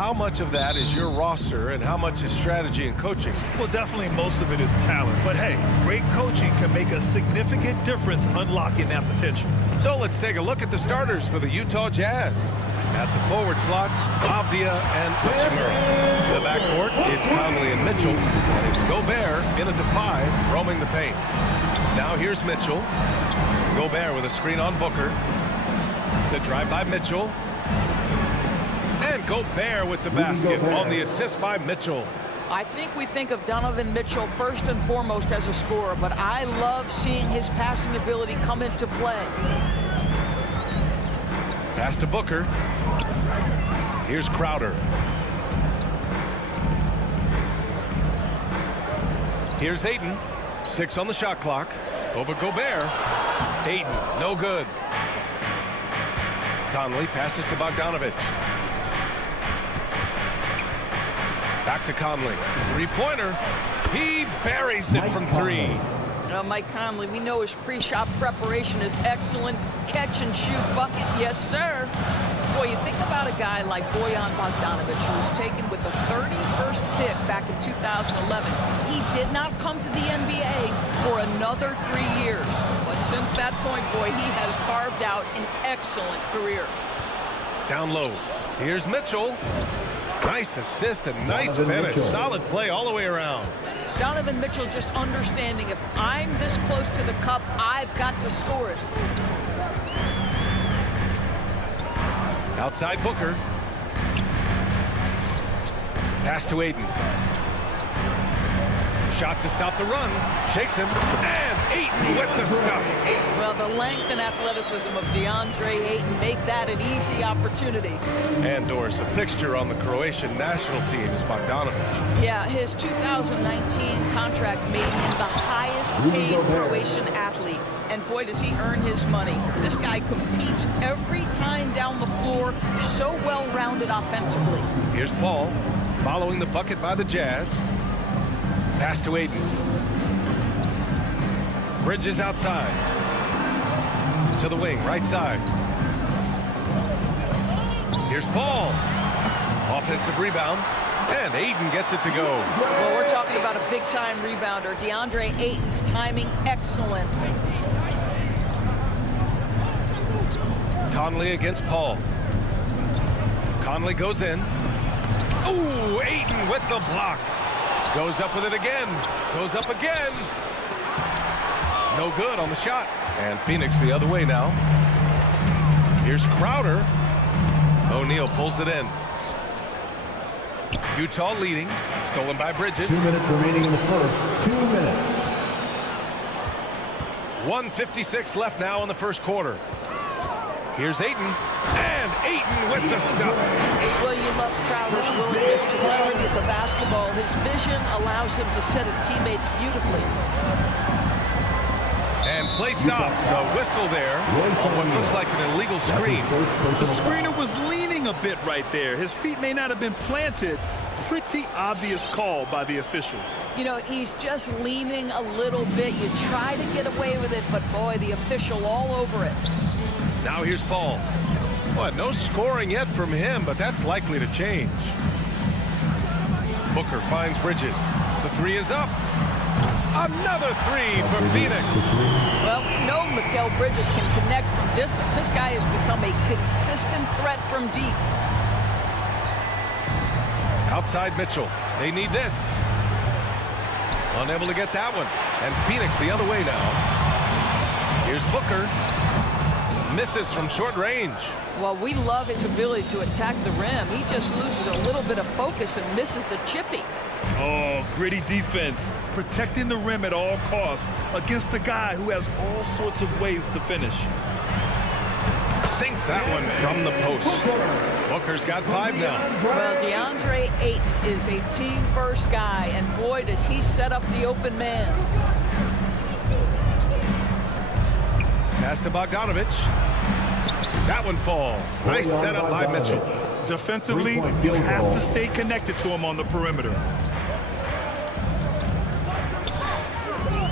how much of that is your roster and how much is strategy and coaching? Well, definitely most of it is talent. But hey, great coaching can make a significant difference unlocking that potential. So let's take a look at the starters for the Utah Jazz. At the forward slots, Avdia and Hutchinger. The backcourt, it's Conley and Mitchell. And it's Gobert in at the 5, roaming the paint. Now here's Mitchell. Gobert with a screen on Booker. The drive by Mitchell. And Gobert with the basket on the assist by Mitchell. I think we think of Donovan Mitchell first and foremost as a scorer, but I love seeing his passing ability come into play. Pass to Booker. Here's Crowder. Here's Ayton. 6 on the shot clock. Over Gobert. Ayton, no good. Conley passes to Bogdanovich. Back to Conley. Three-pointer. He buries it from 3. Mike Conley, we know his pre-shot preparation is excellent. Catch and shoot bucket, yes sir. Boy, you think about a guy like Bojan Bogdanovic, who was taken with the 31st pick back in 2011. He did not come to the NBA for another 3 years. But since that point, boy, he has carved out an excellent career. Down low. Here's Mitchell. Nice assist and nice finish. Solid play all the way around. Donovan Mitchell just understanding if I'm this close to the cup, I've got to score it. Outside Booker. Pass to Ayton. Shot to stop the run. Shakes him. And Ayton with the stuff. Well, the length and athleticism of DeAndre Ayton make that an easy opportunity. And Doris, a fixture on the Croatian national team is Bogdanovic. Yeah, his 2019 contract made him the highest paid Croatian athlete. And boy, does he earn his money. This guy competes every time down the floor, so well-rounded offensively. Here's Paul, following the bucket by the Jazz. Pass to Ayton. Bridges outside. To the wing, right side. Here's Paul. Offensive rebound. And Ayton gets it to go. Well, we're talking about a big-time rebounder. DeAndre Ayton's timing, excellent. Conley against Paul. Conley goes in. Ooh, Ayton with the block. Goes up with it again. Goes up again. No good on the shot. And Phoenix the other way now. Here's Crowder. O'Neal pulls it in. Utah leading. Stolen by Bridges. 2 minutes remaining in the first. 2 minutes. 1:56 left now in the first quarter. Here's Ayton. And Ayton with the stuff. Well, you love Crowder's willingness to distribute the basketball. His vision allows him to set his teammates beautifully. And play stops. A whistle there on what looks like an illegal screen. The screener was leaning a bit right there. His feet may not have been planted. Pretty obvious call by the officials. You know, he's just leaning a little bit. You try to get away with it, but boy, the official all over it. Now here's Paul. Well, no scoring yet from him, but that's likely to change. Booker finds Bridges. The 3 is up. Another 3 for Phoenix. Well, we know Mikal Bridges can connect from distance. This guy has become a consistent threat from deep. Outside Mitchell. They need this. Unable to get that one. And Phoenix the other way now. Here's Booker. Misses from short range. Well, we love his ability to attack the rim. He just loses a little bit of focus and misses the chippy. Oh, gritty defense. Protecting the rim at all costs against a guy who has all sorts of ways to finish. Sinks that one from the post. Booker's got 5 now. Well, DeAndre Ayton is a team-first guy, and boy, does he set up the open man. Pass to Bogdanovich. That one falls. Nice setup by Mitchell. Defensively, you have to stay connected to him on the perimeter.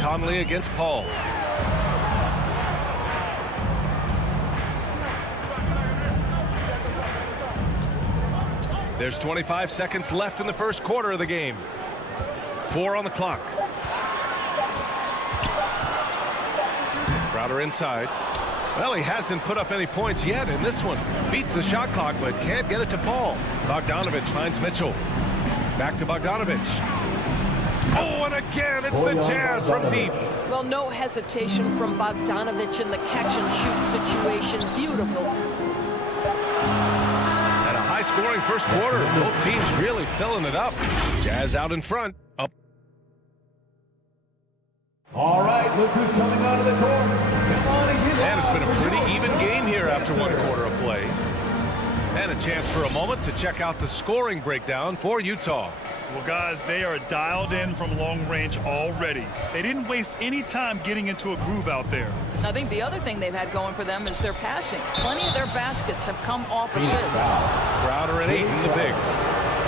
Conley against Paul. There's 25 seconds left in the first quarter of the game. 4 on the clock. Crowder inside. Well, he hasn't put up any points yet in this one. Beats the shot clock, but can't get it to fall. Bogdanovich finds Mitchell. Back to Bogdanovich. Oh, and again, it's the Jazz from deep. Well, no hesitation from Bogdanovich in the catch-and-shoot situation. Beautiful. And a high-scoring first quarter. Both teams really filling it up. Jazz out in front. Up. All right, look who's coming out of the court. Come on and get And it's out. been a pretty even game here after one quarter of play. And a chance for a moment to check out the scoring breakdown for Utah. Well, guys, they are dialed in from long range already. They didn't waste any time getting into a groove out there. I think the other thing they've had going for them is their passing. Plenty of their baskets have come off assists. Crowder and Ayton, the bigs.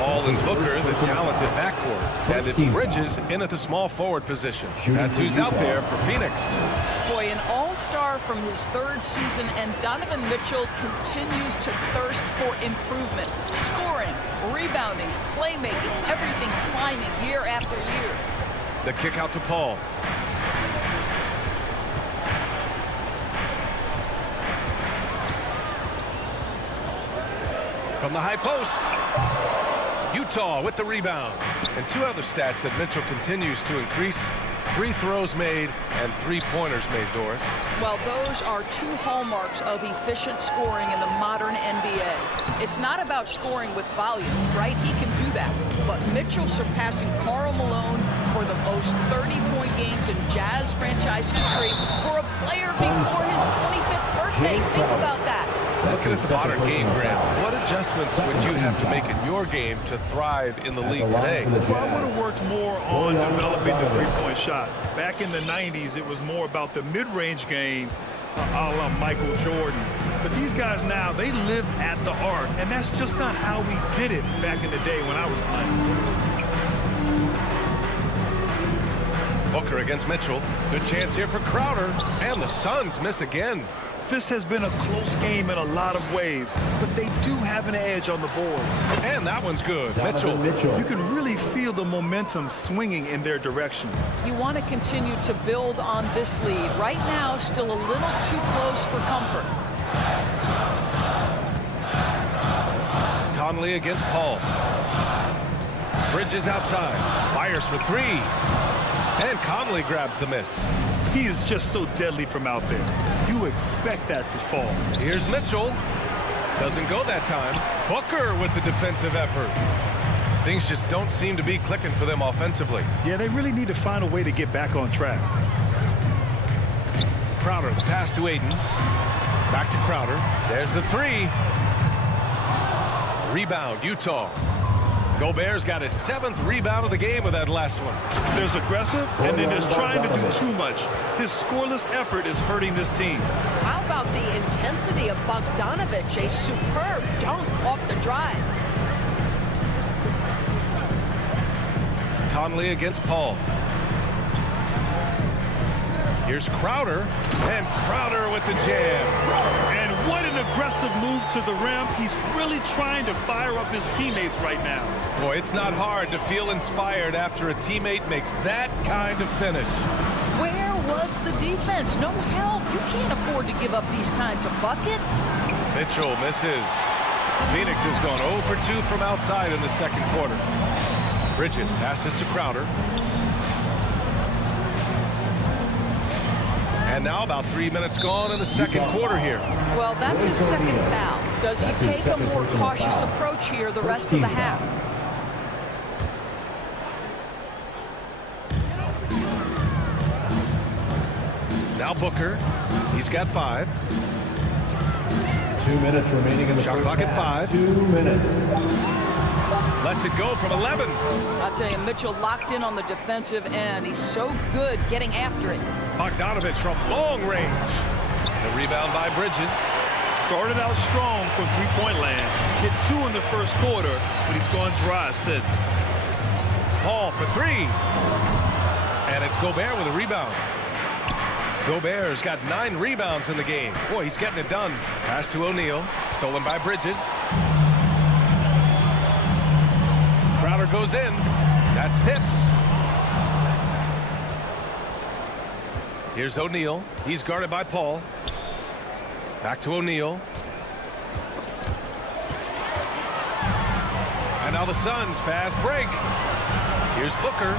Paul and Booker, the talented backcourt. And it's Bridges in at the small forward position. That's who's out there for Phoenix. Boy, an all-star from his third season, and Donovan Mitchell continues to thirst for improvement. Scoring, rebounding, playmaking, everything climbing year after year. The kick out to Paul. From the high post. Utah with the rebound. And two other stats that Mitchell continues to increase. Free throws made and three-pointers made, Doris. Well, those are two hallmarks of efficient scoring in the modern NBA. It's not about scoring with volume, right? He can do that. But Mitchell surpassing Karl Malone for the most 30-point games in Jazz franchise history for a player before his 25th birthday. Think about that. Looking at the modern game, Grant, what adjustments would you have to make in your game to thrive in the league today? Well, I would have worked more on developing the three-point shot. Back in the 90s, it was more about the mid-range game, a la Michael Jordan. But these guys now, they live at the arc, and that's just not how we did it back in the day when I was playing. Booker against Mitchell. Good chance here for Crowder. And the Suns miss again. This has been a close game in a lot of ways, but they do have an edge on the boards. And that one's good. Donovan Mitchell. You can really feel the momentum swinging in their direction. You want to continue to build on this lead. Right now, still a little too close for comfort. Conley against Paul. Bridges outside. Fires for three. And Conley grabs the miss. He is just so deadly from out there. You expect that to fall. Here's Mitchell. Doesn't go that time. Booker with the defensive effort. Things just don't seem to be clicking for them offensively. Yeah, they really need to find a way to get back on track. Crowder, the pass to Ayton. Back to Crowder. There's the three. Rebound, Utah. Gobert's got his 7th rebound of the game with that last one. There's aggressive, and then there's trying to do too much. His scoreless effort is hurting this team. How about the intensity of Bogdanovich? A superb dunk off the drive. Conley against Paul. Here's Crowder, and Crowder with the jam. And what an aggressive move to the rim. He's really trying to fire up his teammates right now. Boy, it's not hard to feel inspired after a teammate makes that kind of finish. Where was the defense? No help. You can't afford to give up these kinds of buckets. Mitchell misses. Phoenix has gone 0 for 2 from outside in the second quarter. Bridges passes to Crowder. And now about 3 minutes gone in the second quarter here. Well, that's his second foul. Does he take a more cautious approach here the rest of the half? Now Booker. He's got 5. 2 minutes remaining in the Shot first clock at half. 5. 2 minutes. Lets it go from 11. I'll tell you, Mitchell locked in on the defensive end. He's so good getting after it. Bogdanovich from long range. The rebound by Bridges. Started out strong from three-point land. Hit 2 in the first quarter, but he's gone dry since. Paul for 3. And it's Gobert with a rebound. Gobert's got 9 rebounds in the game. Boy, he's getting it done. Pass to O'Neal. Stolen by Bridges. goes in. That's tipped. Here's O'Neal. He's guarded by Paul. Back to O'Neal. And now the Suns fast break. Here's Booker.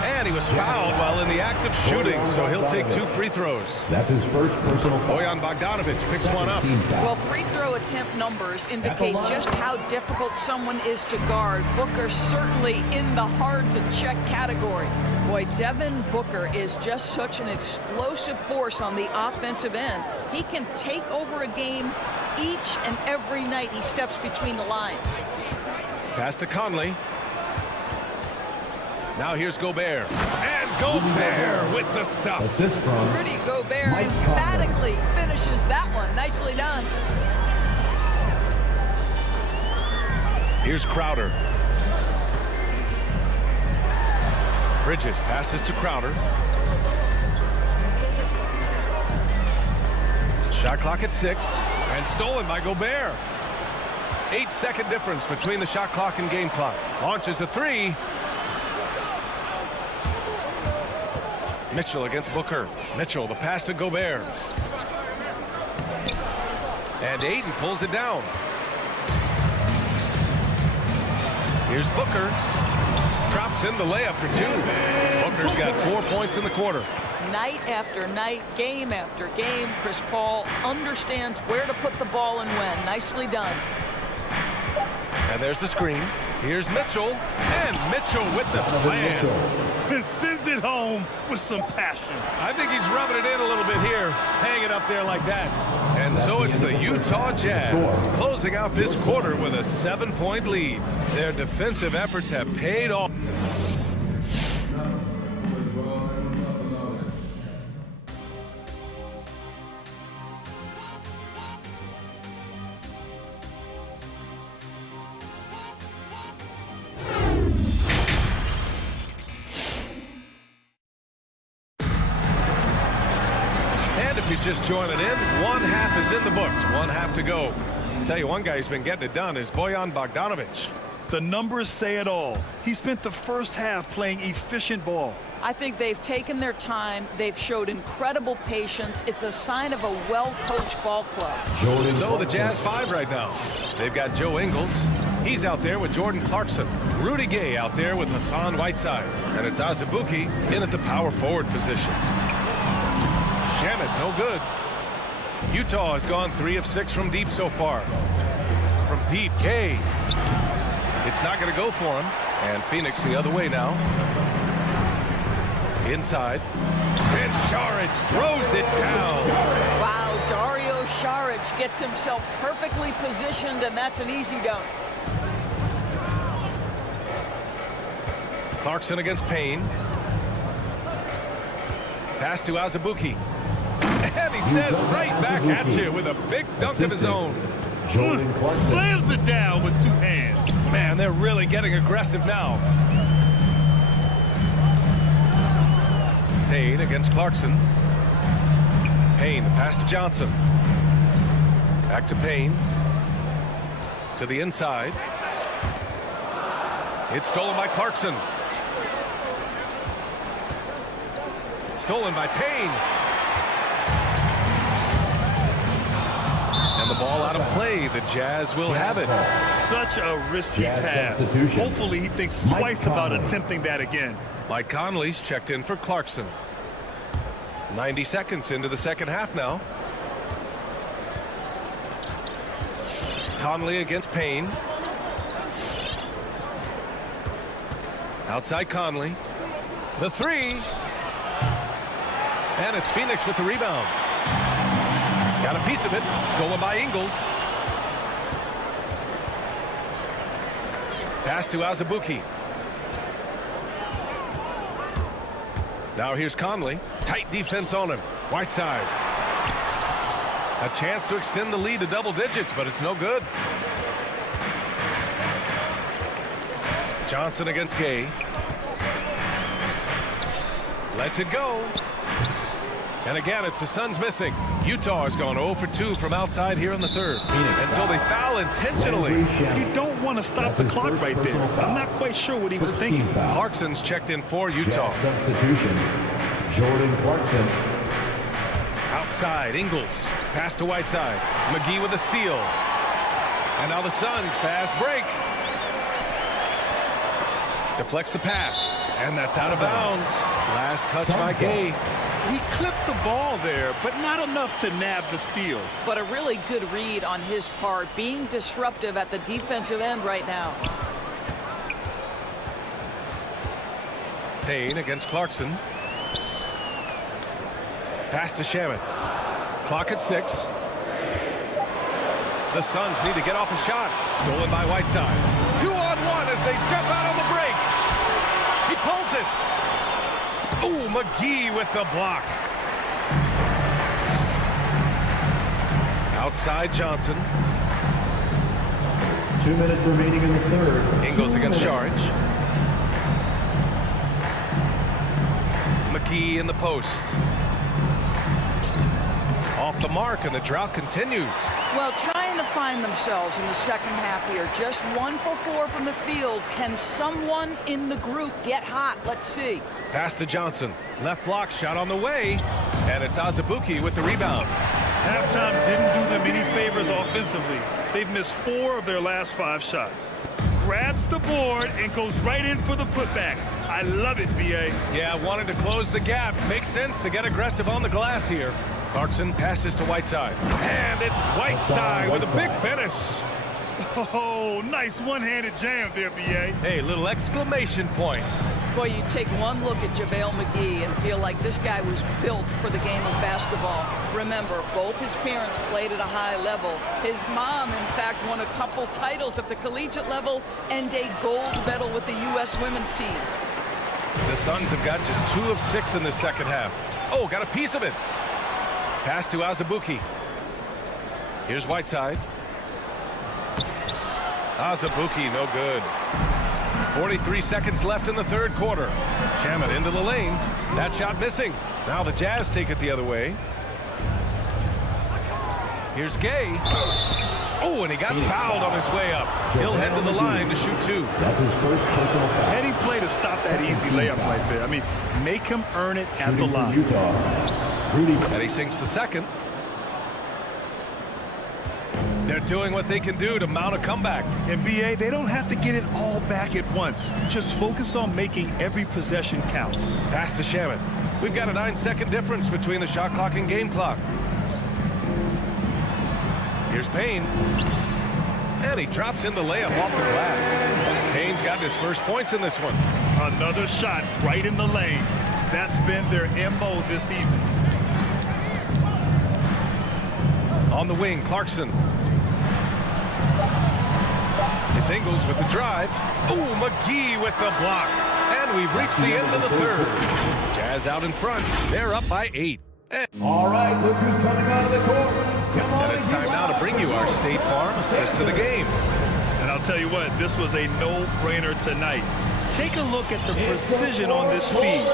And he was fouled while in the act of shooting, so he'll take 2 free throws. That's his first personal foul. Bojan Bogdanovic picks one up. Well, free throw attempt numbers indicate just how difficult someone is to guard. Booker certainly in the hard-to-check category. Boy, Devin Booker is just such an explosive force on the offensive end. He can take over a game each and every night he steps between the lines. Pass to Conley. Now here's Gobert. And Gobert with the stuff. Assist from Rudy Gobert emphatically finishes that one. Nicely done. Here's Crowder. Bridges passes to Crowder. Shot clock at 6. And stolen by Gobert. 8-second difference between the shot clock and game clock. Launches a 3. Mitchell against Booker. Mitchell, the pass to Gobert. And Ayton pulls it down. Here's Booker. Drops in the layup for 2. Booker's got 4 points in the quarter. Night after night, game after game, Chris Paul understands where to put the ball and when. Nicely done. And there's the screen. Here's Mitchell. And Mitchell with the slam. And sends it home with some passion. I think he's rubbing it in a little bit here. Hang it up there like that. And so it's the Utah Jazz closing out this quarter with a 7-point lead. Their defensive efforts have paid off. If you're just joining in, 1 half is in the books. 1 half to go. Tell you one guy who's been getting it done is Bojan Bogdanovic. The numbers say it all. He spent the first half playing efficient ball. I think they've taken their time. They've showed incredible patience. It's a sign of a well-coached ball club. So the Jazz 5 right now. They've got Joe Ingles. He's out there with Jordan Clarkson. Rudy Gay out there with Hassan Whiteside. And it's Azubuike in at the power forward position. Shamet, no good. Utah has gone 3 of 6 from deep so far. From deep, Gay. It's not going to go for him. And Phoenix the other way now. Inside. And Saric throws it down. Wow, Dario Saric gets himself perfectly positioned, and that's an easy dunk. Clarkson against Payne. Pass to Azubuike. And he says right back at you with a big dunk of his own. Slams it down with 2 hands. Man, they're really getting aggressive now. Payne against Clarkson. Payne, the pass to Johnson. Back to Payne. To the inside. It's stolen by Clarkson. Stolen by Payne. And the ball out of play. The Jazz will have it. Such a risky pass. Hopefully he thinks twice about attempting that again. Mike Conley's checked in for Clarkson. 90 seconds into the second half now. Conley against Payne. Outside Conley. The 3. And it's Phoenix with the rebound. Got a piece of it. Stolen by Ingles. Pass to Azubuike. Now here's Conley. Tight defense on him. Whiteside. A chance to extend the lead to double digits, but it's no good. Johnson against Gay. Lets it go. And again, it's the Suns missing. Utah has gone 0 for 2 from outside here in the third. And so they foul intentionally. You don't want to stop the clock right there. I'm not quite sure what he was thinking. Clarkson's checked in for Utah. Substitution. Jordan Clarkson. Outside, Ingles. Pass to Whiteside. McGee with a steal. And now the Suns fast break. Deflects the pass. And that's out of bounds. Last touch by Gay. He clipped the ball there, but not enough to nab the steal. But a really good read on his part, being disruptive at the defensive end right now. Payne against Clarkson. Pass to Shaman. Clock at 6. The Suns need to get off a shot. Stolen by Whiteside. 2-on-1 as they jump out on the break. He pulls it. Oh, McGee with the block. Outside Johnson. 2 minutes remaining in the third. Ingles against Sharge. McGee in the post. Off the mark, and the drought continues. Well, trying to find themselves in the second half here. Just 1 for 4 from the field. Can someone in the group get hot? Let's see. Pass to Johnson. Left block, shot on the way. And it's Azubuike with the rebound. Halftime didn't do them any favors offensively. They've missed 4 of their last 5 shots. Grabs the board and goes right in for the putback. I love it, B.A. Yeah, wanted to close the gap. Makes sense to get aggressive on the glass here. Clarkson passes to Whiteside. And it's Whiteside with a big finish. Oh, nice one-handed jam there, B.A. Hey, little exclamation point. Boy, you take one look at JaVale McGee and feel like this guy was built for the game of basketball. Remember, both his parents played at a high level. His mom, in fact, won a couple titles at the collegiate level and a gold medal with the U.S. women's team. The Suns have got just 2 of 6 in the second half. Oh, got a piece of it. Pass to Azubuike. Here's Whiteside. Azubuike, no good. 43 seconds left in the third quarter. Shaman into the lane. That shot missing. Now the Jazz take it the other way. Here's Gay. Oh, and he got fouled on his way up. He'll head to the line to shoot 2. That's his first personal foul. Heading play to stop that easy layup right there. I mean, make him earn it at the line. Utah. Rudy. And he sinks the second. They're doing what they can do to mount a comeback. And B.A., they don't have to get it all back at once. Just focus on making every possession count. Pass to Shaman. We've got a 9-second difference between the shot clock and game clock. Here's Payne. And he drops in the layup off the glass. Payne's got his first points in this one. Another shot right in the lane. That's been their M.O. this evening. On the wing, Clarkson. It's Ingles with the drive. Oh, McGee with the block. And we've reached the end of the third. Jazz out in front. They're up by 8. All right, look who's coming out of the court. Come on, And it's time now to bring you our State Farm assist to the game. And I'll tell you what, this was a no-brainer tonight. Take a look at the precision on this feed.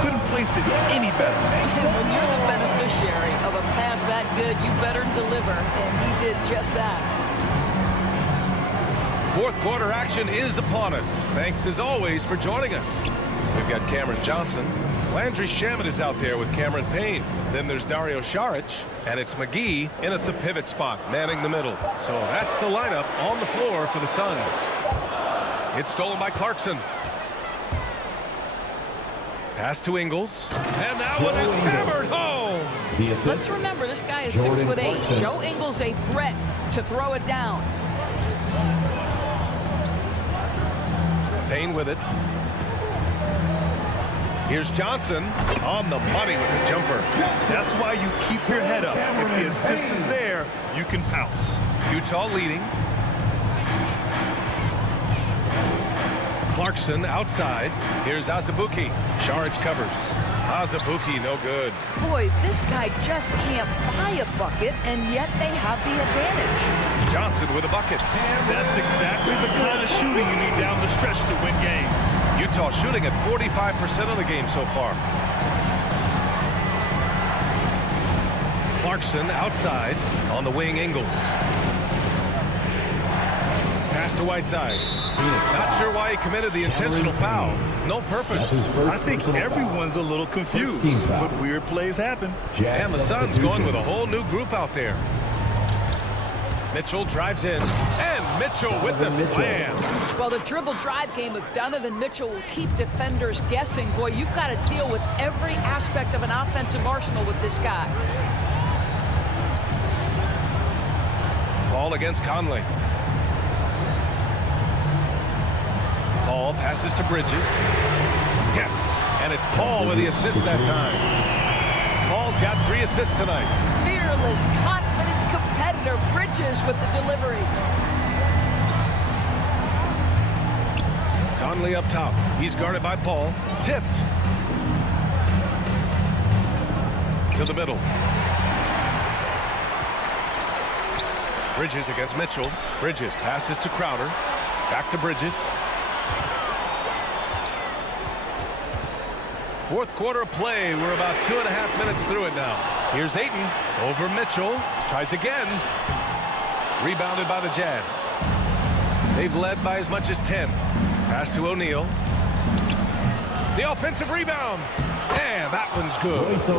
Couldn't place it any better. And when you're the beneficiary of a pass that good, you better deliver, and he did just that. Fourth quarter action is upon us. Thanks as always for joining us. We've got Cameron Johnson. Landry Shaman is out there with Cameron Payne. Then there's Dario Saric, and it's McGee in at the pivot spot, manning the middle. So that's the lineup on the floor for the Suns. It's stolen by Clarkson. Pass to Ingles. And that one is hammered home. Let's remember, this guy is 6'8". Joe Ingles a threat to throw it down. Payne with it. Here's Johnson on the money with the jumper. That's why you keep your head up. If the assist is there, you can pounce. Utah leading. Clarkson outside. Here's Azubuike. Saric covers. Azubuike, no good. Boy, this guy just can't buy a bucket, and yet they have the advantage. Johnson with a bucket. That's exactly the kind of shooting you need down the stretch to win games. Utah shooting at 45% of the game so far. Clarkson outside. On the wing, Ingles. Pass to Whiteside. Not sure why he committed the intentional foul. No purpose. I think everyone's a little confused, but weird plays happen. And the Suns going with a whole new group out there. Mitchell drives in, and Mitchell with the slam. Well, the dribble drive game of Donovan Mitchell will keep defenders guessing. Boy, you've got to deal with every aspect of an offensive arsenal with this guy. Ball against Conley. Paul passes to Bridges. Yes, and it's Paul with the assist that time. Paul's got 3 assists tonight. Fearless, confident competitor. Bridges with the delivery. Conley up top. He's guarded by Paul. Tipped. To the middle. Bridges against Mitchell. Bridges passes to Crowder. Back to Bridges. Fourth quarter of play. We're about 2.5 minutes through it now. Here's Ayton over Mitchell. Tries again. Rebounded by the Jazz. They've led by as much as 10. Pass to O'Neal. The offensive rebound. And that one's good.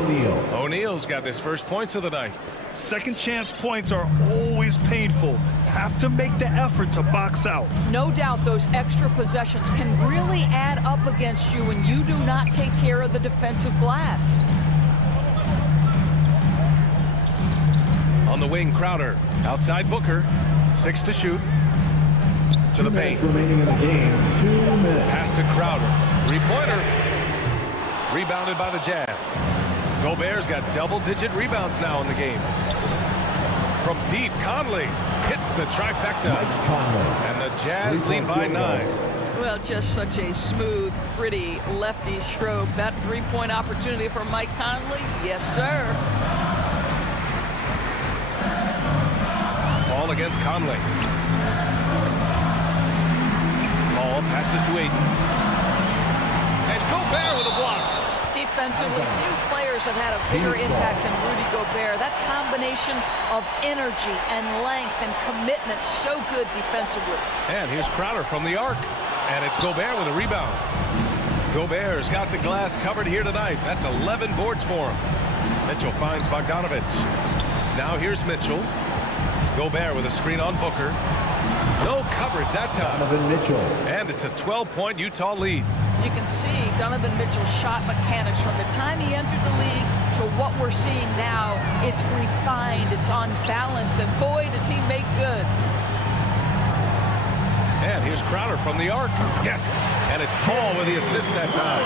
O'Neal's got his first points of the night. Second chance points are always painful. Have to make the effort to box out. No doubt those extra possessions can really add up against you when you do not take care of the defensive glass. On the wing, Crowder. Outside Booker. 6 to shoot. To the paint. Remaining in the game. 2 minutes. Pass to Crowder. 3-pointer. Rebounded by the Jazz. Gobert's got double-digit rebounds now in the game. From deep, Conley hits the trifecta. And the Jazz lead by 9. Well, just such a smooth, pretty lefty stroke. That 3-point opportunity for Mike Conley? Yes, sir. Ball against Conley. Ball passes to Ayton. And Gobert with a block. Defensively, few players have had a bigger impact than Rudy Gobert. That combination of energy and length and commitment, so good defensively. And here's Crowder from the arc. And it's Gobert with a rebound. Gobert's got the glass covered here tonight. That's 11 boards for him. Mitchell finds Bogdanovich. Now here's Mitchell. Gobert with a screen on Booker. No coverage that time. Donovan Mitchell. And it's a 12-point Utah lead. You can see Donovan Mitchell's shot mechanics from the time he entered the league to what we're seeing now. It's refined, it's on balance, and boy, does he make good. And here's Crowder from the arc. Yes. And it's Paul with the assist that time.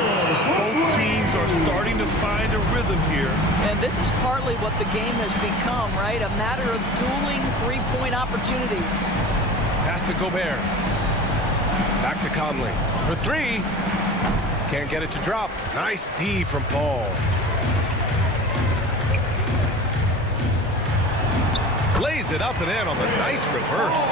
Both teams are starting to find a rhythm here. And this is partly what the game has become, right? A matter of dueling 3-point opportunities. Pass to Gobert. Back to Conley. For 3. Can't get it to drop. Nice D from Paul. Lays it up and in on the nice reverse.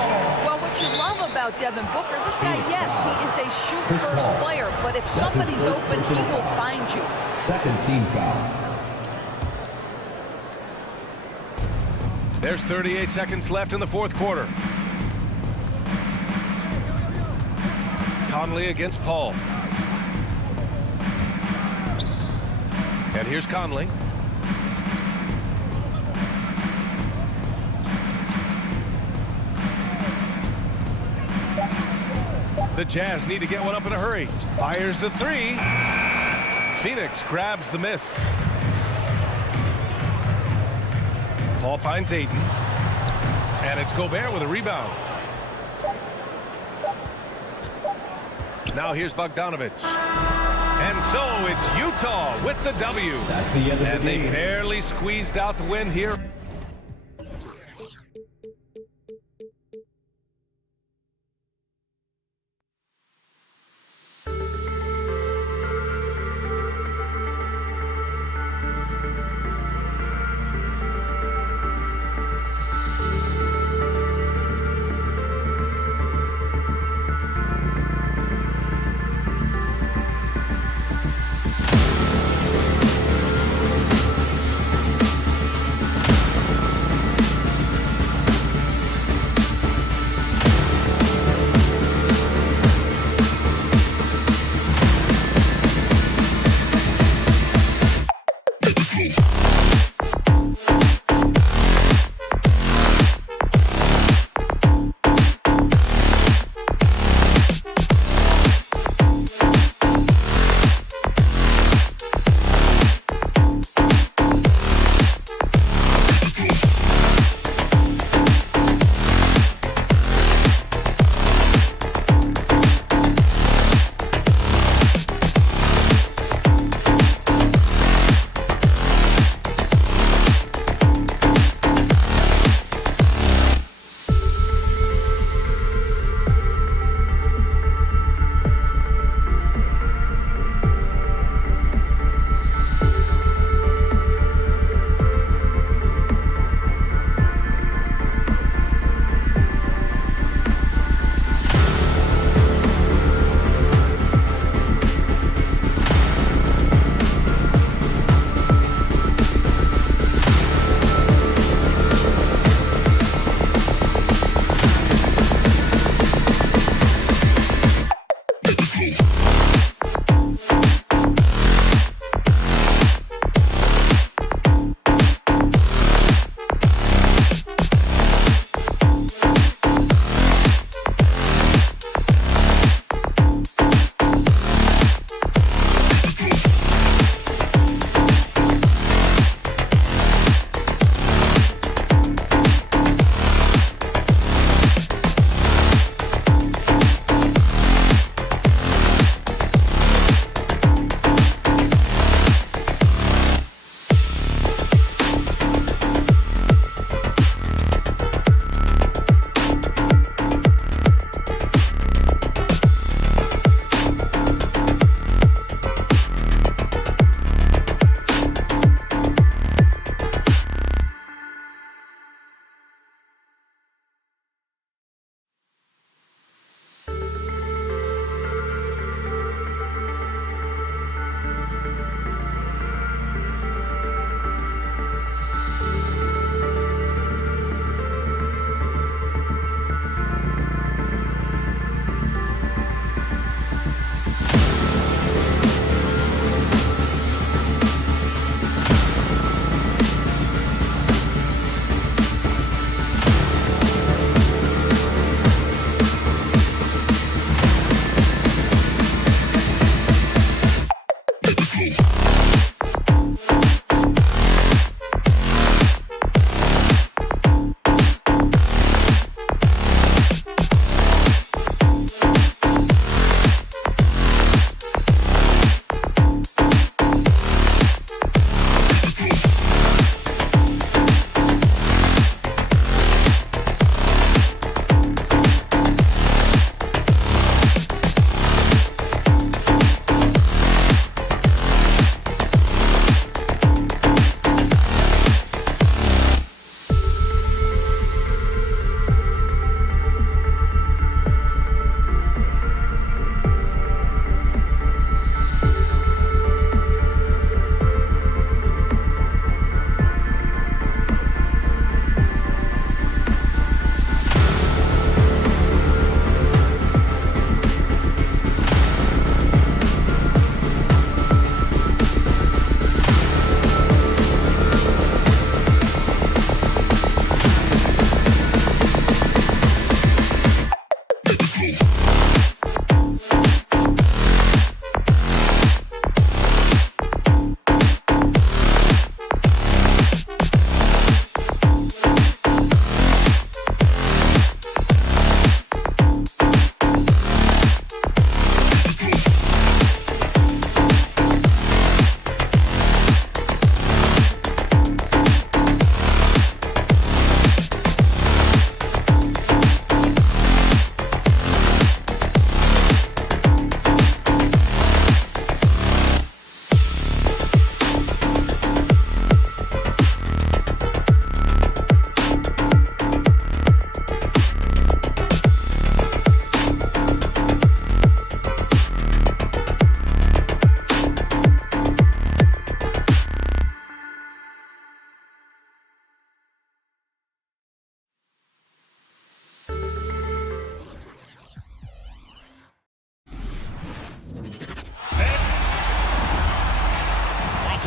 Well, what you love about Devin Booker, this guy, yes, he is a shoot-first player, but if somebody's open, he will find you. Second team foul. There's 38 seconds left in the fourth quarter. Conley against Paul. And here's Conley. The Jazz need to get one up in a hurry. Fires the 3. Phoenix grabs the miss. Paul finds Ayton. And it's Gobert with a rebound. Now here's Bogdanovich. And so it's Utah with the W. That's the end of the And they game. barely squeezed out the win here.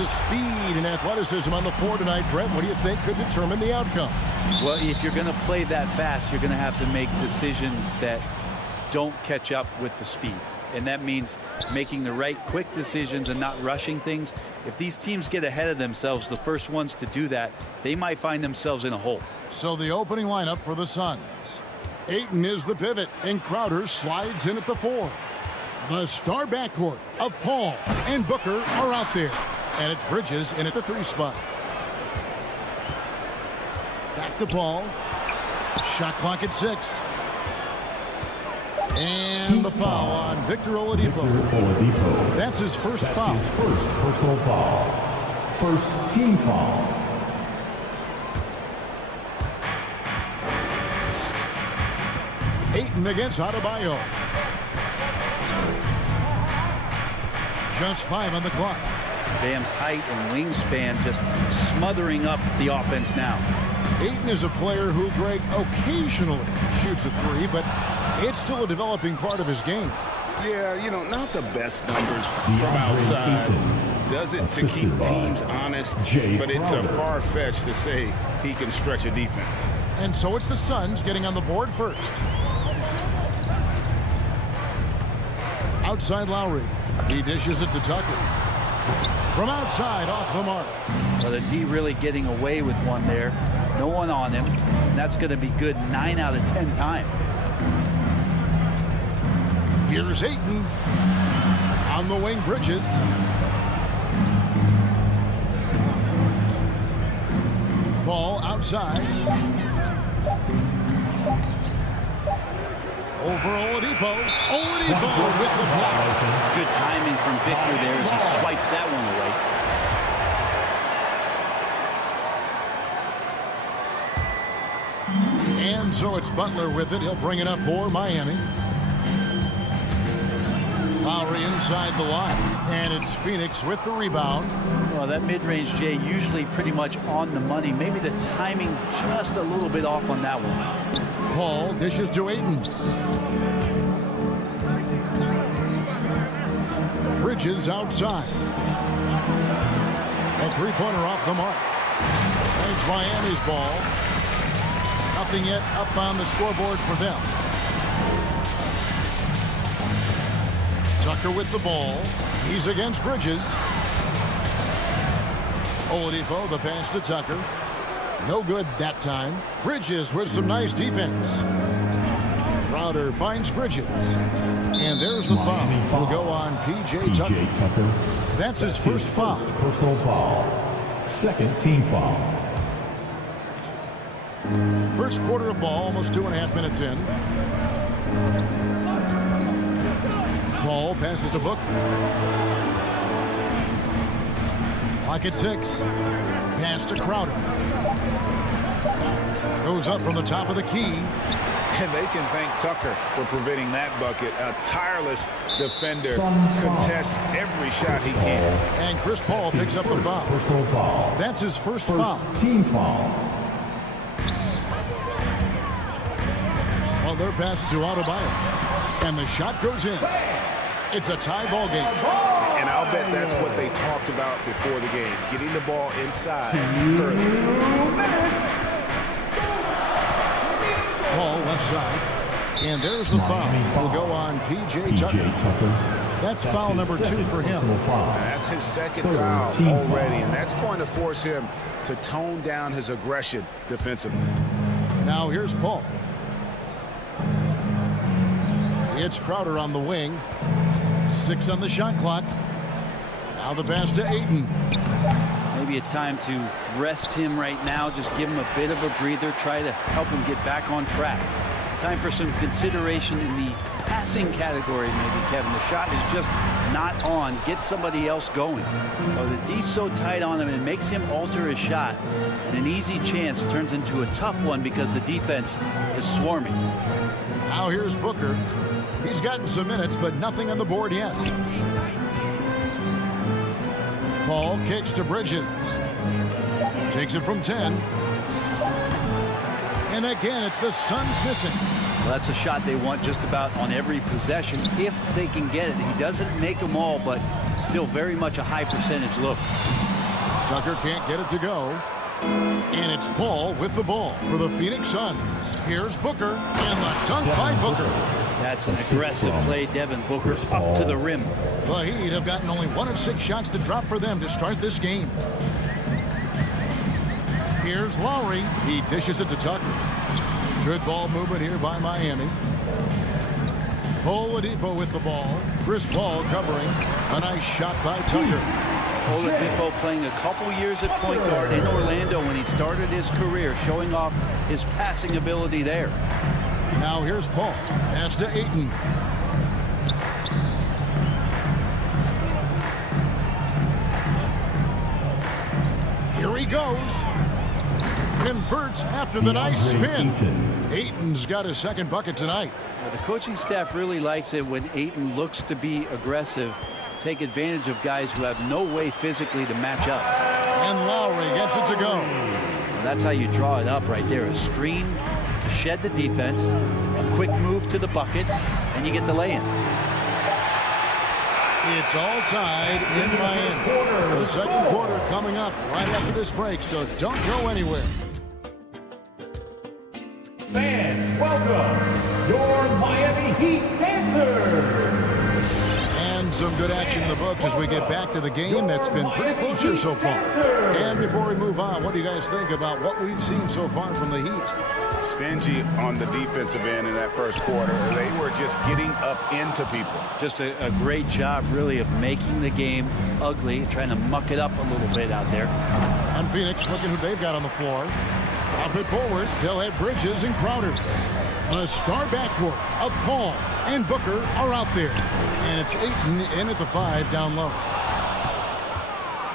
Lots of speed and athleticism on the floor tonight, Brett. What do you think could determine the outcome? Well, if you're going to play that fast, you're going to have to make decisions that don't catch up with the speed. And that means making the right quick decisions and not rushing things. If these teams get ahead of themselves, the first ones to do that, they might find themselves in a hole. So the opening lineup for the Suns. Ayton is the pivot, and Crowder slides in at the 4. The star backcourt of Paul and Booker are out there. And it's Bridges in at the 3 spot. Back to Paul. Shot clock at 6. And the foul on Victor Oladipo. That's his first foul. His first personal foul. First team foul. Ayton against Adebayo. Just 5 on the clock. Bam's height and wingspan just smothering up the offense now. Ayton is a player who, Greg, occasionally shoots a 3, but it's still a developing part of his game. Yeah, you know, not the best numbers from outside. Does it to keep teams honest, but it's a far-fetched to say he can stretch a defense. And so it's the Suns getting on the board first. Outside Lowry. He dishes it to Tucker. From outside, off the mark. Well, the D really getting away with one there. No one on him. And that's going to be good 9 out of 10 times. Here's Ayton. On the wing, Bridges. Paul outside. Over Oladipo. Oladipo with the block. Good timing from Victor there as he swipes that one away. And so it's Butler with it. He'll bring it up for Miami. Lowry inside the line. And it's Phoenix with the rebound. Well, that mid-range, Jay, usually pretty much on the money. Maybe the timing just a little bit off on that one. Paul dishes to Ayton. Bridges outside. A 3-pointer off the mark. It's Miami's ball. Nothing yet up on the scoreboard for them. Tucker with the ball. He's against Bridges. Oladipo, the pass to Tucker. No good that time. Bridges with some nice defense. Crowder finds Bridges. And there's the foul. Will go on P.J. Tucker. That's his first foul. Personal foul. Second team foul. First quarter of ball, almost 2.5 minutes in. Paul passes to Booker. Clock at 6. Pass to Crowder. Goes up from the top of the key. And they can thank Tucker for preventing that bucket. A tireless defender, contests every shot he can. And Chris Paul picks up the foul. Personal foul. That's his first foul. Team foul. Well, they're passing to Adebayo. And the shot goes in. It's a tie ball game. And I'll bet that's what they talked about before the game. Getting the ball inside early. Paul left side. And there's the foul. Will go on P.J. Tucker. That's foul number 2 for him. That's his second foul already, and that's going to force him to tone down his aggression defensively. Now here's Paul. It's Crowder on the wing. 6 on the shot clock. Now the pass to Ayton. Maybe a time to rest him right now. Just give him a bit of a breather. Try to help him get back on track. Time for some consideration in the passing category, maybe, Kevin. The shot is just not on. Get somebody else going. Oh, the D's so tight on him, it makes him alter his shot. And an easy chance turns into a tough one because the defense is swarming. Now here's Booker. He's gotten some minutes, but nothing on the board yet. Paul kicks to Bridges. Takes it from 10. And again, it's the Suns missing. That's a shot they want just about on every possession if they can get it. He doesn't make them all, but still very much a high percentage look. Tucker can't get it to go. And it's Paul with the ball for the Phoenix Suns. Here's Booker, and the dunk by Booker. That's an aggressive play, Devin Booker, up to the rim. The Heat have gotten only 1 of 6 shots to drop for them to start this game. Here's Lowry. He dishes it to Tucker. Good ball movement here by Miami. Oladipo with the ball. Chris Paul covering. A nice shot by Tucker. Oladipo playing a couple years at point guard in Orlando when he started his career, showing off his passing ability there. Now here's Paul. Pass to Ayton. Here he goes. Converts after the nice spin. Ayton's got his second bucket tonight. The coaching staff really likes it when Ayton looks to be aggressive, take advantage of guys who have no way physically to match up. And Lowry gets it to go. Well, that's how you draw it up right there. A screen to shed the defense, a quick move to the bucket, and you get the lay-in. It's all tied in Miami. The second quarter coming up right after this break, so don't go anywhere. Fans, welcome your Miami Heat dancers. And some good action in the books as we get back to the game that's been pretty close here so far. And before we move on, what do you guys think about what we've seen so far from the Heat? Stingy on the defensive end in that first quarter. They were just getting up into people. Just a great job, really, of making the game ugly, trying to muck it up a little bit out there. And Phoenix looking who they've got on the floor. Up it forward, they'll have Bridges and Crowder. A star backcourt of Paul and Booker are out there. And it's Ayton in at the 5 down low.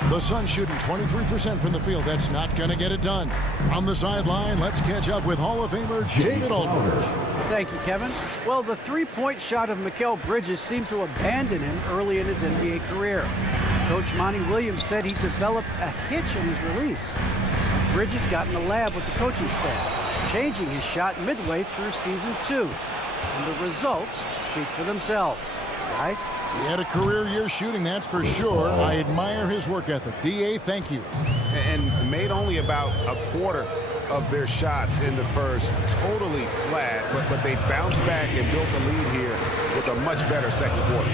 The Suns shooting 23% from the field. That's not going to get it done. On the sideline, let's catch up with Hall of Famer David Aldridge. Thank you, Kevin. Well, the three-point shot of Mikal Bridges seemed to abandon him early in his NBA career. Coach Monty Williams said he developed a hitch in his release. Bridges got in the lab with the coaching staff, changing his shot midway through season 2. And the results speak for themselves. Guys? He had a career year shooting, that's for sure. I admire his work ethic. D.A., thank you. And made only about a quarter of their shots in the first. Totally flat, but they bounced back and built a lead here with a much better second quarter.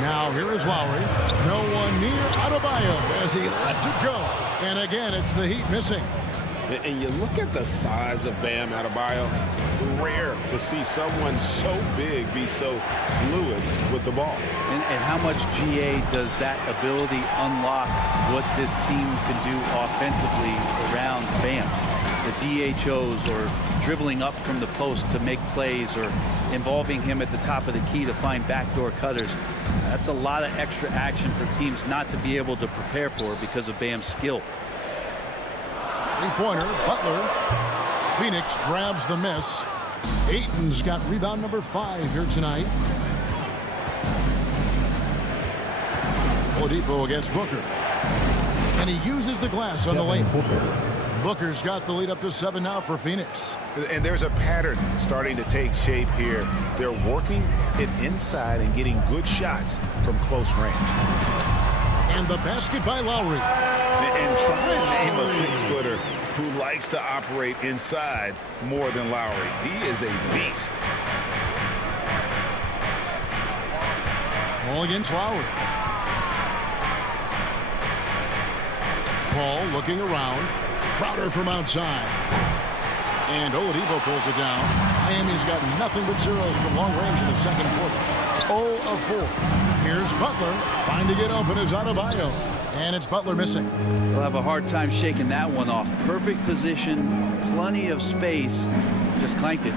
Now here is Lowry. No one near Adebayo as he lets it go. And again, it's the Heat missing. And you look at the size of Bam Adebayo. Rare to see someone so big be so fluid with the ball. And how much GA does that ability unlock what this team can do offensively around Bam? The DHOs or dribbling up from the post to make plays or involving him at the top of the key to find backdoor cutters. That's a lot of extra action for teams not to be able to prepare for because of Bam's skill. Three-pointer, Butler. Phoenix grabs the miss. Ayton's got rebound number 5 here tonight. Oladipo against Booker. And he uses the glass on the lane. Booker's got the lead up to 7 now for Phoenix. And there's a pattern starting to take shape here. They're working it inside and getting good shots from close range. And the basket by Lowry. And try and name a 6-footer who likes to operate inside more than Lowry. He is a beast. Ball against Lowry. Paul looking around. Crowder from outside. And Oladipo pulls it down. Miami's got nothing but zeros from long range in the second quarter. 0 of 4. Here's Butler. Trying to get open is Adebayo. And it's Butler missing. They'll have a hard time shaking that one off. Perfect position, plenty of space. Just clanked it.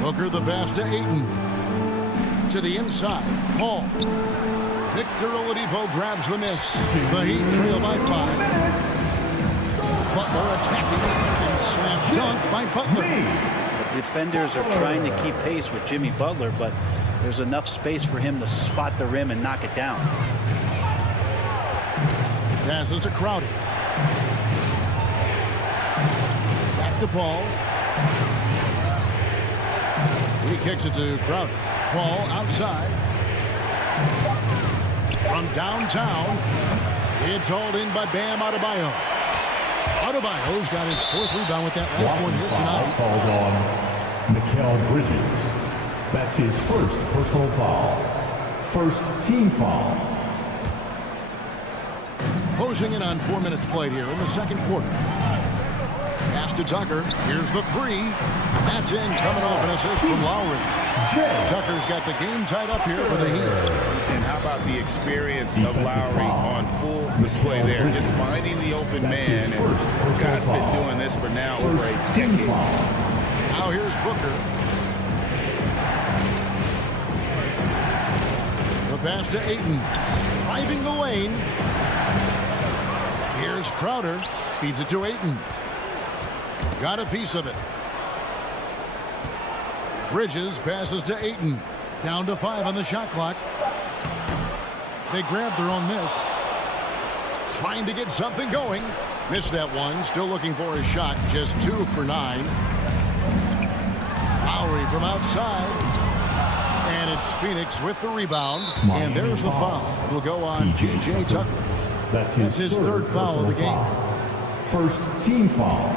Booker the pass to Ayton. To the inside. Paul. Victor Oladipo grabs the miss. The Heat trail by 5. Butler attacking and slam dunk by Butler. The defenders are trying to keep pace with Jimmy Butler, but there's enough space for him to spot the rim and knock it down. Passes to Crowder. Back to Paul. He kicks it to Crowder. Ball outside. From downtown, it's hauled in by Bam Adebayo. Adebayo's got his 4th rebound with that last one here tonight. Called on Mikal Bridges. That's his 1st personal foul. 1st team foul. Closing in on 4 minutes played here in the 2nd quarter. Pass to Tucker. Here's the 3. That's in, coming off an assist from Lowry. Tucker's got the game tied up here for the Heat. And how about the experience of Lowry on full display there? Just finding the open man. And God's been doing this for now over a decade. Now here's Booker. The pass to Ayton. Driving the lane. Here's Crowder. Feeds it to Ayton. Got a piece of it. Bridges passes to Ayton. Down to 5 on the shot clock. They grab their own miss. Trying to get something going. Missed that one. Still looking for his shot. Just 2 for 9. Lowry from outside. And it's Phoenix with the rebound. And there's the foul. Will go on P.J. Tucker. That's his 3rd foul of the game. 1st team foul.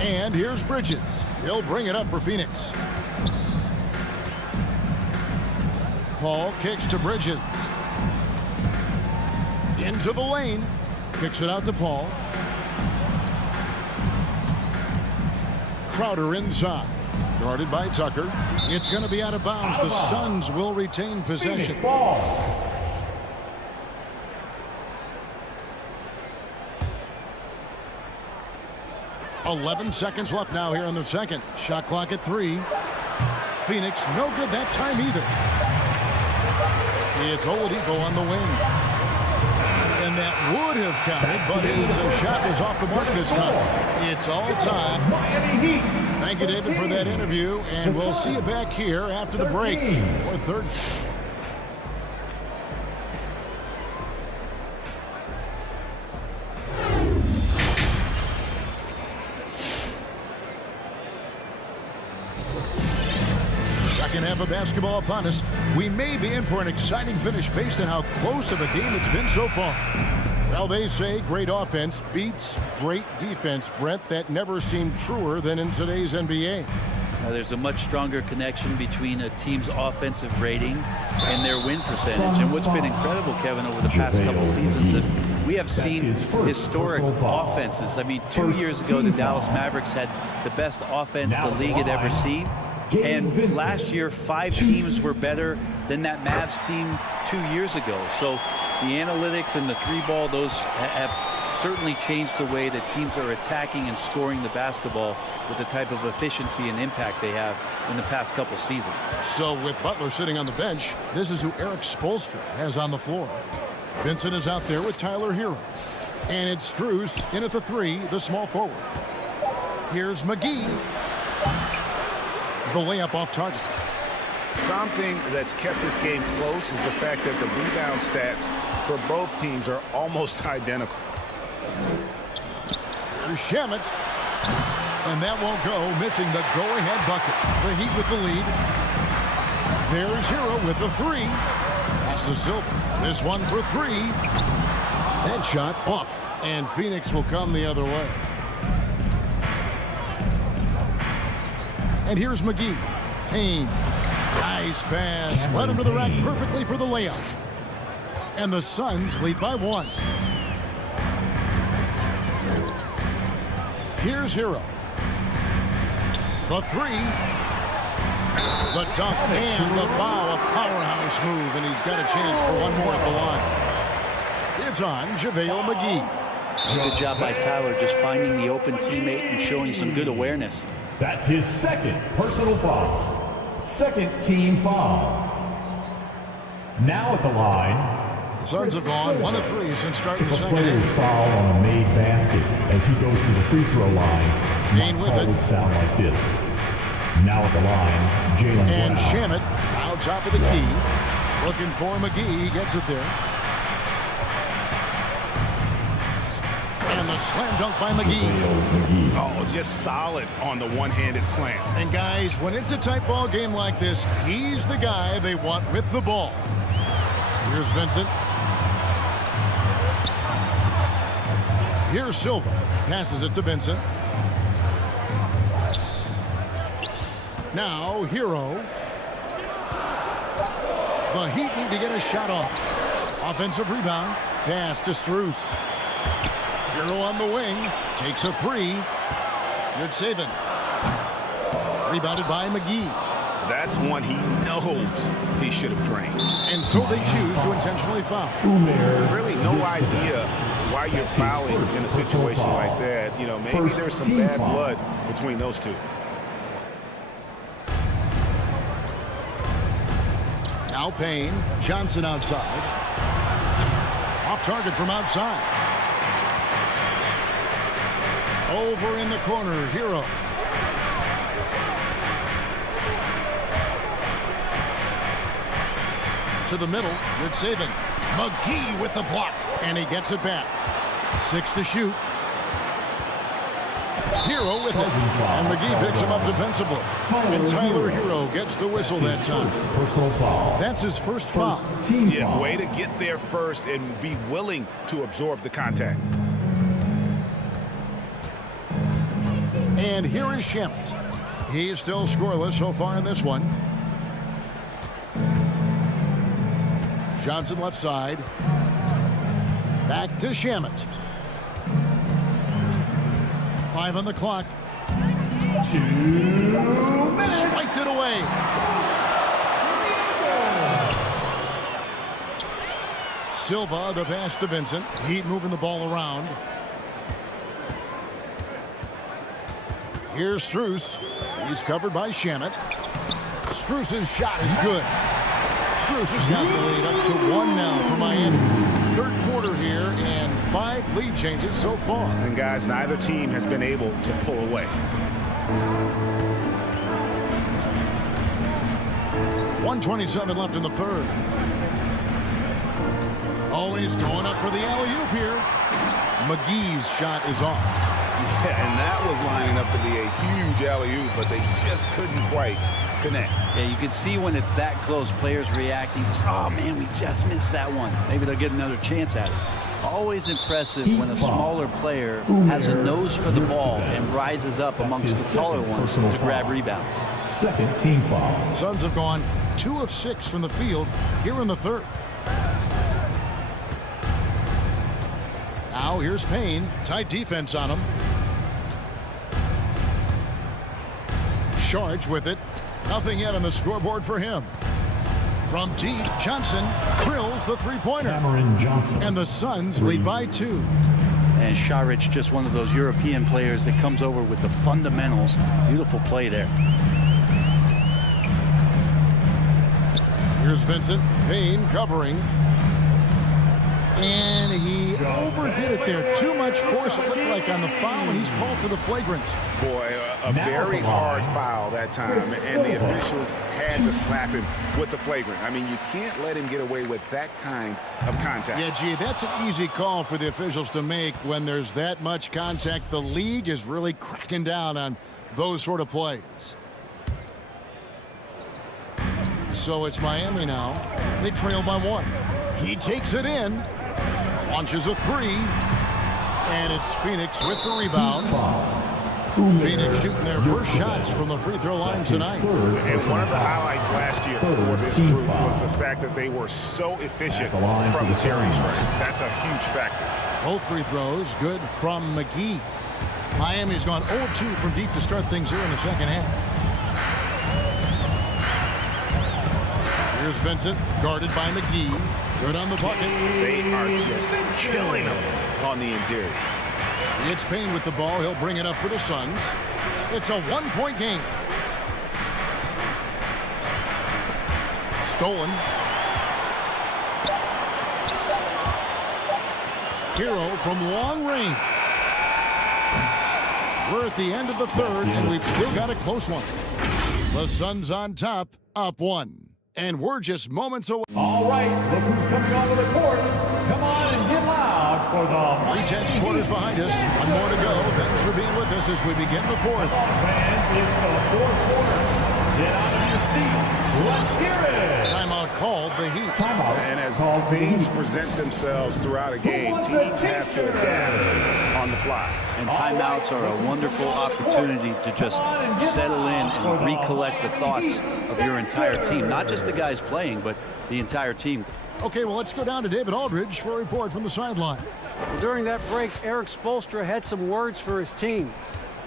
And here's Bridges. He'll bring it up for Phoenix. Paul kicks to Bridges. Into the lane. Kicks it out to Paul. Crowder inside. Guarded by Tucker. It's going to be out of bounds. The Suns will retain possession. 11 seconds left now here in the 2nd. Shot clock at 3. Phoenix, no good that time either. It's Oladipo on the wing. And that would have counted, but his shot was off the mark this time. It's all time. Thank you, David, for that interview, and we'll see you back here after the break. Or 3rd. Second half of basketball upon us. We may be in for an exciting finish based on how close of a game it's been so far. Well, they say great offense beats great defense, Brett. That never seemed truer than in today's NBA. There's a much stronger connection between a team's offensive rating and their win percentage. And what's been incredible, Kevin, over the past couple seasons, that we have seen historic offenses. I mean, 2 years ago, the Dallas Mavericks had the best offense the league had ever seen. And last year, 5 teams were better than that Mavs team 2 years ago. So the analytics and the 3-ball, those have certainly changed the way that teams are attacking and scoring the basketball with the type of efficiency and impact they have in the past couple seasons. So with Butler sitting on the bench, this is who Eric Spoelstra has on the floor. Vincent is out there with Tyler Hero. And it's Strus in at the 3, the small forward. Here's McGee. The layup off target. Something that's kept this game close is the fact that the rebound stats for both teams are almost identical. Here's Shamet. And that won't go, missing the go-ahead bucket. The Heat with the lead. There's Hero with the 3. That's the Silver. This one for 3. That shot off. And Phoenix will come the other way. And here's McGee. Payne. Nice pass. Led him to the rack perfectly for the layup. And the Suns lead by 1. Here's Hero. The 3. The dunk and the foul. A powerhouse move. And he's got a chance for one more at the line. It's on JaVale McGee. Good job by Tyler just finding the open teammate and showing some good awareness. That's his 2nd personal foul. 2nd team foul. Now at the line. The Suns have gone 1 of 3 since starting the second player's half. foul on a made basket as he goes to the free throw line. Payne with it. Would sound like this. Now at the line, Jaylen And Brown. Shamet out top of the key. Looking for McGee. He gets it there. And the slam dunk by McGee. Oh, just solid on the one-handed slam. And guys, when it's a tight ball game like this, he's the guy they want with the ball. Here's Vincent. Here's Silva. Passes it to Vincent. Now, Hero. The Heat need to get a shot off. Offensive rebound. Pass to Strus. Hero on the wing. Takes a three. Good saving. Rebounded by McGee. That's one he knows he should have drained. And so they choose to intentionally foul. Really no idea why you're fouling in a situation like that. You know, maybe there's some bad blood between those two. Now Payne. Johnson outside. Off target from outside. Over in the corner, Hero. To the middle, good saving. McGee with the block, and he gets it back. 6 to shoot. Hero with it, and McGee picks him up defensively. And Tyler Hero gets the whistle that time. That's his first foul. Yeah, way to get there first and be willing to absorb the contact. And here is Shamet. He's still scoreless so far in this one. Johnson left side. Back to Shamet. 5 on the clock. 2. Swiped it away. Silva, the pass to Vincent. Heat moving the ball around. Here's Strus. He's covered by Shamet. Strus's shot is good. Strus has got the lead up to 1 now for Miami. Third quarter here and 5 lead changes so far. And guys, neither team has been able to pull away. 1:27 left in the third. Always going up for the alley-oop here. McGee's shot is off. Yeah, and that was lining up to be a huge alley-oop, but they just couldn't quite connect. Yeah, you can see when it's that close, players reacting. Just, oh, man, we just missed that one. Maybe they'll get another chance at it. Always impressive when a smaller player has a nose for the ball and rises up amongst the taller ones to grab rebounds. Second team foul. Suns have gone 2 of 6 from the field here in the third. Now here's Payne. Tight defense on him. Charge with it. Nothing yet on the scoreboard for him. From deep, Johnson drills the three-pointer. Cameron Johnson. And the Suns lead by 2. And Šarić, just one of those European players that comes over with the fundamentals. Beautiful play there. Here's Vincent. Payne covering. And he overdid it there. Too much force, it looked like, on the foul, and he's called for the flagrant. Boy, a very hard foul that time, and the officials had to slap him with the flagrant. I mean, you can't let him get away with that kind of contact. Yeah, gee, that's an easy call for the officials to make when there's that much contact. The league is really cracking down on those sort of plays. So it's Miami now. They trail by 1. He takes it in. Launches a 3. And it's Phoenix with the rebound. Phoenix shooting their first shots from the free throw line tonight. And one of the highlights last year for this group was the fact that they were so efficient from the series stretch. That's a huge factor. Both free throws good from McGee. Miami's gone 0-2 from deep to start things here in the second half. Here's Vincent, guarded by McGee. Good on the bucket. They are just killing them on the interior. It's Payne with the ball. He'll bring it up for the Suns. It's a 1-point game. Stolen. Hero from long range. We're at the end of the third, and we've still got a close one. The Suns on top, up 1. And we're just moments away. All right, look who's coming onto the court. Come on and get loud for the 3 tenths quarters behind us. One more to go. Thanks for being with us as we begin the fourth. fans, it's the fourth quarter. Get out of your seats. Let's hear it. Timeout called the Heat. Timeout And as called the things Heat. present themselves throughout a game, wants the teams have to adapt on the fly. And timeouts are a wonderful opportunity to just settle in and recollect the thoughts of your entire team. Not just the guys playing, but the entire team. Okay, well, let's go down to David Aldridge for a report from the sideline. During that break, Eric Spoelstra had some words for his team.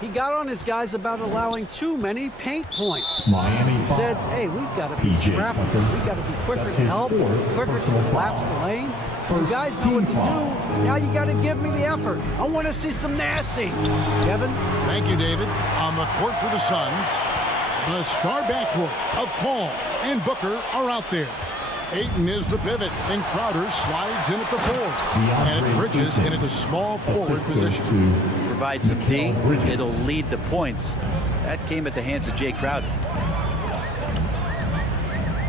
He got on his guys about allowing too many paint points. Miami He said, hey, we've got to be PJ scrappy. Tucker. We've got to be quicker That's to his help, fourth quicker to personal collapse foul. the lane. You First guys know what to team foul. do. Now you got to give me the effort. I want to see some nasty. Kevin? Thank you, David. On the court for the Suns, the star backcourt of Paul and Booker are out there. Ayton is the pivot, and Crowder slides in at the 4. And it's Bridges in at the small forward position. Provide some D, it'll lead the points. That came at the hands of Jay Crowder.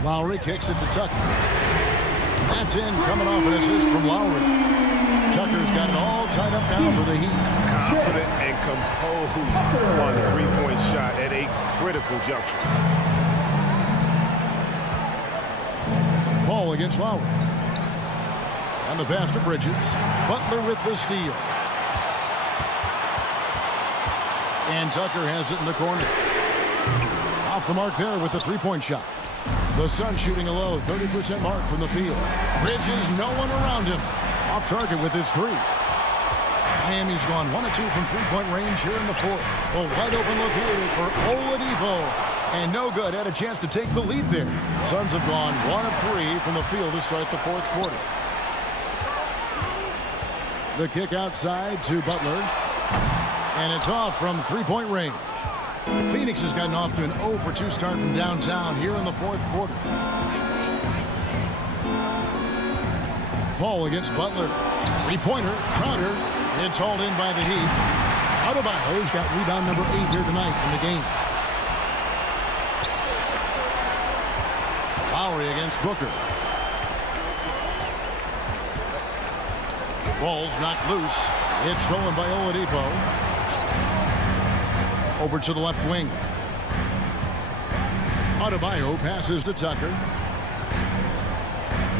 Lowry kicks it to Tucker. That's in, coming off an assist from Lowry. Tucker's got it all tied up now for the Heat. Confident and composed on the three-point shot at a critical juncture. Paul against Lowry. And the pass to Bridges. Butler with the steal. And Tucker has it in the corner. Off the mark there with the three-point shot. The Suns shooting a low 30% mark from the field. Bridges, no one around him. Off target with his 3. Miami's gone 1 of 2 from three-point range here in the fourth. A wide open look here for Oladipo. And no good. Had a chance to take the lead there. Suns have gone 1 of 3 from the field to start the fourth quarter. The kick outside to Butler. And it's off from three-point range. Phoenix has gotten off to an 0 for 2 start from downtown here in the fourth quarter. Paul against Butler. Three-pointer. Crowder. It's hauled in by the Heat. Adebayo's got rebound number 8 here tonight in the game. Lowry against Booker. Ball's knocked loose. It's stolen by Oladipo. Over to the left wing. Adebayo passes to Tucker.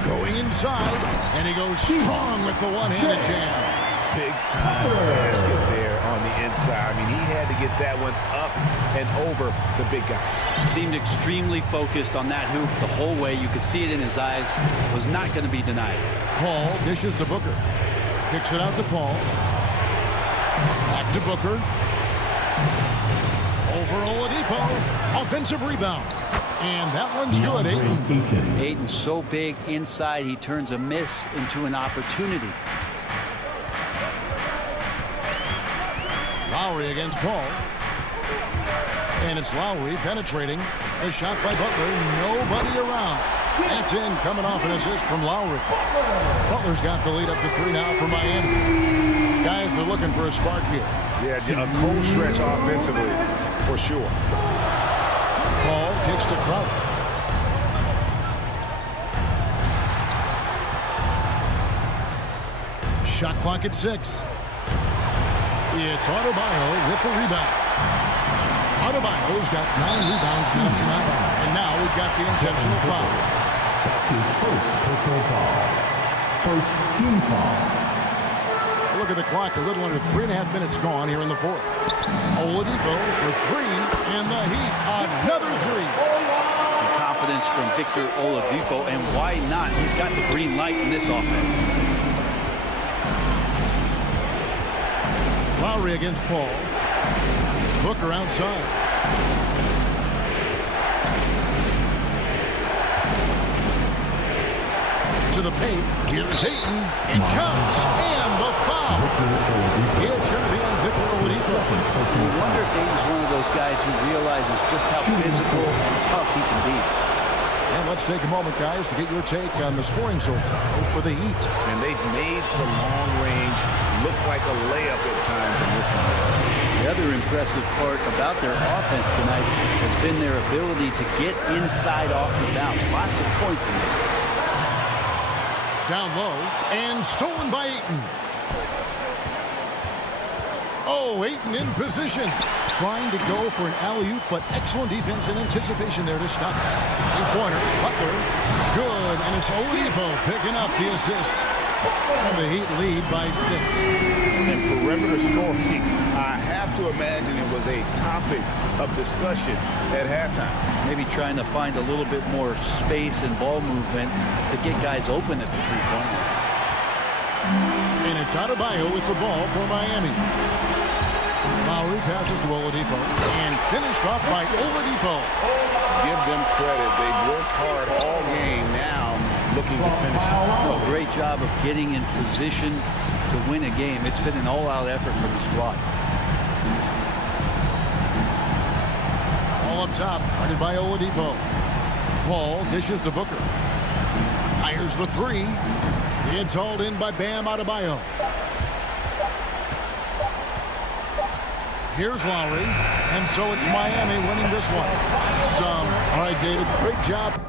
Going inside, and he goes strong with the one-handed jam. Big time basket there on the inside. I mean, he had to get that one up and over the big guy. Seemed extremely focused on that hoop the whole way. You could see it in his eyes. Was not going to be denied. Paul dishes to Booker. Kicks it out to Paul. Back to Booker. Over Oladipo. Offensive rebound. And that one's good, Ayton. Ayton's so big inside, he turns a miss into an opportunity. Lowry against Paul. And it's Lowry penetrating. A shot by Butler. Nobody around. That's in, coming off an assist from Lowry. Butler's got the lead up to 3 now for Miami. Guys are looking for a spark here. Yeah, a cold stretch offensively, for sure. Paul kicks to Crowder. Shot clock at 6. It's Adebayo with the rebound. Adebayo's got 9 rebounds now tonight. And now we've got the intentional foul. That's his first personal foul. First team foul. Look at the clock. A little under 3.5 minutes gone here in the fourth. Oladipo for 3. And the Heat, another 3. Some confidence from Victor Oladipo. And why not? He's got the green light in this offense. Lowry against Paul. Booker outside. To the paint. Here's Ayton. It counts. And the foul. It's going to be on Victor Oladipo. I wonder if Ayton's one of those guys who realizes just how physical and tough he can be. And let's take a moment, guys, to get your take on the scoring so far for the Heat. And they've made the long range look like a layup at times in this one. The other impressive part about their offense tonight has been their ability to get inside off the bounce. Lots of points in there. Down low and stolen by Ayton. Oh, Ayton in position. Trying to go for an alley-oop, but excellent defense and anticipation there to stop. Three-pointer, Butler. Good, and it's Oladipo picking up the assist. And the Heat lead by 6. And perimeter scoring, I have to imagine it was a topic of discussion at halftime. Maybe trying to find a little bit more space and ball movement to get guys open at the three-point line. And it's Adebayo with the ball for Miami. Lowry passes to Oladipo and finished off by Oladipo. Give them credit. They've worked hard all game. Now looking to finish it. Well, great job of getting in position to win a game. It's been an all-out effort from the squad. All up top, guarded by Oladipo. Paul dishes to Booker. Fires the three. It's hauled in by Bam Adebayo. Here's Lowry, and so it's Miami winning this one. All right, David, great job.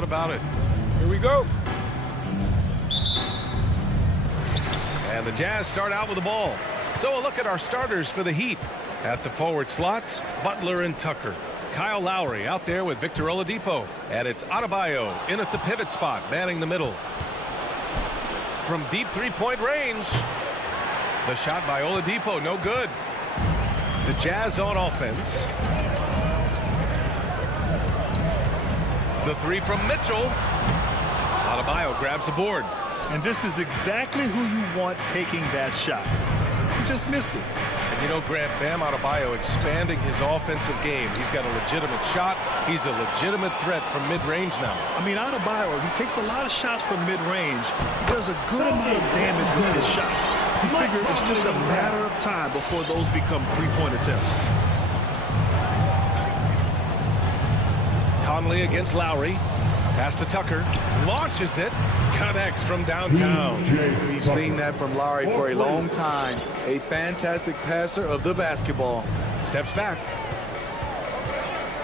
doubt about it. Here we go. And the Jazz start out with the ball. So a look at our starters for the Heat. At the forward slots, Butler and Tucker. Kyle Lowry out there with Victor Oladipo. And it's Adebayo in at the pivot spot, manning the middle. From deep three-point range. The shot by Oladipo, no good. The Jazz on offense. The three from Mitchell. Adebayo grabs the board. And this is exactly who you want taking that shot. He just missed it. And you know, Grant, Bam Adebayo expanding his offensive game. He's got a legitimate shot. He's a legitimate threat from mid-range now. I mean, Adebayo, he takes a lot of shots from mid-range. He does a good amount of damage with his shot. He figures it's just a matter of time before those become three-point attempts. Conley against Lowry. Pass to Tucker. Launches it. Connects from downtown. We've seen that from Lowry for a long time. A fantastic passer of the basketball. Steps back.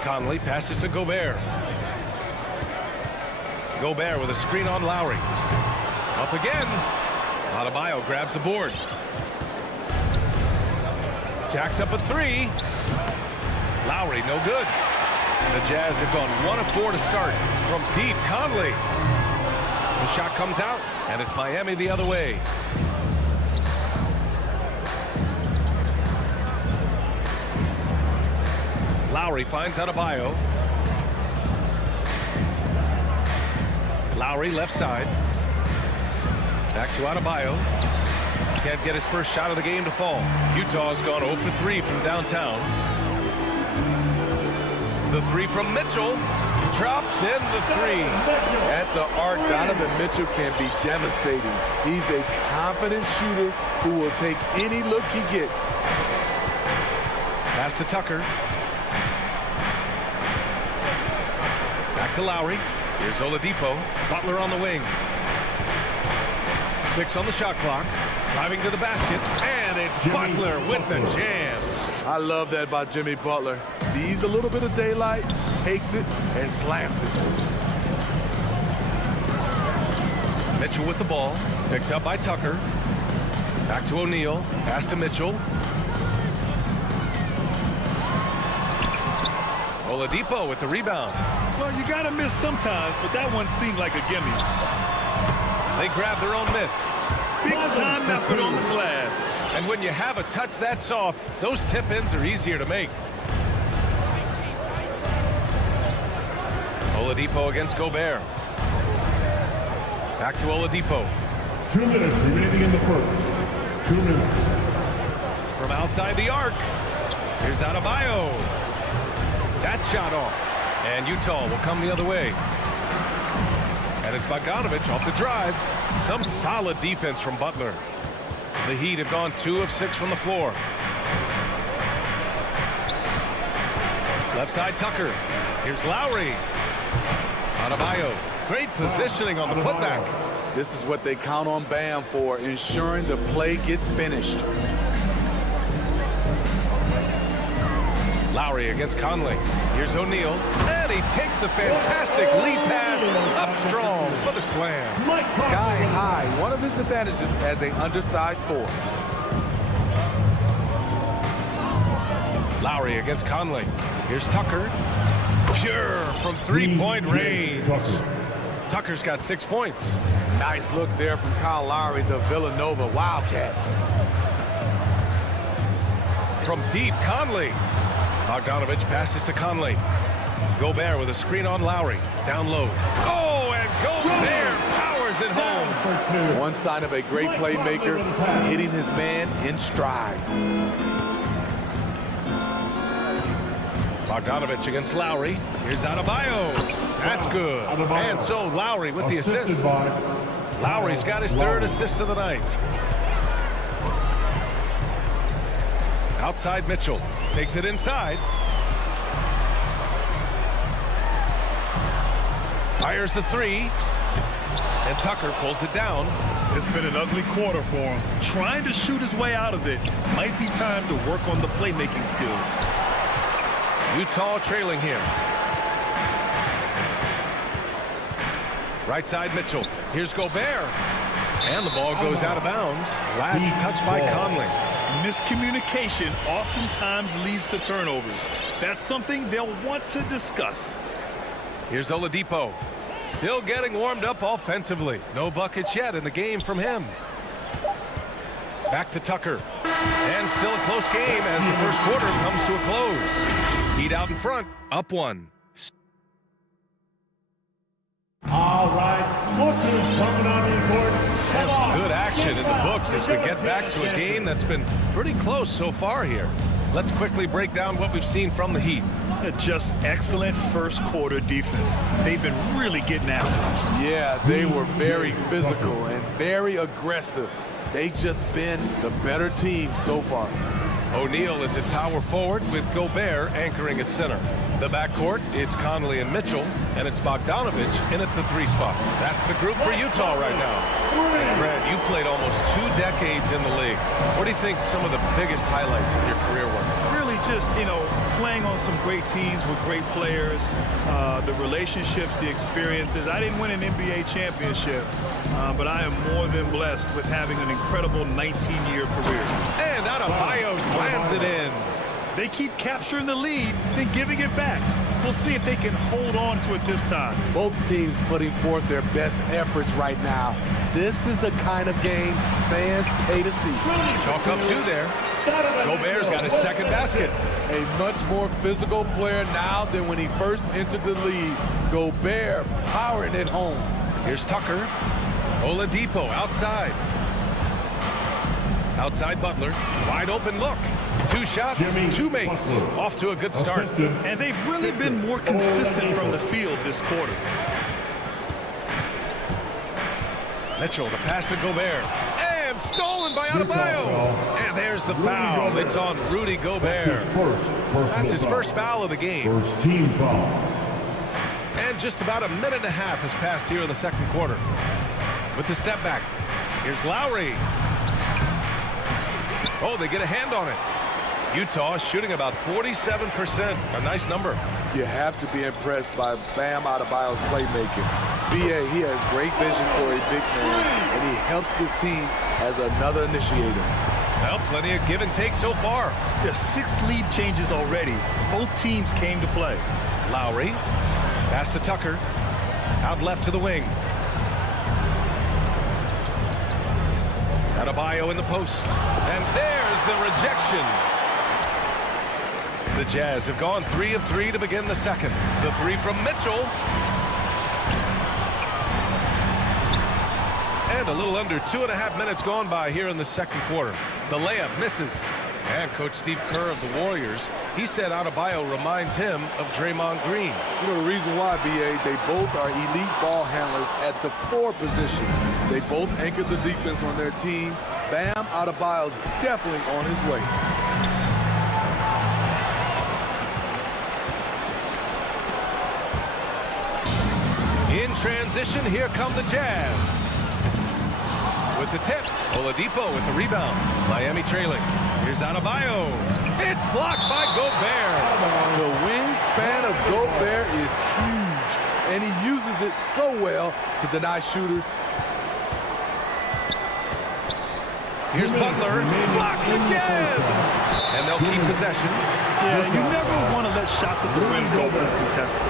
Conley passes to Gobert. Gobert with a screen on Lowry. Up again. Adebayo grabs the board. Jacks up a three. Lowry, no good. The Jazz have gone 1 of 4 to start. From deep, Conley. The shot comes out, and it's Miami the other way. Lowry finds Adebayo. Lowry left side. Back to Adebayo. Can't get his first shot of the game to fall. Utah's gone 0 for 3 from downtown. The three from Mitchell. Drops in the three. At the arc, Donovan Mitchell can be devastating. He's a confident shooter who will take any look he gets. Pass to Tucker. Back to Lowry. Here's Oladipo. Butler on the wing. 6 on the shot clock. Driving to the basket. And it's Butler with the jam. I love that about Jimmy Butler. Sees a little bit of daylight, takes it, and slams it. Mitchell with the ball. Picked up by Tucker. Back to O'Neal. Pass to Mitchell. Oladipo with the rebound. Well, you got to miss sometimes, but that one seemed like a gimme. They grab their own miss. Big time effort on the glass. And when you have a touch that soft, those tip-ins are easier to make. Oladipo against Gobert. Back to Oladipo. 2 minutes remaining in the first. 2 minutes. From outside the arc. Here's Adebayo. That shot off. And Utah will come the other way. And it's Bogdanovich off the drive. Some solid defense from Butler. The Heat have gone 2 of 6 from the floor. Left side Tucker. Here's Lowry. Adebayo. Great positioning on the putback. This is what they count on Bam for, ensuring the play gets finished. Lowry against Conley. Here's O'Neal. And he takes the fantastic lead pass up strong for the slam. Sky high, one of his advantages as an undersized forward. Lowry against Conley. Here's Tucker. Pure from three-point range. Tucker's got 6 points. Nice look there from Kyle Lowry, the Villanova Wildcat. From deep, Conley. Bogdanovich passes to Conley. Gobert with a screen on Lowry. Down low. Oh, and Gobert powers it home. One sign of a great playmaker, hitting his man in stride. Bogdanovich against Lowry. Here's Adebayo. That's good. And so Lowry with the assist. Lowry's got his 3rd assist of the night. Outside Mitchell. Takes it inside. Fires the 3. And Tucker pulls it down. It's been an ugly quarter for him. Trying to shoot his way out of it. Might be time to work on the playmaking skills. Utah trailing here. Right side Mitchell. Here's Gobert. And the ball goes out of bounds. Last touch by Conley. Miscommunication oftentimes leads to turnovers. That's something they'll want to discuss. Here's Oladipo. Still getting warmed up offensively. No buckets yet in the game from him. Back to Tucker. And still a close game as the first quarter comes to a close. Heat out in front, up one. All right, look who's coming on the court. There's good action in the books as we get back to a game that's been pretty close so far here. Let's quickly break down what we've seen from the Heat. Just excellent first quarter defense. They've been really getting after it. Yeah, they were very physical and very aggressive. They've just been the better team so far. O'Neal is at power forward with Gobert anchoring at center. The backcourt, it's Conley and Mitchell, and it's Bogdanovich in at the 3 spot. That's the group for Utah right now. And Brad, you played almost 2 decades in the league. What do you think some of the biggest highlights of your career were? Really just, playing on some great teams with great players, the relationships, the experiences. I didn't win an NBA championship, but I am more than blessed with having an incredible 19-year career. And Adebayo slams it in. They keep capturing the lead, then giving it back. We'll see if they can hold on to it this time. Both teams putting forth their best efforts right now. This is the kind of game fans pay to see. Chalk up 2 there. Gobert's got his second basket. A much more physical player now than when he first entered the league. Gobert powering it home. Here's Tucker. Oladipo outside. Outside Butler. Wide open look. 2 shots, 2 makes. Off to a good start. And they've really been more consistent from the field this quarter. Mitchell, the pass to Gobert. And stolen by Adebayo. And there's the foul. It's on Rudy Gobert. That's his first foul of the game. First team foul. And just about a minute and a half has passed here in the second quarter. With the step back. Here's Lowry. Oh, they get a hand on it. Utah shooting about 47%. A nice number. You have to be impressed by Bam Adebayo's playmaking. B.A., he has great vision for a big man, and he helps this team as another initiator. Well, plenty of give and take so far. The 6 lead changes already. Both teams came to play. Lowry. Pass to Tucker. Out left to the wing. Adebayo in the post. And there's the rejection. The Jazz have gone 3 of 3 to begin the second. The 3 from Mitchell. And a little under 2.5 minutes gone by here in the second quarter. The layup misses. And Coach Steve Kerr of the Warriors, he said Adebayo reminds him of Draymond Green. You know the reason why, B.A., they both are elite ball handlers at the 4 position. They both anchor the defense on their team. Bam Adebayo's definitely on his way. In transition, here come the Jazz. With the tip, Oladipo with the rebound. Miami trailing. Here's Adebayo. It's blocked by Gobert. The wingspan of Gobert is huge, and he uses it so well to deny shooters. Here's Butler. Blocked again. And they'll keep possession. Yeah, you never want to let shots at the rim go uncontested.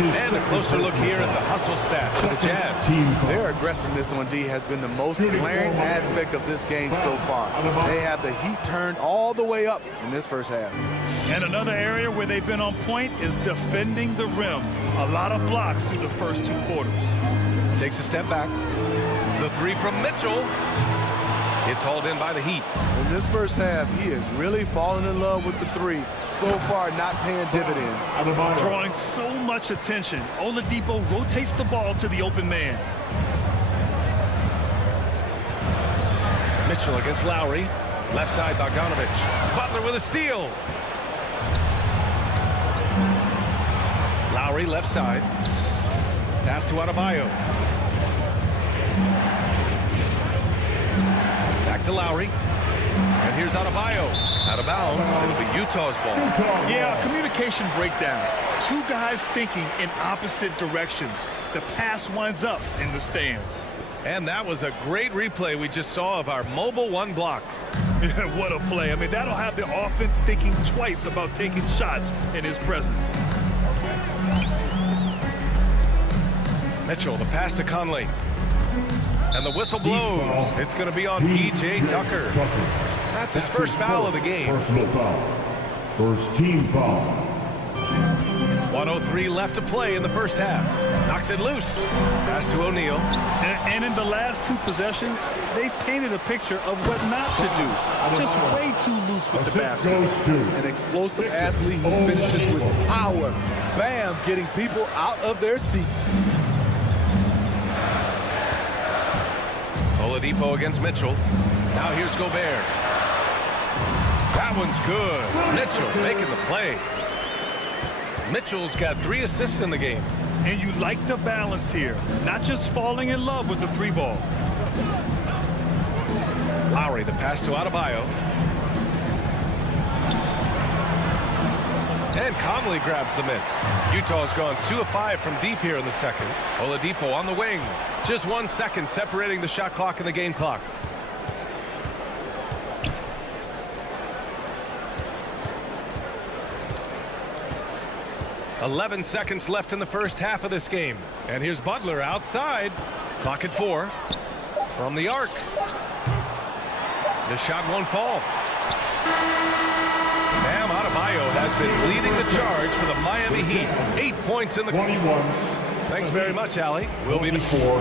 And a closer look here at the hustle stats for the Jazz. Their aggressiveness on D has been the most glaring aspect of this game so far. They have the heat turned all the way up in this first half. And another area where they've been on point is defending the rim. A lot of blocks through the first 2 quarters. Takes a step back. The 3 from Mitchell. It's hauled in by the Heat. In this first half, he has really fallen in love with the 3. So far, not paying dividends. Drawing so much attention, Oladipo rotates the ball to the open man. Mitchell against Lowry. Left side, Bogdanovich. Butler with a steal. Lowry left side. Pass to Adebayo. Back to Lowry. And here's Adebayo. Out of bounds. It'll be Utah's ball. Yeah, communication breakdown. Two guys thinking in opposite directions. The pass winds up in the stands. And that was a great replay we just saw of our mobile one block. What a play. I mean, that'll have the offense thinking twice about taking shots in his presence. Mitchell, the pass to Conley. And the whistle blows. It's going to be on P.J. Tucker. That's his first foul of the game. Personal foul. First team foul. 1:03 left to play in the first half. Knocks it loose. Pass to O'Neal. And in the last two possessions, they've painted a picture of what not to do. Just way too loose with the basket. An explosive athlete who finishes with power. Bam, getting people out of their seats. Oladipo against Mitchell. Now here's Gobert. That one's good. Mitchell making the play. Mitchell's got 3 assists in the game. And you like the balance here. Not just falling in love with the 3-ball. Lowry, the pass to Adebayo. And Conley grabs the miss. Utah's gone 2 of 5 from deep here in the second. Oladipo on the wing. Just 1 second separating the shot clock and the game clock. .11 seconds left in the first half of this game. And here's Butler outside. Clock at 4. From the arc. The shot won't fall. Bam Adebayo has been leading the charge for the Miami Heat. 8 points in the... 21. Thanks very much, Allie. We'll be... 24.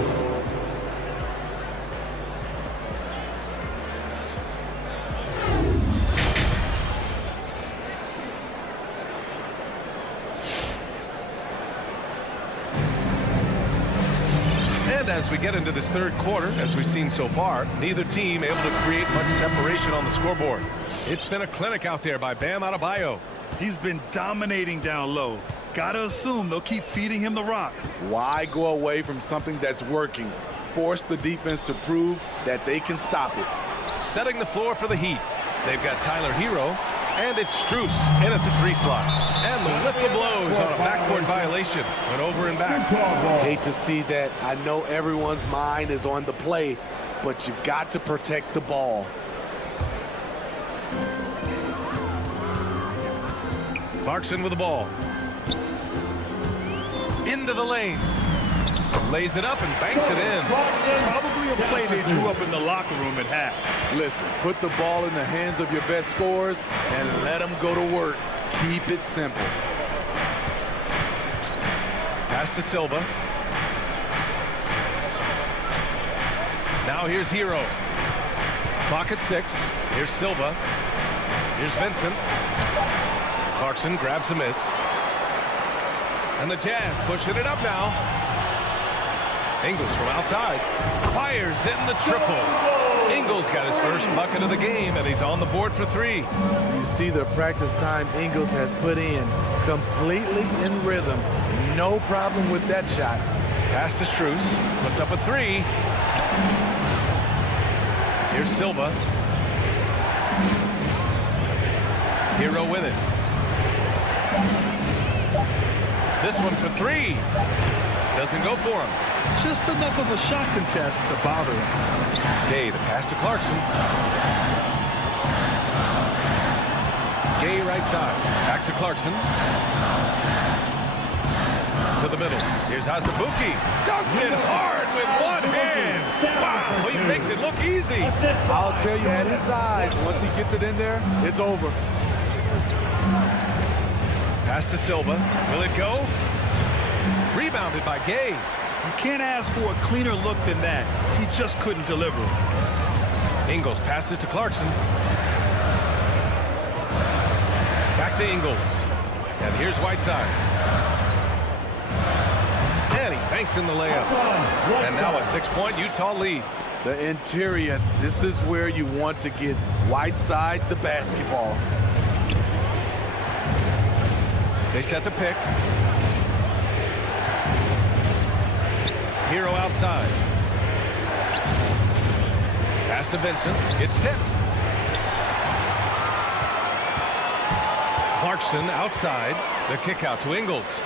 And as we get into this third quarter, as we've seen so far, neither team able to create much separation on the scoreboard. It's been a clinic out there by Bam Adebayo. He's been dominating down low. Gotta assume they'll keep feeding him the rock. Why go away from something that's working? Force the defense to prove that they can stop it. Setting the floor for the Heat. They've got Tyler Hero, and it's Strus in at the 3 slot. And the whistle blows on a backcourt violation. Went over and back. Hate to see that. I know everyone's mind is on the play, but you've got to protect the ball. Clarkson with the ball. Into the lane. Lays it up and banks it in. Probably a play they drew up in the locker room at half. Listen, put the ball in the hands of your best scorers and let them go to work. Keep it simple. Pass to Silva. Now here's Hero. Clock at 6. Here's Silva. Here's Vincent. Clarkson grabs a miss. And the Jazz pushing it up now. Ingles from outside. Fires in the triple. Ingles got his first bucket of the game, and he's on the board for 3. You see the practice time Ingles has put in. Completely in rhythm. No problem with that shot. Pass to Strus. Puts up a 3. Here's Silva. Hero with it. This one for 3. Doesn't go for him. Just enough of a shot contest to bother him. Gay, the pass to Clarkson. Gay right side. Back to Clarkson. To the middle. Here's Hasabuki. Dunks it hard with one hand. Wow, he makes it look easy. I'll tell you, at his size, once he gets it in there, it's over. Pass to Silva. Will it go? Rebounded by Gay. You can't ask for a cleaner look than that. He just couldn't deliver. Ingles passes to Clarkson. Back to Ingles. And here's Whiteside. And he banks in the layup. And now a 6-point Utah lead. The interior, this is where you want to get Whiteside the basketball. They set the pick. Hero outside. Pass to Vincent. It's tipped. Clarkson outside. The kick out to Ingles.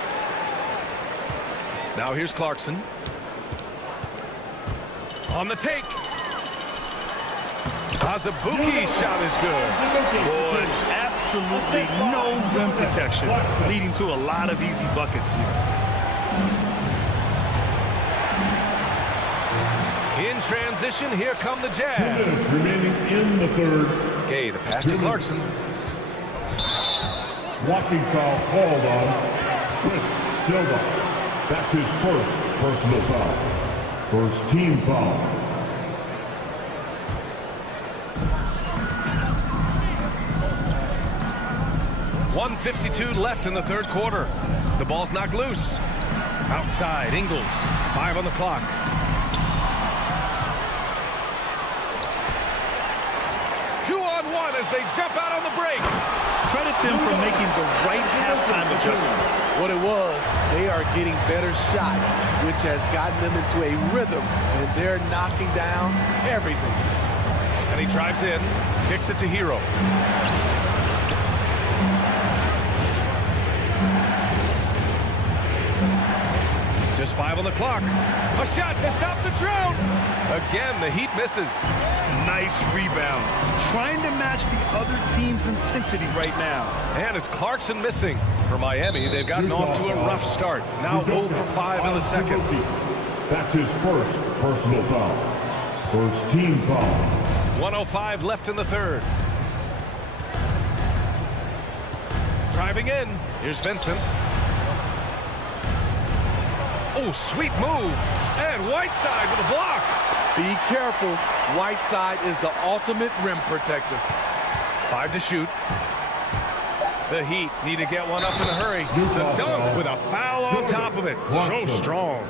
Now here's Clarkson. On the take. Azubuike's shot is good. Boy, absolutely no rim protection, leading to a lot of easy buckets here. In transition, here come the 2 Jazz. minutes remaining in the third. Okay, the pass to Clarkson. Walking foul called on Chris Silva. That's his first personal foul. First team foul. .152 left in the third quarter. The ball's knocked loose. Outside, Ingles. 5 on the clock. As they jump out on the break. Credit them for making the right halftime adjustments. What it was, they are getting better shots, which has gotten them into a rhythm, and they're knocking down everything. And he drives in, kicks it to Hero. Just 5 on the clock. A shot to stop the drought. Again, the Heat misses. Nice rebound. Trying to match the other team's intensity right now. And it's Clarkson missing. For Miami, they've gotten off to a rough start. Now 0 for 5 in the second. That's his first personal foul. First team foul. 1:05 left in the third. Driving in. Here's Vincent. Oh, sweet move. And Whiteside with a block. Be careful. Whiteside is the ultimate rim protector. 5 to shoot. The Heat need to get one up in a hurry. The dunk with a foul on top of it. So strong.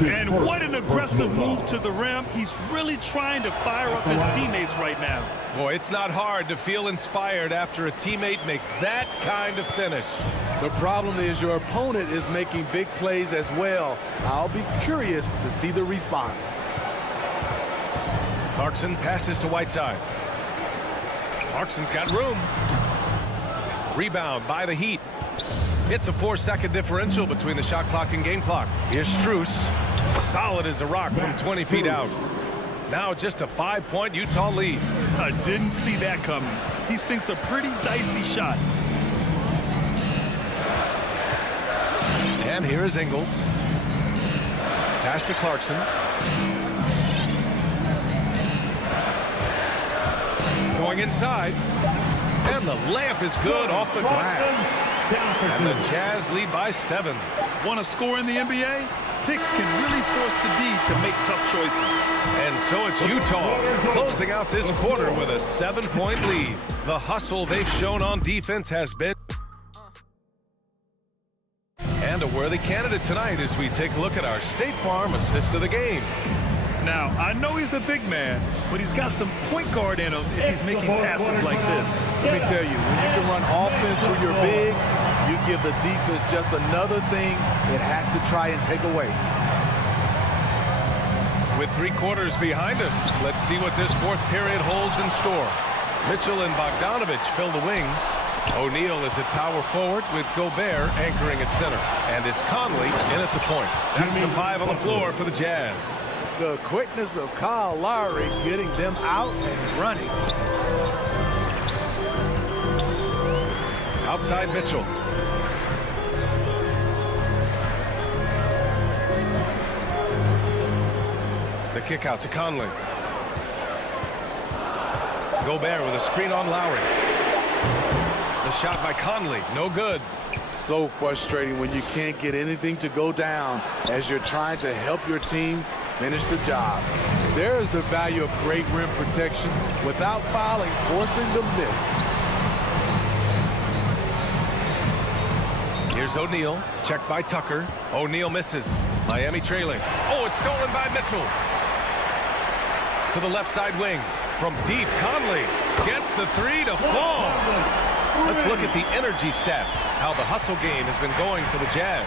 And what an aggressive move to the rim. He's really trying to fire up his teammates right now. Boy, it's not hard to feel inspired after a teammate makes that kind of finish. The problem is your opponent is making big plays as well. I'll be curious to see the response. Clarkson passes to Whiteside. Clarkson's got room. Rebound by the Heat. It's a 4-second differential between the shot clock and game clock. Here's Strus. Solid as a rock from 20 feet out. Now just a 5-point Utah lead. I didn't see that coming. He sinks a pretty dicey shot. And here is Ingles. Pass to Clarkson. Going inside. And the layup is good off the glass. And the Jazz lead by 7. Want to score in the NBA? Picks can really force the D to make tough choices. And so it's Utah closing out this quarter with a 7-point lead. The hustle they've shown on defense has been and a worthy candidate tonight as we take a look at our State Farm assist of the game. Now, I know he's a big man, but he's got some point guard in him if he's making passes like this. Let me tell you, when you can run offense through your bigs, you give the defense just another thing it has to try and take away. With 3 quarters behind us, let's see what this fourth period holds in store. Mitchell and Bogdanovich fill the wings. O'Neal is at power forward with Gobert anchoring at center. And it's Conley in at the point. That's the 5 on the floor for the Jazz. The quickness of Kyle Lowry getting them out and running. Outside Mitchell. The kick out to Conley. Gobert with a screen on Lowry. The shot by Conley, no good. So frustrating when you can't get anything to go down as you're trying to help your team finish the job. There is the value of great rim protection without fouling, forcing the miss. Here's O'Neal, checked by Tucker. O'Neal misses. Miami trailing. Oh, it's stolen by Mitchell. To the left side wing. From deep, Conley gets the 3 to fall. Let's look at the energy stats, how the hustle game has been going for the Jazz.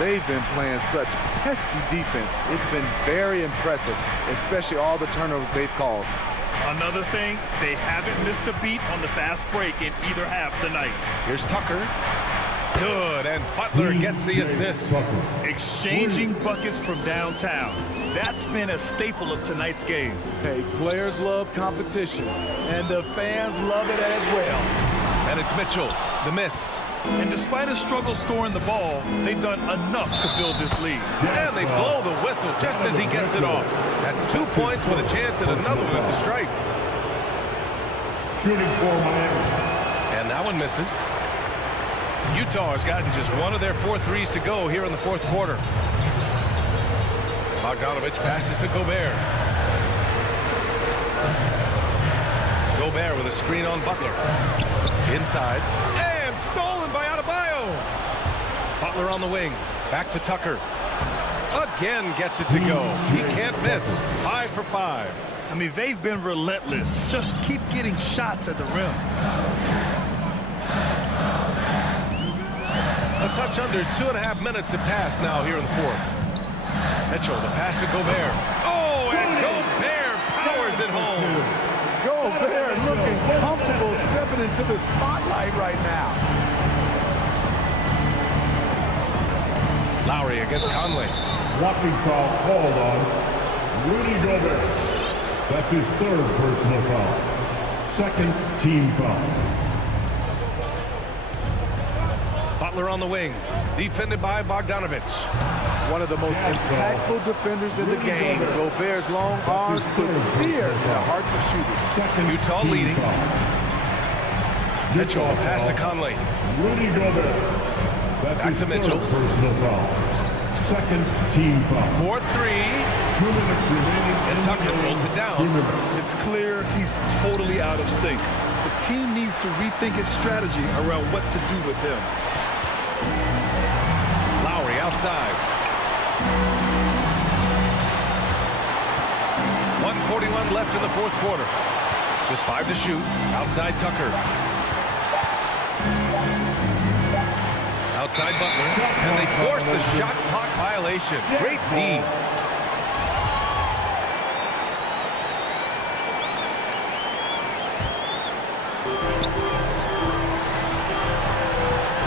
They've been playing such pesky defense. It's been very impressive, especially all the turnovers they've caused. Another thing, they haven't missed a beat on the fast break in either half tonight. Here's Tucker. Good, and Butler gets the assist. Exchanging buckets from downtown. That's been a staple of tonight's game. Hey, players love competition, and the fans love it as well. And it's Mitchell, the miss. And despite a struggle scoring the ball, they've done enough to build this lead. And they blow the whistle just as he gets it off. That's 2 points with a chance at another one at the stripe. Shooting for Miami. And that one misses. Utah has gotten just one of their 4 threes to go here in the fourth quarter. Bogdanovich passes to Gobert. Gobert with a screen on Butler. Inside. And stolen by Adebayo. Butler on the wing. Back to Tucker. Again gets it to go. He can't miss. 5 for 5. I mean, they've been relentless. Just keep getting shots at the rim. A touch under 2.5 minutes have passed now here in the fourth. Mitchell, the pass to Gobert. Oh, and Gobert powers it home. Gobert looking comfortable stepping into the spotlight right now. Lowry against Conley. Blocking foul called on Rudy Gobert. That's his 3rd personal foul. 2nd team foul. Butler on the wing, defended by Bogdanovich. One of the most impactful defenders in the game. Gobert's long arms put fear in the hearts of shooters. Utah leading. Mitchell, a pass to Conley. Rudy Gobert. Back to Mitchell. Personal foul. 2nd team foul. 4-3. 2 minutes remaining. And Tucker pulls it down. It's clear he's totally out of sync. The team needs to rethink its strategy around what to do with him. Lowry outside. 1:41 left in the fourth quarter. Just 5 to shoot. Outside Tucker. Outside Butler. And they force the shot clock violation. Great D.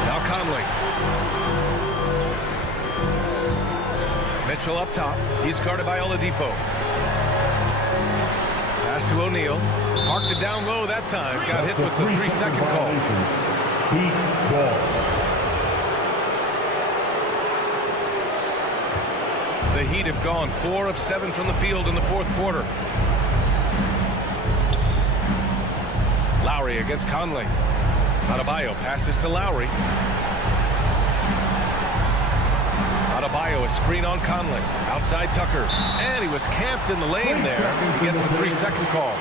Now Conley. Mitchell up top. He's guarded by Oladipo. Pass to O'Neal. Parked it down low that time. Got hit with the 3-second call. Heat ball. The Heat have gone 4 of 7 from the field in the fourth quarter. Lowry against Conley. Adebayo passes to Lowry. Adebayo, a screen on Conley. Outside Tucker. And he was camped in the lane there. He gets a 3-second call.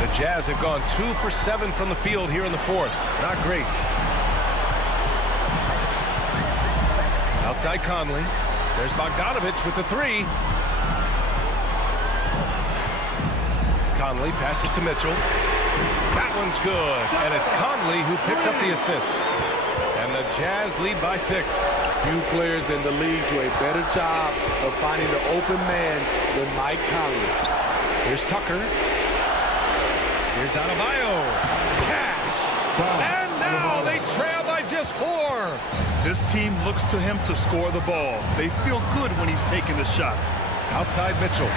The Jazz have gone 2 for 7 from the field here in the fourth. Not great. Outside Conley. There's Bogdanovich with the 3. Conley passes to Mitchell. That one's good. And it's Conley who picks up the assist. And the Jazz lead by 6. Few players in the league do a better job of finding the open man than Mike Conley. Here's Tucker. Here's Adebayo. Cash. And now they trail by just 4. This team looks to him to score the ball. They feel good when he's taking the shots. Outside Mitchell.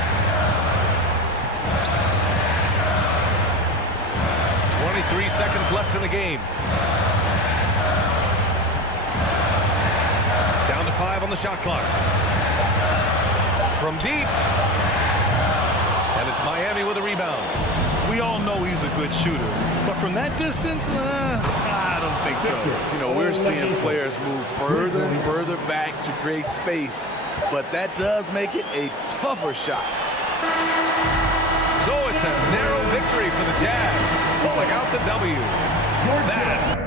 23 seconds left in the game. Down to 5 on the shot clock. From deep. And it's Miami with a rebound. We all know he's a good shooter. But from that distance, I don't think so. You know, we're seeing players move further and further back to create space. But that does make it a tougher shot. So it's a narrow victory for the Jazz, pulling out the W. That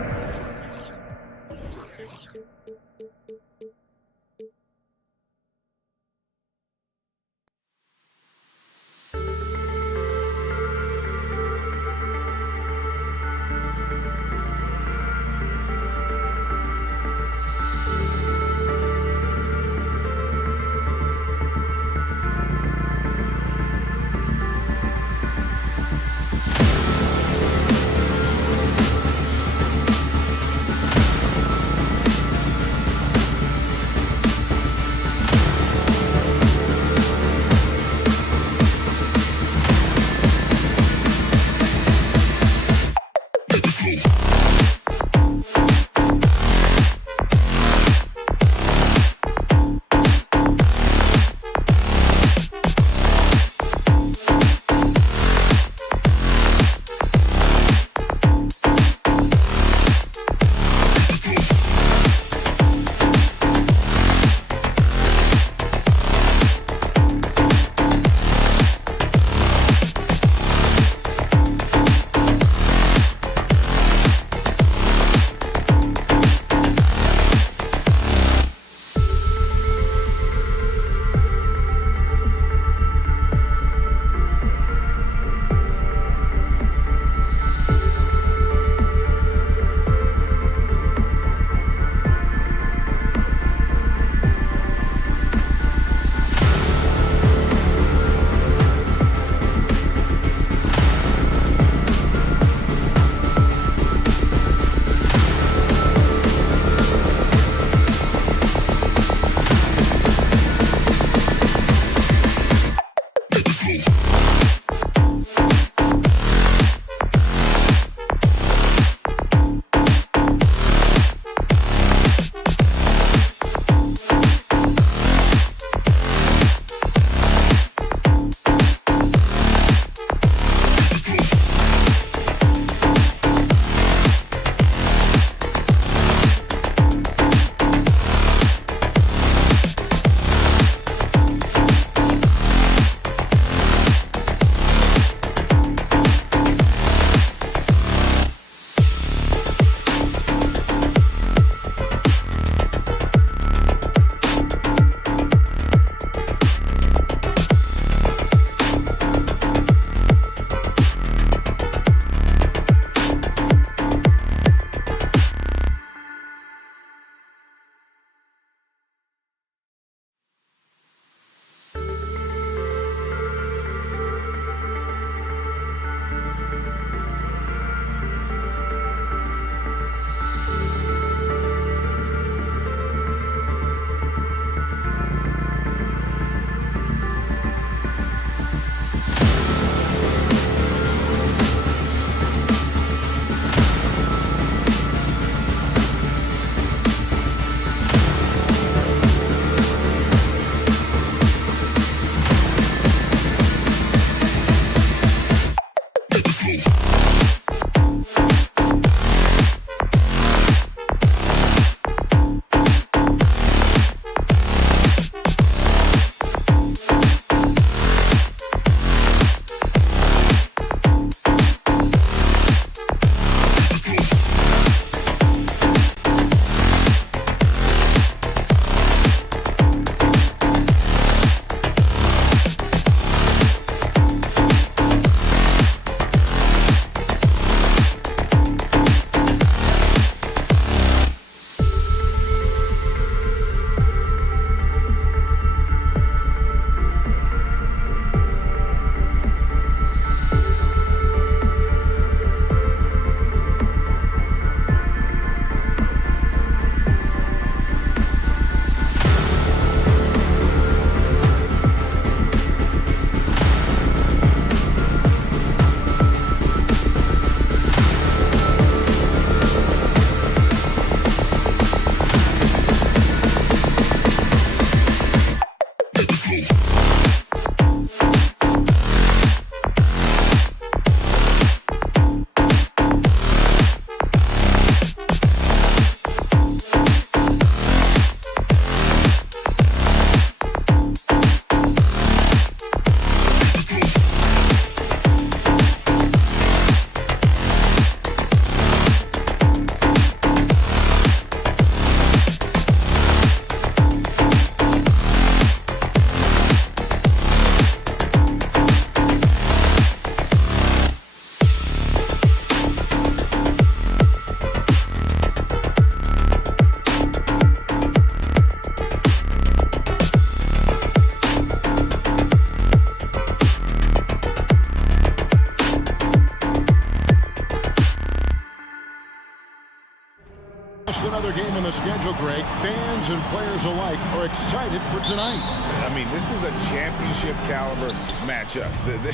Fans and players alike are excited for tonight. I mean, this is a championship caliber matchup.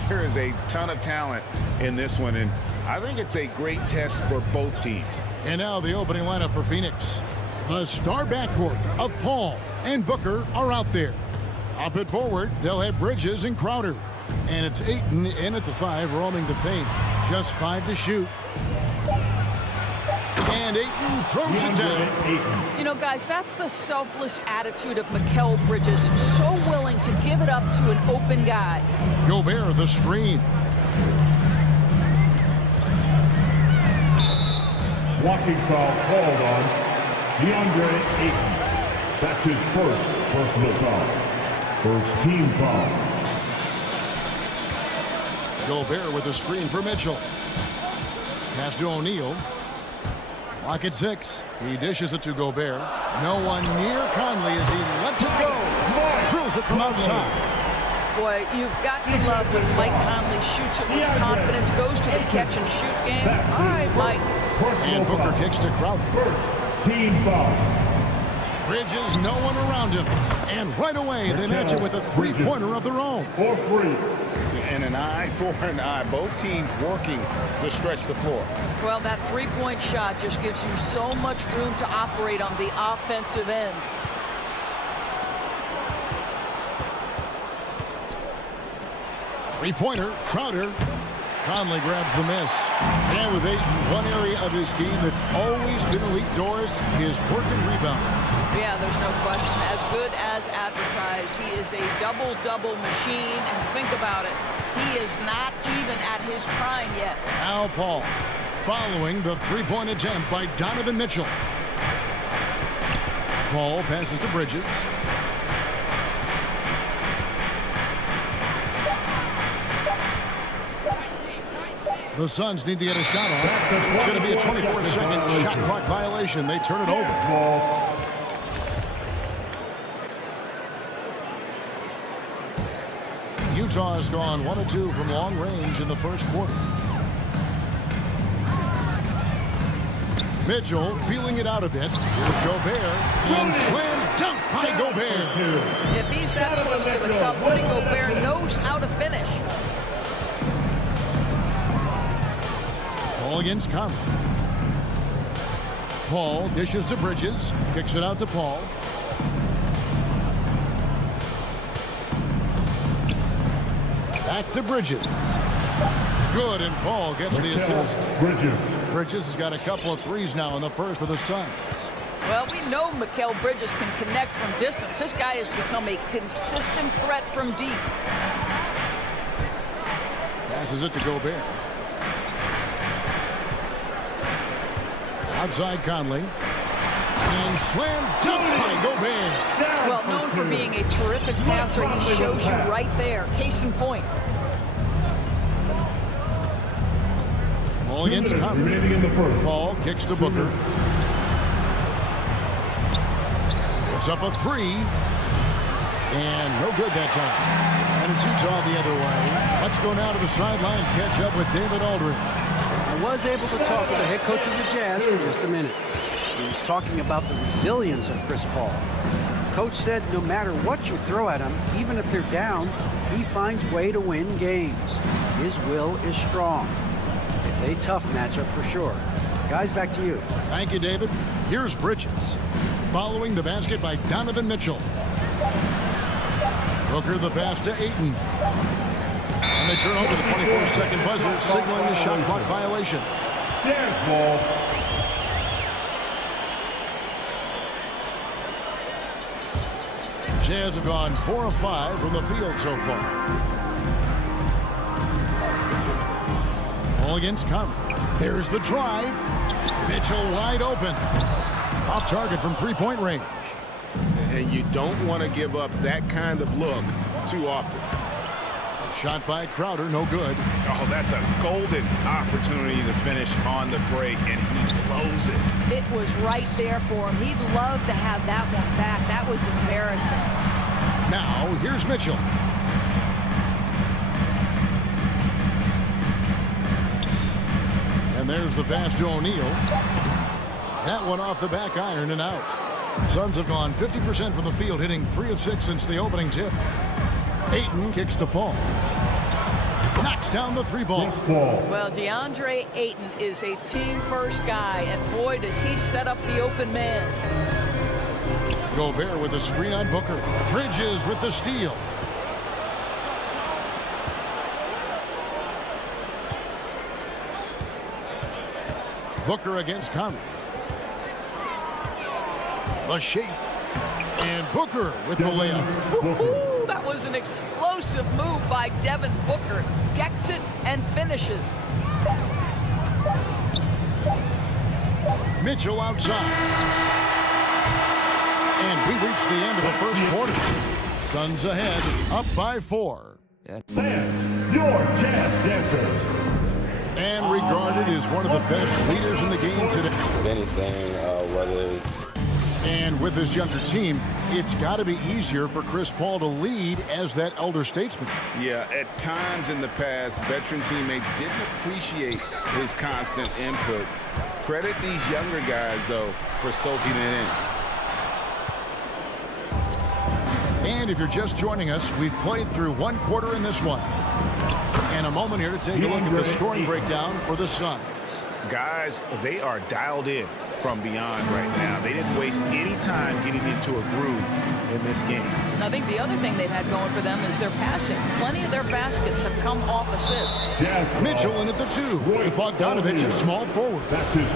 There is a ton of talent in this one, and I think it's a great test for both teams. And now the opening lineup for Phoenix. The star backcourt of Paul and Booker are out there. Up at forward, they'll have Bridges and Crowder. And it's Ayton in at the 5, roaming the paint. Just 5 to shoot. And Ayton throws it down. You know, guys, that's the selfless attitude of Mikal Bridges. So willing to give it up to an open guy. Gobert the screen. Walking foul called on DeAndre Ayton. That's his first personal foul. First team foul. Gobert with a screen for Mitchell. Pass to O'Neal. Lock at 6. He dishes it to Gobert. No one near Conley as he lets it go. Drills it from outside. Boy, you've got to love when Mike Conley shoots it with confidence, goes to the catch and shoot game. All right, Mike. And Booker kicks to Crowder. First team foul. Bridges, no one around him. And right away, they match it with a three-pointer of their own. For free. And an eye for an eye. Both teams working to stretch the floor. Well, that three-point shot just gives you so much room to operate on the offensive end. Three-pointer, Crowder. Conley grabs the miss. And with Ayton, one area of his game that's always been elite, Doris, is work and rebound. Yeah, there's no question. As good as advertised, he is a double-double machine. And think about it, he is not even at his prime yet. Now Paul, following the three-point attempt by Donovan Mitchell. Paul passes to Bridges. The Suns need to get a shot on. It's going to be a 24-second shot clock violation. They turn it over. Utah has gone 1 of 2 from long range in the first quarter. Mitchell feeling it out a bit. Here's Gobert. And slam dunk by Gobert. If he's that close to the cup, Rudy Gobert knows how to finish. Paul against Conley. Paul dishes to Bridges. Kicks it out to Paul. Back to Bridges. Good, and Paul gets the assist. Bridges has got a couple of threes now in the first for the Suns. Well, we know Mikal Bridges can connect from distance. This guy has become a consistent threat from deep. Passes it to Gobert. Outside Conley. And slam dunk by Gobert. Well, known for being a terrific passer, he shows you right there. Case in point. Paul against Conley. Paul kicks to Booker. Puts up a 3. And no good that time. And it's Utah the other way. Let's go now to the sideline and catch up with David Aldridge. I was able to talk with the head coach of the Jazz for just a minute. He was talking about the resilience of Chris Paul. Coach said no matter what you throw at him, even if they're down, he finds a way to win games. His will is strong. It's a tough matchup for sure. Guys, back to you. Thank you, David. Here's Bridges. Following the basket by Donovan Mitchell. Booker the pass to Ayton. And they turn over the 24-second buzzer, signaling the shot clock violation. Jazz ball. Jazz have gone 4 of 5 from the field so far. Ball against Conley. There's the drive. Mitchell wide open. Off target from three-point range. And you don't want to give up that kind of look too often. Shot by Crowder, no good. Oh, that's a golden opportunity to finish on the break, and he blows it. It was right there for him. He'd love to have that one back. That was embarrassing. Now, here's Mitchell. And there's the pass to O'Neal. That one off the back iron and out. Suns have gone 50% from the field, hitting 3 of 6 since the opening tip. Ayton kicks to Paul. Knocks down the 3-ball. Well, DeAndre Ayton is a team-first guy, and boy, does he set up the open man. Gobert with a screen on Booker. Bridges with the steal. Booker against Conley. The shake. And Booker with the layup. Woo-hoo, that was an explosive move by Devin Booker. Decks it and finishes. Mitchell outside. And we reach the end of the first quarter. Suns ahead, up by 4. Fans, your Jazz dancers. And regarded as one of the best leaders in the game today. If anything, whether it's... And with this younger team, it's got to be easier for Chris Paul to lead as that elder statesman. Yeah, at times in the past, veteran teammates didn't appreciate his constant input. Credit these younger guys, though, for soaking it in. And if you're just joining us, we've played through 1 quarter in this one. And a moment here to take a look at the scoring breakdown for the Suns. Guys, they are dialed in from beyond right now. They didn't waste any time getting into a groove in this game. I think the other thing they've had going for them is their passing. Plenty of their baskets have come off assists. Mitchell in at the 2, with Bogdanovich at small forward.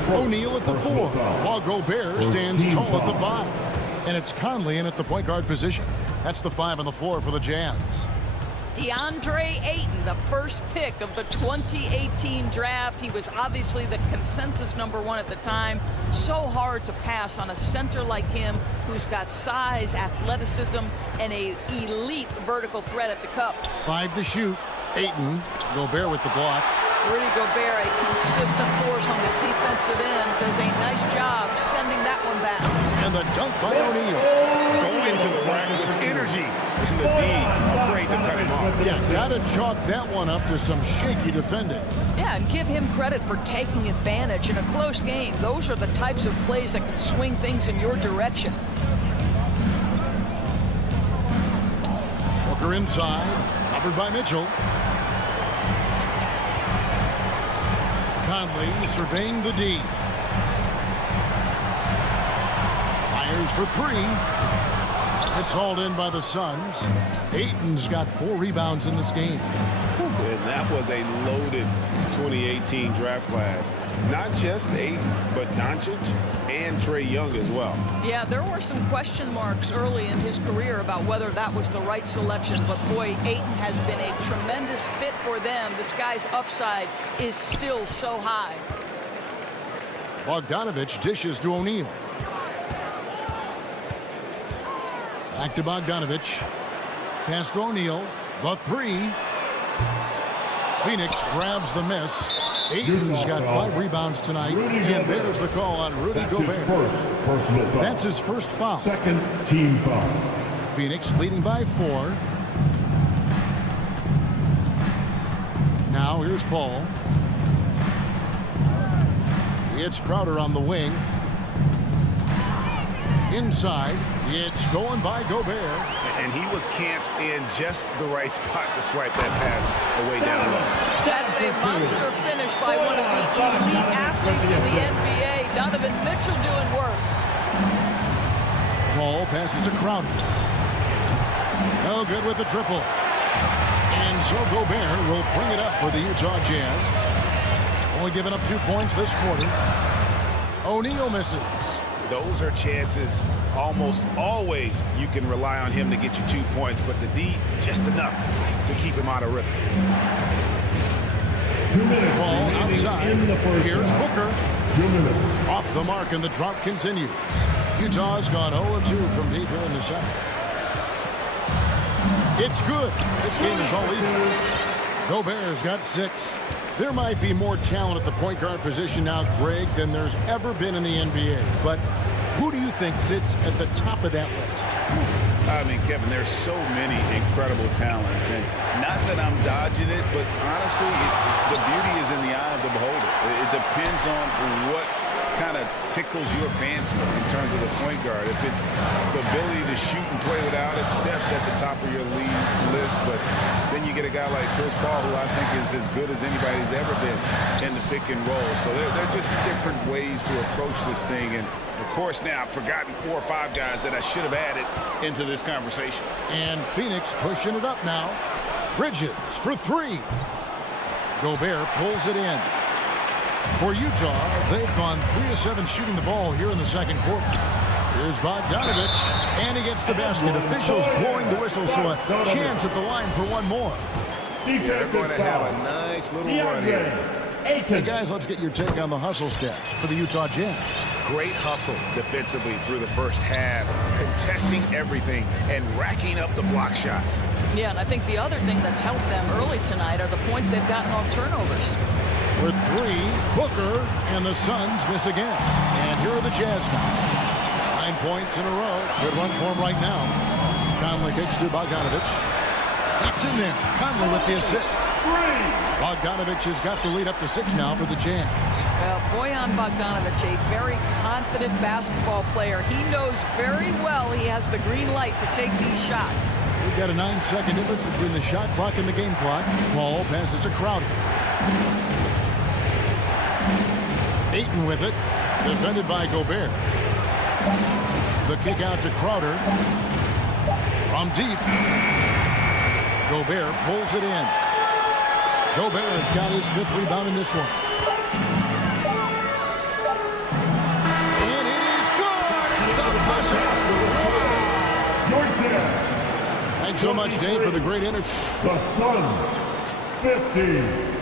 O'Neal at the 4, while Gobert stands tall at the 5. And it's Conley in at the point guard position. That's the 5 on the floor for the Jazz. DeAndre Ayton, the first pick of the 2018 draft. He was obviously the consensus #1 at the time. So hard to pass on a center like him who's got size, athleticism, and an elite vertical threat at the cup. 5 to shoot. Ayton, Gobert with the block. Rudy Gobert, a consistent force on the defensive end, does a nice job sending that one back. And the dunk by O'Neal. Going to the rack with energy. And the D afraid to cut him off. Yeah, got to chalk that one up to some shaky defending. Yeah, and give him credit for taking advantage in a close game. Those are the types of plays that can swing things in your direction. Booker inside, covered by Mitchell. Conley surveying the D. Fires for 3. It's hauled in by the Suns. Ayton's got 4 rebounds in this game. And that was a loaded 2018 draft class. Not just Ayton, but Doncic and Trae Young as well. Yeah, there were some question marks early in his career about whether that was the right selection, but boy, Ayton has been a tremendous fit for them. This guy's upside is still so high. Bogdanovich dishes to O'Neal. Back to Bogdanovich. Pass to O'Neal. The 3. Phoenix grabs the miss. Ayton's got 5 rebounds tonight. And there's the call on Rudy Gobert. That's his first foul. Second team foul. Phoenix leading by 4. Now here's Paul. It's Crowder on the wing. Inside. It's stolen by Gobert. And he was camped in just the right spot to swipe that pass away down low. That's a monster finish by one of the elite athletes in the NBA. Donovan Mitchell doing work. Paul passes to Crowder. No good with the triple. And so Gobert will bring it up for the Utah Jazz. Only giving up 2 points this quarter. O'Neal misses. Those are chances almost always you can rely on him to get you 2 points, but the D just enough to keep him out of rhythm. 2 minutes. Ball outside. In the first Here's half. Booker. 2 minutes. Off the mark, and the drought continues. Utah's gone 0-2 from deep here in the second. It's good. This game is all even. Gobert's got 6. There might be more talent at the point guard position now, Greg, than there's ever been in the NBA. But who do you think sits at the top of that list? I mean, Kevin, there's so many incredible talents. And not that I'm dodging it, but honestly, the beauty is in the eye of the beholder. It depends on what kind of tickles your fancy in terms of the point guard. If it's the ability to shoot and play without it, Steph's at the top of your league list. But then you get a guy like Chris Paul, who I think is as good as anybody's ever been in the pick and roll. So they're just different ways to approach this thing. And of course, now I've forgotten 4 or 5 guys that I should have added into this conversation. And Phoenix pushing it up now. Bridges for 3. Gobert pulls it in. For Utah, they've gone 3 of 7 shooting the ball here in the second quarter. Here's Bogdanovich, and he gets the basket. Officials blowing the whistle, so a chance at the line for one more. They're going to have a nice little run here. Hey guys, let's get your take on the hustle stats for the Utah Jazz. Great hustle defensively through the first half, contesting everything and racking up the block shots. Yeah, and I think the other thing that's helped them early tonight are the points they've gotten off turnovers. With 3, Booker, and the Suns miss again. And here are the Jazz now. 9 points in a row. Good run for him right now. Conley kicks to Bogdanovich. That's in there. Conley with the assist. Bogdanovich has got the lead up to 6 now for the Jazz. Well, Bojan Bogdanovich, a very confident basketball player. He knows very well he has the green light to take these shots. We've got a 9-second difference between the shot clock and the game clock. Ball passes to Crowder. Ayton with it. Defended by Gobert. The kick out to Crowder. From deep. Gobert pulls it in. Gobert has got his 5th rebound in this one. And it is good! The buzzer! Thanks so much, Dave, for the great interview. The Suns, 50.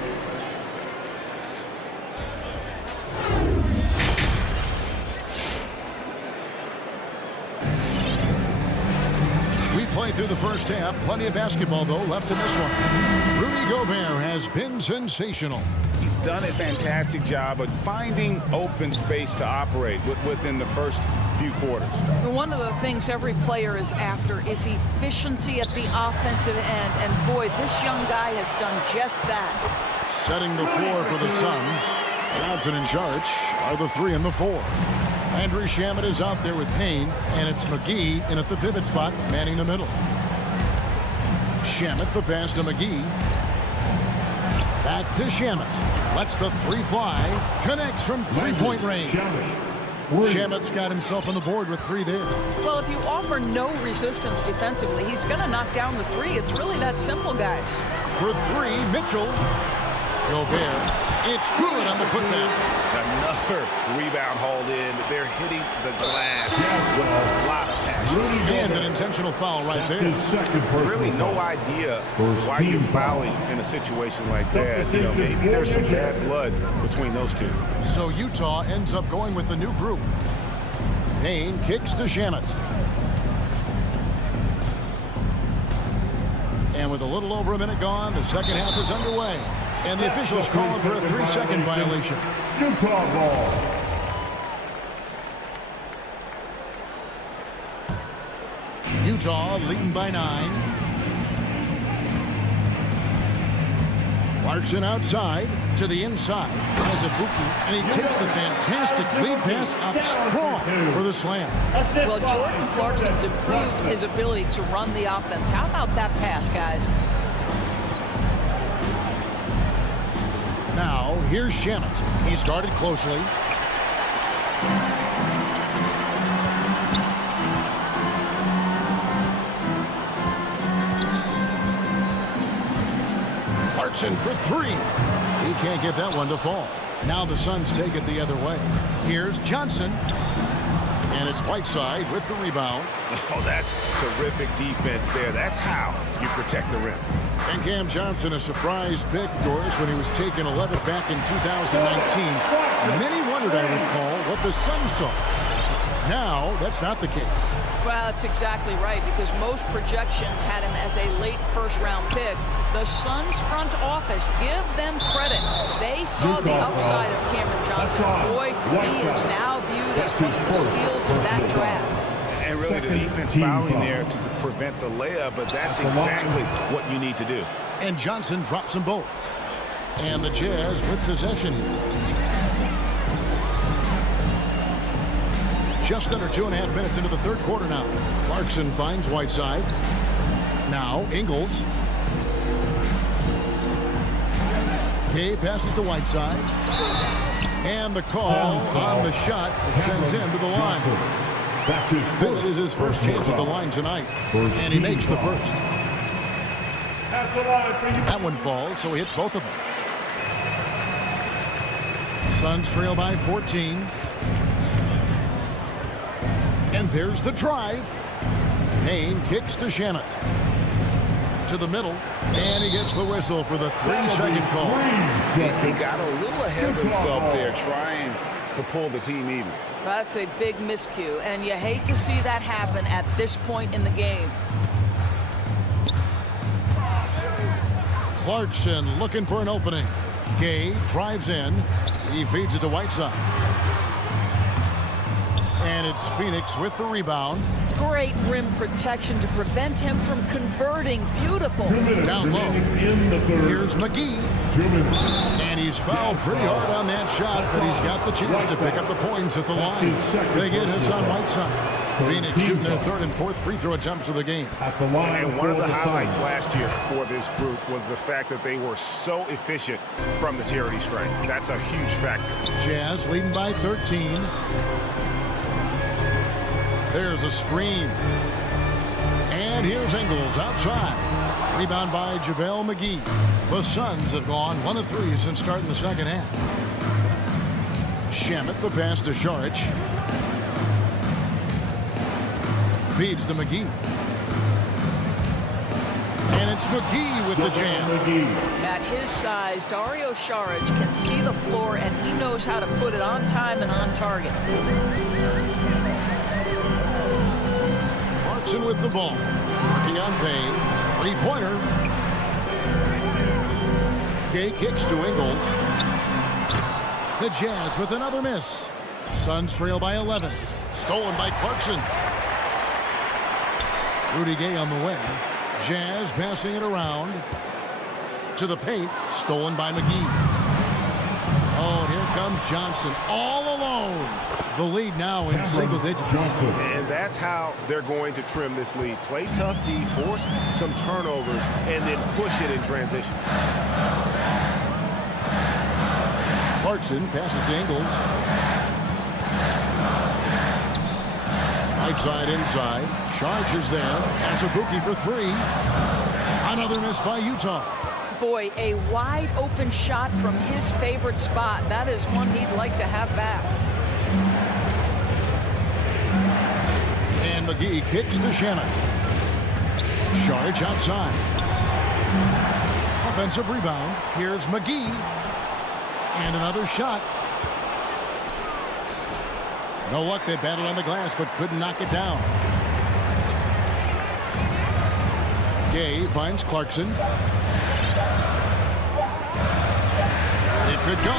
Played through the first half. Plenty of basketball, though, left in this one. Rudy Gobert has been sensational. He's done a fantastic job of finding open space to operate within the first few quarters. One of the things every player is after is efficiency at the offensive end. And, boy, this young guy has done just that. Setting the floor for the Suns. Johnson and Jarch are the 3 and the 4. Andrew Shamet is out there with Payne, and it's McGee in at the pivot spot, manning the middle. Shamet the pass to McGee. Back to Shamet. Lets the 3 fly. Connects from 3-point range. Shamet's got himself on the board with 3 there. Well, if you offer no resistance defensively, he's going to knock down the 3. It's really that simple, guys. For 3, Mitchell. Gobert. It's good on the putback. Another rebound hauled in. They're hitting the glass with a lot of passion. And an intentional foul right there. Really no idea why you're fouling in a situation like that. You know, maybe there's some bad blood between those two. So Utah ends up going with the new group. Payne kicks to Shamet. And with a little over a minute gone, the second half is underway. And the officials calling for a 3-second violation. Utah ball. Utah leading by 9. Clarkson outside to the inside. Has a Buki, and he takes the fantastic lead pass up strong for the slam. Well, Jordan Clarkson's improved his ability to run the offense. How about that pass, guys? Now, here's Shamet. He's guarded closely. Clarkson for 3. He can't get that one to fall. Now the Suns take it the other way. Here's Johnson. And it's Whiteside with the rebound. Oh, that's terrific defense there. That's how you protect the rim. And Cam Johnson, a surprise pick, Doris, when he was taken 11th back in 2019. Many wondered, I recall, what the Suns saw. Now, that's not the case. Well, that's exactly right, because most projections had him as a late first-round pick. The Suns front office, give them credit. They saw the upside of Cameron Johnson. Boy, he is now viewed as one of the steals of that draft. And really the defense fouling there to prevent the layup, but that's exactly what you need to do. And Johnson drops them both. And the Jazz with possession. Just under 2.5 minutes into the third quarter now. Clarkson finds Whiteside. Now Ingles. Gay passes to Whiteside. And the call on the shot that sends him to the line. This is his first chance at the line tonight. And he makes the first. That one falls, so he hits both of them. Suns trail by 14. And there's the drive. Payne kicks to Shamet. To the middle. And he gets the whistle for the 3-second call. He got a little ahead of himself there trying to pull the team even. That's a big miscue, and you hate to see that happen at this point in the game. Clarkson looking for an opening. Gay drives in. He feeds it to Whiteside. And it's Phoenix with the rebound. Great rim protection to prevent him from converting. Beautiful. Down low. Here's McGee. And he's fouled pretty hard on that shot, but he's got the chance to pick up the points at the line. They get Hassan Whiteside. Phoenix shooting their third and fourth free throw attempts of the game. And one of the highlights last year for this group was the fact that they were so efficient from the charity stripe. That's a huge factor. Jazz leading by 13. There's a screen. And here's Ingles outside. Rebound by JaVale McGee. The Suns have gone 1 of 3 since starting the second half. Shamet the pass to Šarić. Feeds to McGee. And it's McGee with the jam. At his size, Dario Šarić can see the floor, and he knows how to put it on time and on target. Clarkson with the ball. Working on Payne. Three-pointer. Gay kicks to Ingles. The Jazz with another miss. Suns trail by 11. Stolen by Clarkson. Rudy Gay on the way. Jazz passing it around. To the paint. Stolen by McGee. Oh, and here comes Johnson. All alone. The lead now in single digits. And that's how they're going to trim this lead. Play tough D, force some turnovers, and then push it in transition. Clarkson passes to Ingles. Right side inside. Šarić is there. Has a bookie for 3. Another miss by Utah. Boy, a wide open shot from his favorite spot. That is one he'd like to have back. And McGee kicks to Shamet. Šarić outside. Offensive rebound. Here's McGee. And another shot. No luck. They battled on the glass, but couldn't knock it down. Gay finds Clarkson. It could go.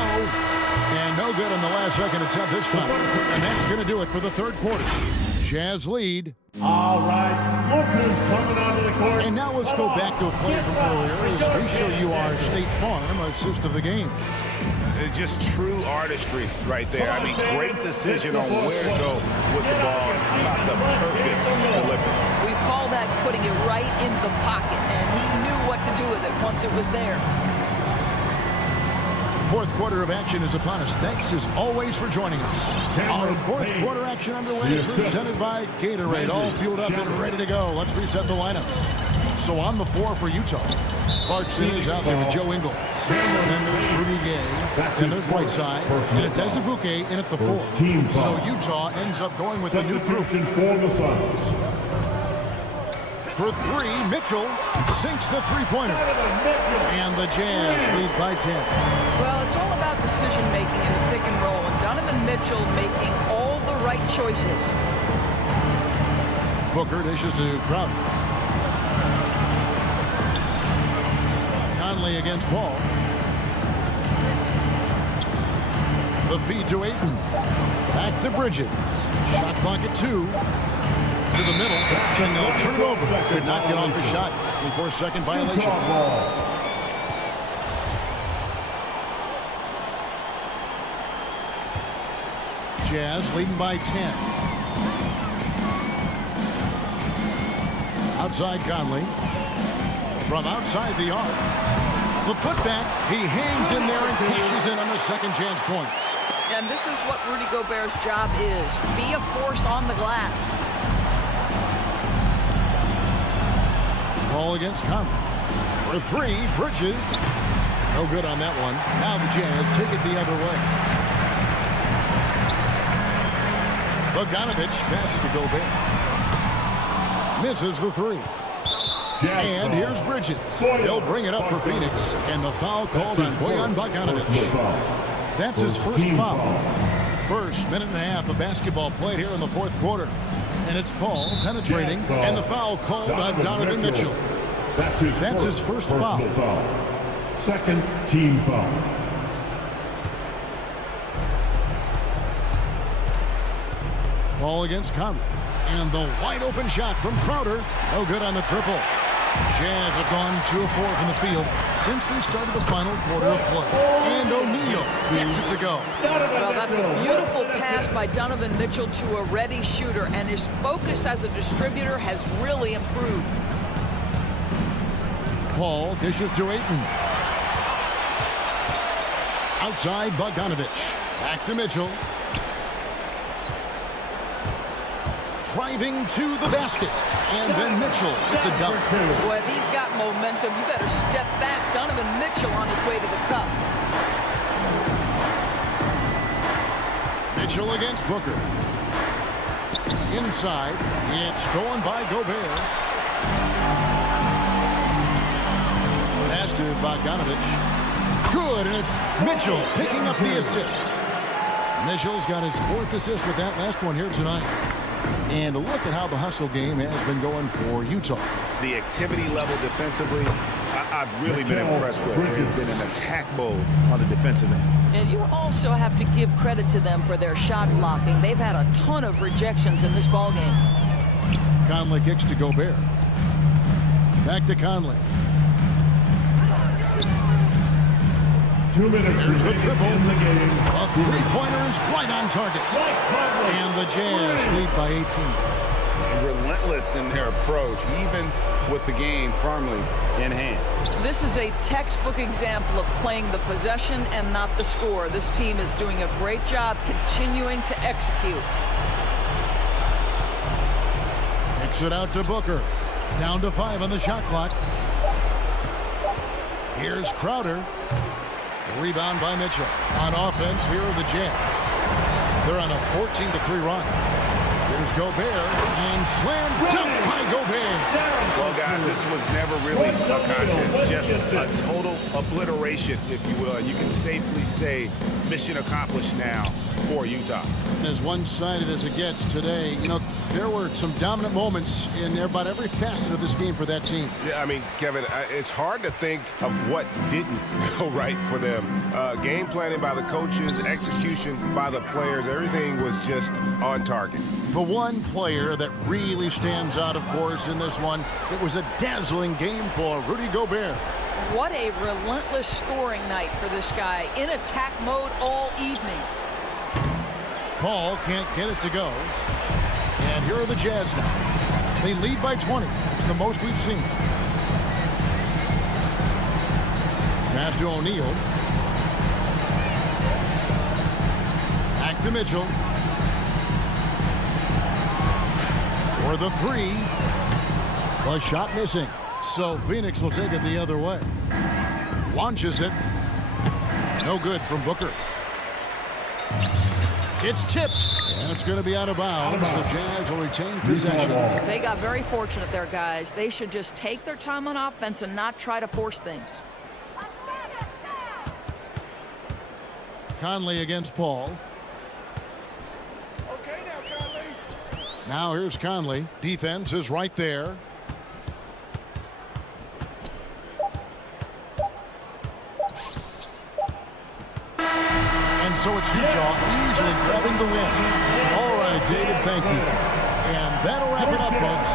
And no good on the last second attempt this time. And that's going to do it for the third quarter. Jazz lead. All right, lookers coming onto the court. And now let's go back to a play from earlier as we show you our State Farm assist of the game. It's just true artistry right there. I mean, great decision on where to go with the ball. How about the perfect delivery? We call that putting it right in the pocket, and he knew what to do with it once it was there. Fourth quarter of action is upon us. Thanks as always for joining us. Our fourth quarter action underway, presented by Gatorade. All fueled up and ready to go. Let's reset the lineups. So on the floor for Utah, Clarkson is out there with Joe Ingles. And then there's Rudy Gay. And there's Whiteside. And it's Azubuike in at the 4. So Utah ends up going with the new group. For 3, Mitchell sinks the three-pointer. And the Jazz lead by 10. Well, it's all about decision-making in the pick and roll, and Donovan Mitchell making all the right choices. Booker dishes to Crowder. Conley against Paul. The feed to Ayton. Back to Bridges. Shot clock at 2. To the middle, and they'll turn it over. Could not get off the shot before second violation. Jazz leading by 10. Outside Conley. From outside the arc. The putback. He hangs in there and cashes in on the second chance points. And this is what Rudy Gobert's job is. Be a force on the glass. Ball against Conley. For three, Bridges. No good on that one. Now the Jazz take it the other way. Bogdanovich passes to Gobert. Misses the three. And here's Bridges. They'll bring it up for Phoenix. And the foul called on Bojan Bogdanovich. That's his first foul. First minute and a half of basketball played here in the fourth quarter. And it's Paul penetrating. And the foul called on Donovan Mitchell. That's his first foul. Second team foul. Ball against Conley. And the wide open shot from Crowder. No good on the triple. Jazz have gone 2 of 4 from the field since they started the final quarter of play. And O'Neal gets it to go. Well, that's a beautiful pass by Donovan Mitchell to a ready shooter, and his focus as a distributor has really improved. Paul dishes to Ayton. Outside Bogdanovich. Back to Mitchell. Driving to the basket. And then Mitchell with the dunk. Boy, if he's got momentum, you better step back. Donovan Mitchell on his way to the cup. Mitchell against Booker. Inside. It's stolen by Gobert. Pass to Bogdanovich. Good, and it's Mitchell picking up the assist. Mitchell's got his 4th assist with that last one here tonight. And look at how the hustle game has been going for Utah. The activity level defensively, I've really been impressed with. They've been in attack mode on the defensive end. And you also have to give credit to them for their shot blocking. They've had a ton of rejections in this ballgame. Conley kicks to Gobert. Back to Conley. 2 minutes. There's the triple. In the game. A three-pointer is right on target. And the Jazz lead by 18. Relentless in their approach, even with the game firmly in hand. This is a textbook example of playing the possession and not the score. This team is doing a great job continuing to execute. Kicks it out to Booker. Down to 5 on the shot clock. Here's Crowder. Rebound by Mitchell. On offense, here are the Jazz. They're on a 14-3 run. Here's Gobert, and slam dunk by Gobert. Well, guys, this was never really a contest. Just a total obliteration, if you will. You can safely say mission accomplished now for Utah. As one-sided as it gets today, you know, there were some dominant moments in about every facet of this game for that team. Yeah, I mean, Kevin, it's hard to think of what didn't go right for them. Game planning by the coaches, execution by the players, everything was just on target. The one player that really stands out, of course, in this one, it was a dazzling game for Rudy Gobert. What a relentless scoring night for this guy. In attack mode all evening. Paul can't get it to go. And here are the Jazz now. They lead by 20. It's the most we've seen. Pass to O'Neal. Back to Mitchell. For the three. The shot missing. So Phoenix will take it the other way. Launches it. No good from Booker. It's tipped. And it's going to be out of bounds. The Jazz will retain possession. They got very fortunate there, guys. They should just take their time on offense and not try to force things. Conley against Paul. Okay now, Conley. Now here's Conley. Defense is right there. And so it's Utah easily grabbing the win. All right, David, thank you. And that'll wrap it up, folks.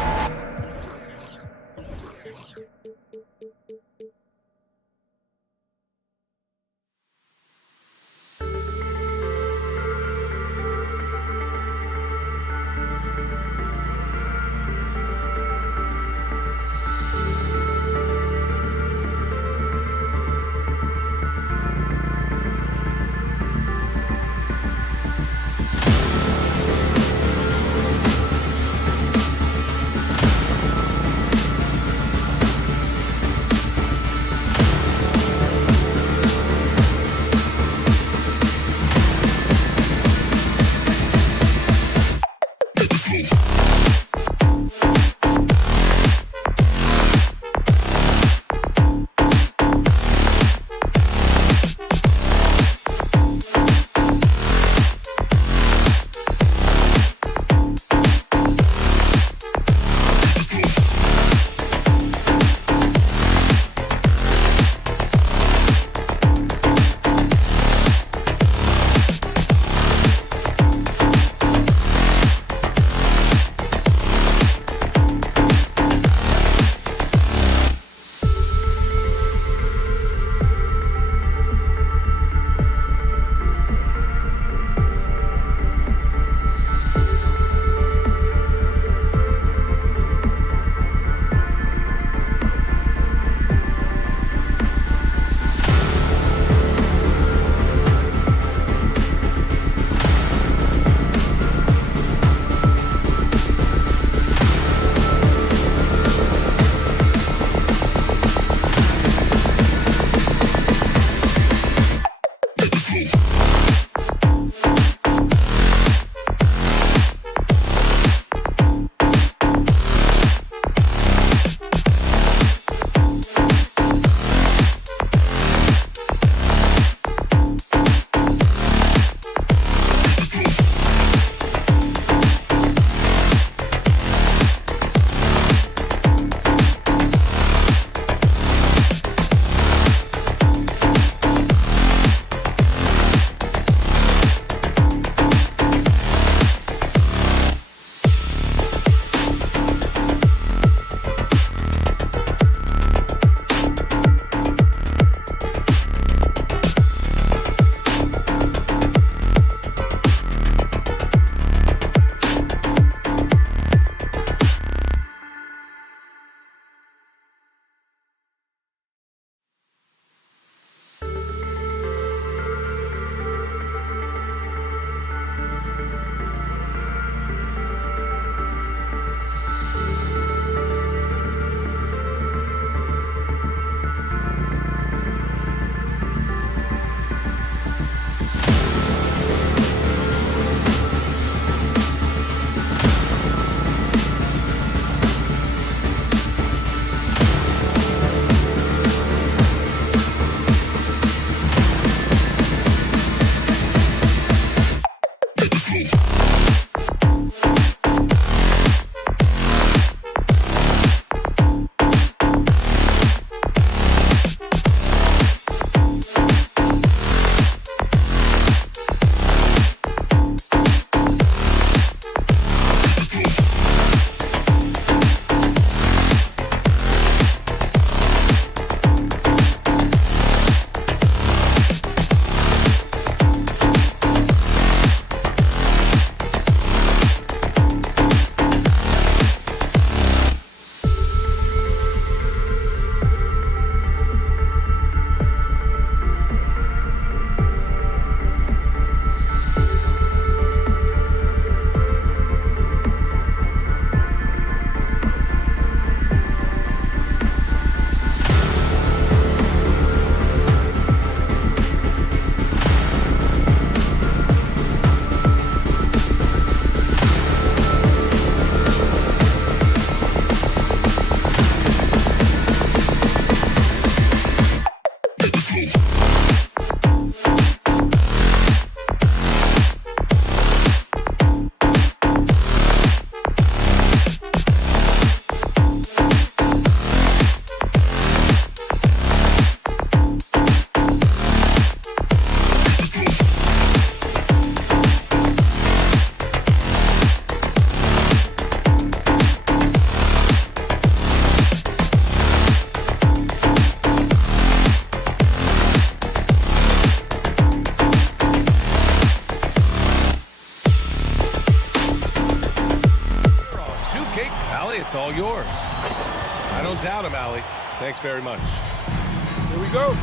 don't doubt him, Allie. Thanks very much. Here we go.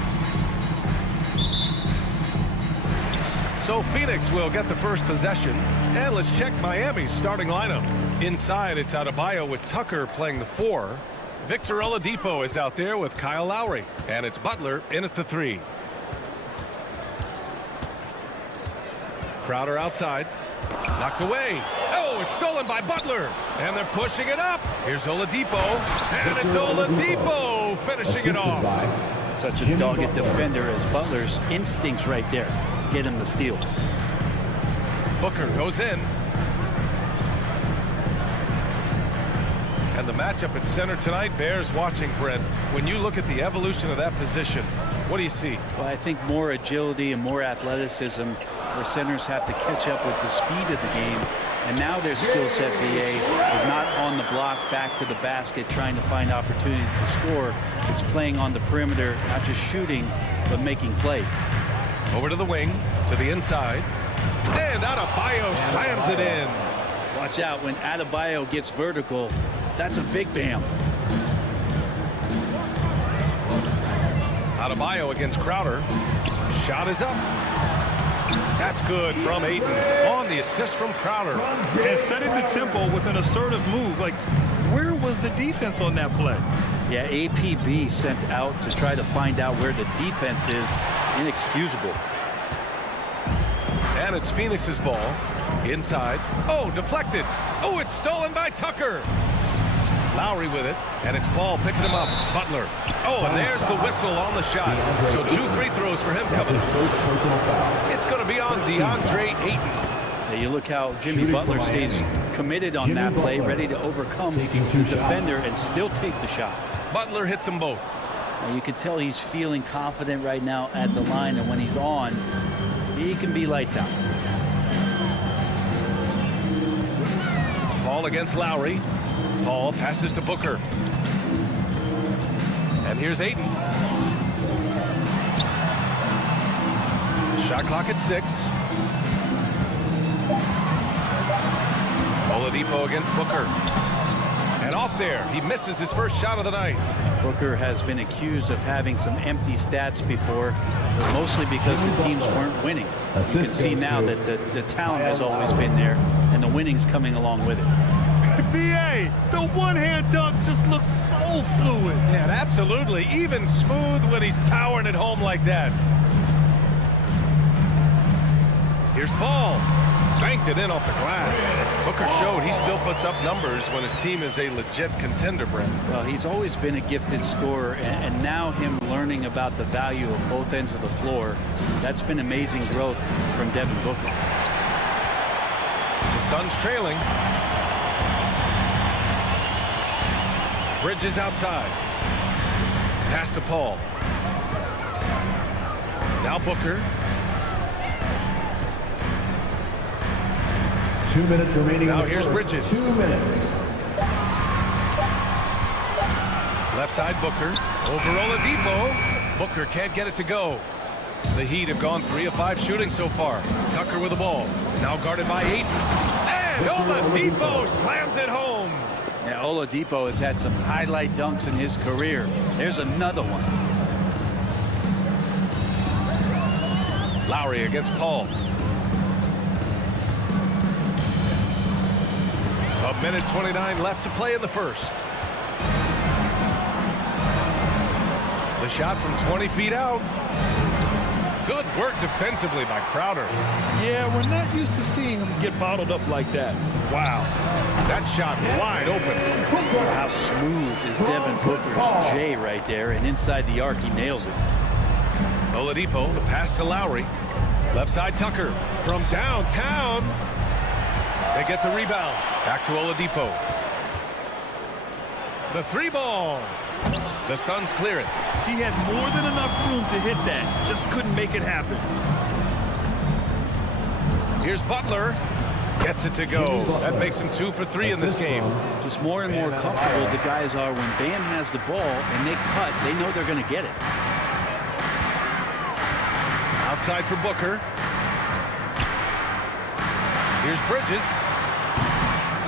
So Phoenix will get the first possession. And let's check Miami's starting lineup. Inside, it's Adebayo with Tucker playing the 4. Victor Oladipo is out there with Kyle Lowry. And it's Butler in at the 3. Crowder outside. Knocked away. Oh, it's stolen by Butler. And they're pushing it up. Here's Oladipo. And it's Oladipo finishing it off. Such a dogged defender as Butler's instincts right there. Get him the steal. Booker goes in. And the matchup at center tonight bears watching, Brent. When you look at the evolution of that position, what do you see? Well, I think more agility and more athleticism where centers have to catch up with the speed of the game. And now their skill set, BA, is not on the block back to the basket trying to find opportunities to score. It's playing on the perimeter, not just shooting, but making plays. Over to the wing, to the inside. And Adebayo slams it in. Watch out when Adebayo gets vertical. That's a big bam. Adebayo against Crowder. Shot is up. That's good from Ayton on the assist from Crowder. And setting the tempo with an assertive move. Like, where was the defense on that play? Yeah, APB sent out to try to find out where the defense is. Inexcusable. And it's Phoenix's ball. Inside. Oh, deflected. Oh, it's stolen by Tucker. Lowry with it. And it's Paul picking him up. Butler. Oh, and there's the whistle on the shot. So 2 free throws for him coming. It's going to be on DeAndre Ayton. Now you look how Jimmy Butler stays committed on that play, ready to overcome the defender and still take the shot. Butler hits them both. Now you can tell he's feeling confident right now at the line, and when he's on, he can be lights out. Paul against Lowry. Paul passes to Booker. And here's Ayton. Shot clock at 6. Oladipo against Booker. And off there. He misses his first shot of the night. Booker has been accused of having some empty stats before, but mostly because the teams weren't winning. You can see now that the talent has always been there, and the winning's coming along with it. BA, the one-hand dunk just looks so fluid. Yeah, absolutely. Even smooth when he's powering it home like that. Here's Paul. Banked it in off the glass. Booker showed he still puts up numbers when his team is a legit contender, Brent. Well, he's always been a gifted scorer, and now him learning about the value of both ends of the floor, that's been amazing growth from Devin Booker. The Suns trailing. Bridges outside. Pass to Paul. Now Booker. 2 minutes remaining. Now here's Bridges. 2 minutes. Left side Booker. Over Oladipo. Booker can't get it to go. The Heat have gone 3 of 5 shooting so far. Tucker with the ball. Now guarded by Ayton. And Oladipo slams it home. Yeah, Oladipo has had some highlight dunks in his career. There's another one. Lowry against Paul. A minute 29 left to play in the first. The shot from 20 feet out. Good work defensively by Crowder. Yeah, we're not used to seeing him get bottled up like that. Wow. That shot wide open. How smooth is Devin Booker's J right there, and inside the arc he nails it. Oladipo, the pass to Lowry. Left side Tucker from downtown. They get the rebound. Back to Oladipo. The 3 ball. The Suns clear it. He had more than enough room to hit that. Just couldn't make it happen. Here's Butler. Gets it to go. That makes him 2 for 3 in this game. Just more and more comfortable the guys are when Bam has the ball and they cut. They know they're going to get it. Outside for Booker. Here's Bridges.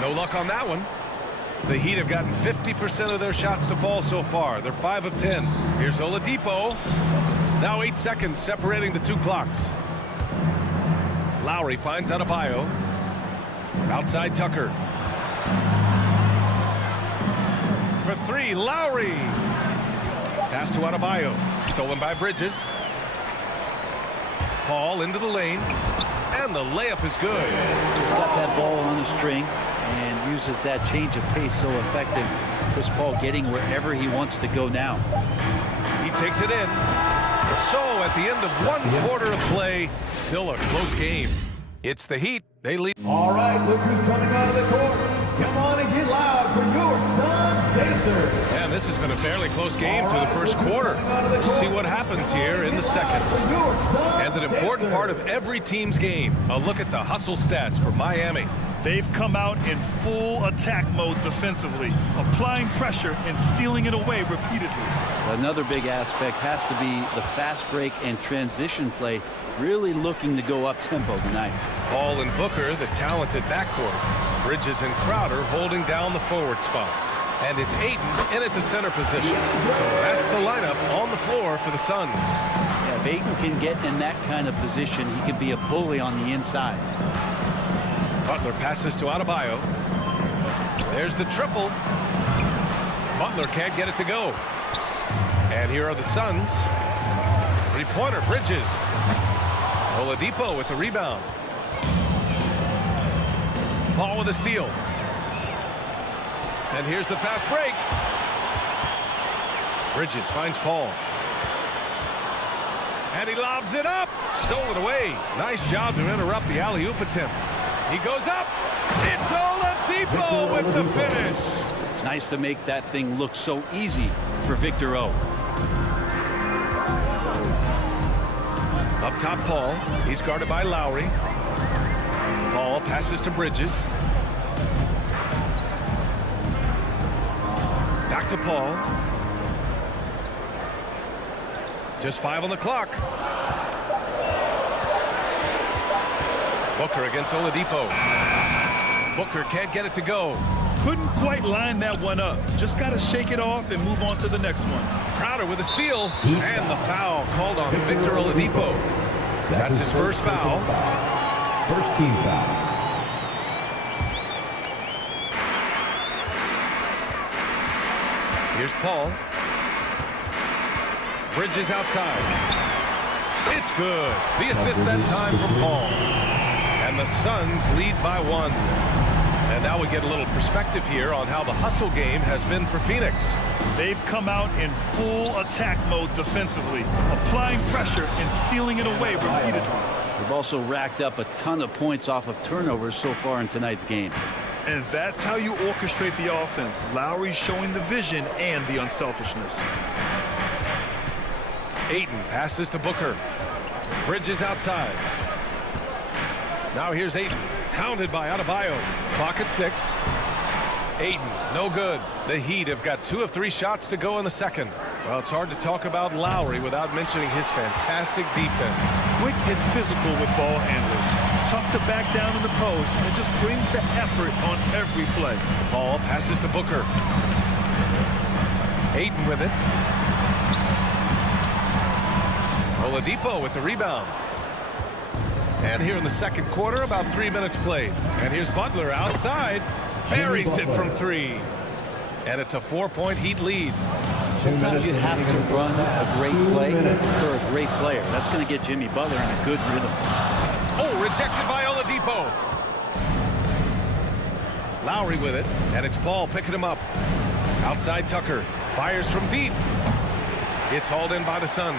No luck on that one. The Heat have gotten 50% of their shots to fall so far. They're 5 of 10. Here's Oladipo. Now 8 seconds separating the two clocks. Lowry finds Adebayo. Outside Tucker. For 3, Lowry. Pass to Adebayo. Stolen by Bridges. Paul into the lane. And the layup is good. Just got that ball on the string and uses that change of pace so effective. Chris Paul getting wherever he wants to go now. He takes it in. So at the end of 1 quarter of play, still a close game. It's the Heat. They lead. All right, look who's coming out of the court. Come on and get loud for your Suns Pacers. And this has been a fairly close game through the first quarter. We'll see what happens here in the second. And an important part of every team's game, a look at the hustle stats for Miami. They've come out in full attack mode defensively, applying pressure and stealing it away repeatedly. Another big aspect has to be the fast break and transition play, really looking to go up tempo tonight. Paul and Booker, the talented backcourt. Bridges and Crowder holding down the forward spots. And it's Ayton in at the center position. So that's the lineup on the floor for the Suns. Yeah, if Ayton can get in that kind of position, he can be a bully on the inside. Butler passes to Adebayo. There's the triple. Butler can't get it to go. And here are the Suns. 3-pointer, Bridges. Oladipo with the rebound. Paul with a steal. And here's the fast break. Bridges finds Paul. And he lobs it up. Stolen away. Nice job to interrupt the alley-oop attempt. He goes up. It's Oladipo with the finish. Nice to make that thing look so easy for Victor O. Up top, Paul. He's guarded by Lowry. Paul passes to Bridges. Back to Paul. Just 5 on the clock. Booker against Oladipo. Booker can't get it to go. Couldn't quite line that one up. Just got to shake it off and move on to the next one. Crowder with a steal. And the foul called on Victor Oladipo. That's his first foul. First team foul. Here's Paul. Bridges outside. It's good. The assist that time from Paul. And the Suns lead by 1. And now we get a little perspective here on how the hustle game has been for Phoenix. They've come out in full attack mode defensively, applying pressure and stealing it away repeatedly. They've also racked up a ton of points off of turnovers so far in tonight's game. And that's how you orchestrate the offense. Lowry showing the vision and the unselfishness. Ayton passes to Booker. Bridges outside. Now here's Ayton. Pounded by Adebayo. Clock at 6. Ayton, no good. The Heat have got 2 of 3 shots to go in the second. Well, it's hard to talk about Lowry without mentioning his fantastic defense. Quick and physical with ball handlers. Tough to back down in the post, and just brings the effort on every play. Paul passes to Booker. Ayton with it. Oladipo with the rebound. And here in the second quarter, about 3 minutes played. And here's Butler outside. Buries it from 3. And it's a 4-point Heat lead. Sometimes you have to run a great play for a great player. That's going to get Jimmy Butler in a good rhythm. Oh, rejected by Oladipo. Lowry with it. And it's Paul picking him up. Outside Tucker. Fires from deep. It's hauled in by the Suns.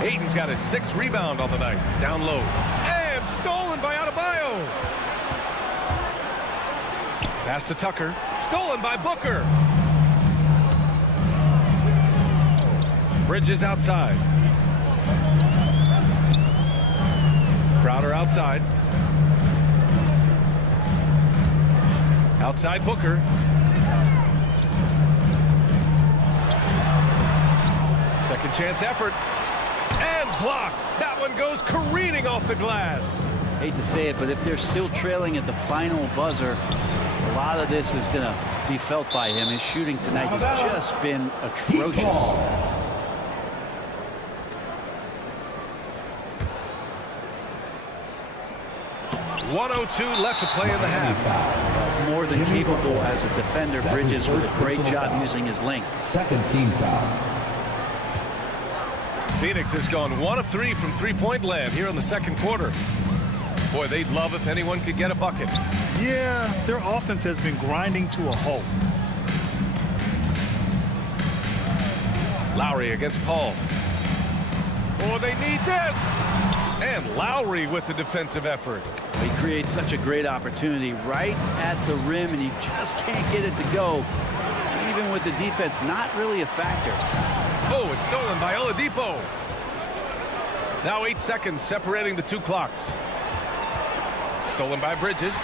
Ayton's got his 6th rebound on the night. Down low. And stolen by Adebayo. Pass to Tucker. Stolen by Booker. Bridges outside. Crowder outside. Outside Booker. Second chance effort. And blocked. That one goes careening off the glass. Hate to say it, but if they're still trailing at the final buzzer, the lot of this is going to be felt by him. His shooting tonight has just been atrocious. 1:02 left to play in the half. More than capable as a defender. Bridges with a great job using his length. Second team foul. Phoenix has gone 1 of 3 from three-point land here in the second quarter. Boy, they'd love if anyone could get a bucket. Yeah, their offense has been grinding to a halt. Lowry against Paul. Oh, they need this! And Lowry with the defensive effort. He creates such a great opportunity right at the rim, and he just can't get it to go. Even with the defense, not really a factor. Oh, it's stolen by Oladipo. Now 8 seconds separating the two clocks. Stolen by Bridges.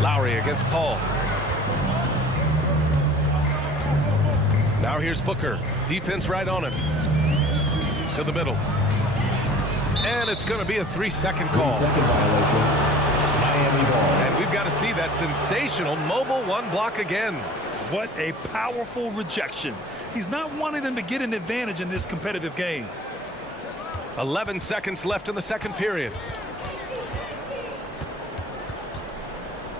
Lowry against Paul. Now here's Booker. Defense right on him. To the middle. And it's going to be a 3-second call. 3-second violation. Miami ball. And we've got to see that sensational mobile one block again. What a powerful rejection. He's not wanting them to get an advantage in this competitive game. 11 seconds left in the second period.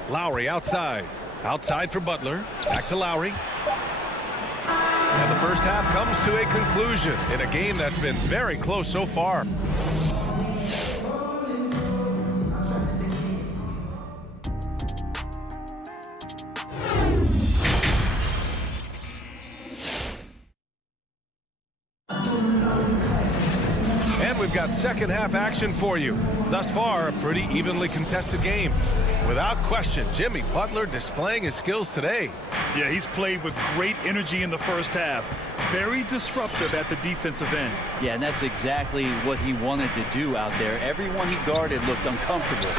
Lowry outside. Outside for Butler. Back to Lowry. And the first half comes to a conclusion in a game that's been very close so far. And we've got second half action for you. Thus far, a pretty evenly contested game. Without question, Jimmy Butler displaying his skills today. Yeah, he's played with great energy in the first half. Very disruptive at the defensive end. Yeah, and that's exactly what he wanted to do out there. Everyone he guarded looked uncomfortable.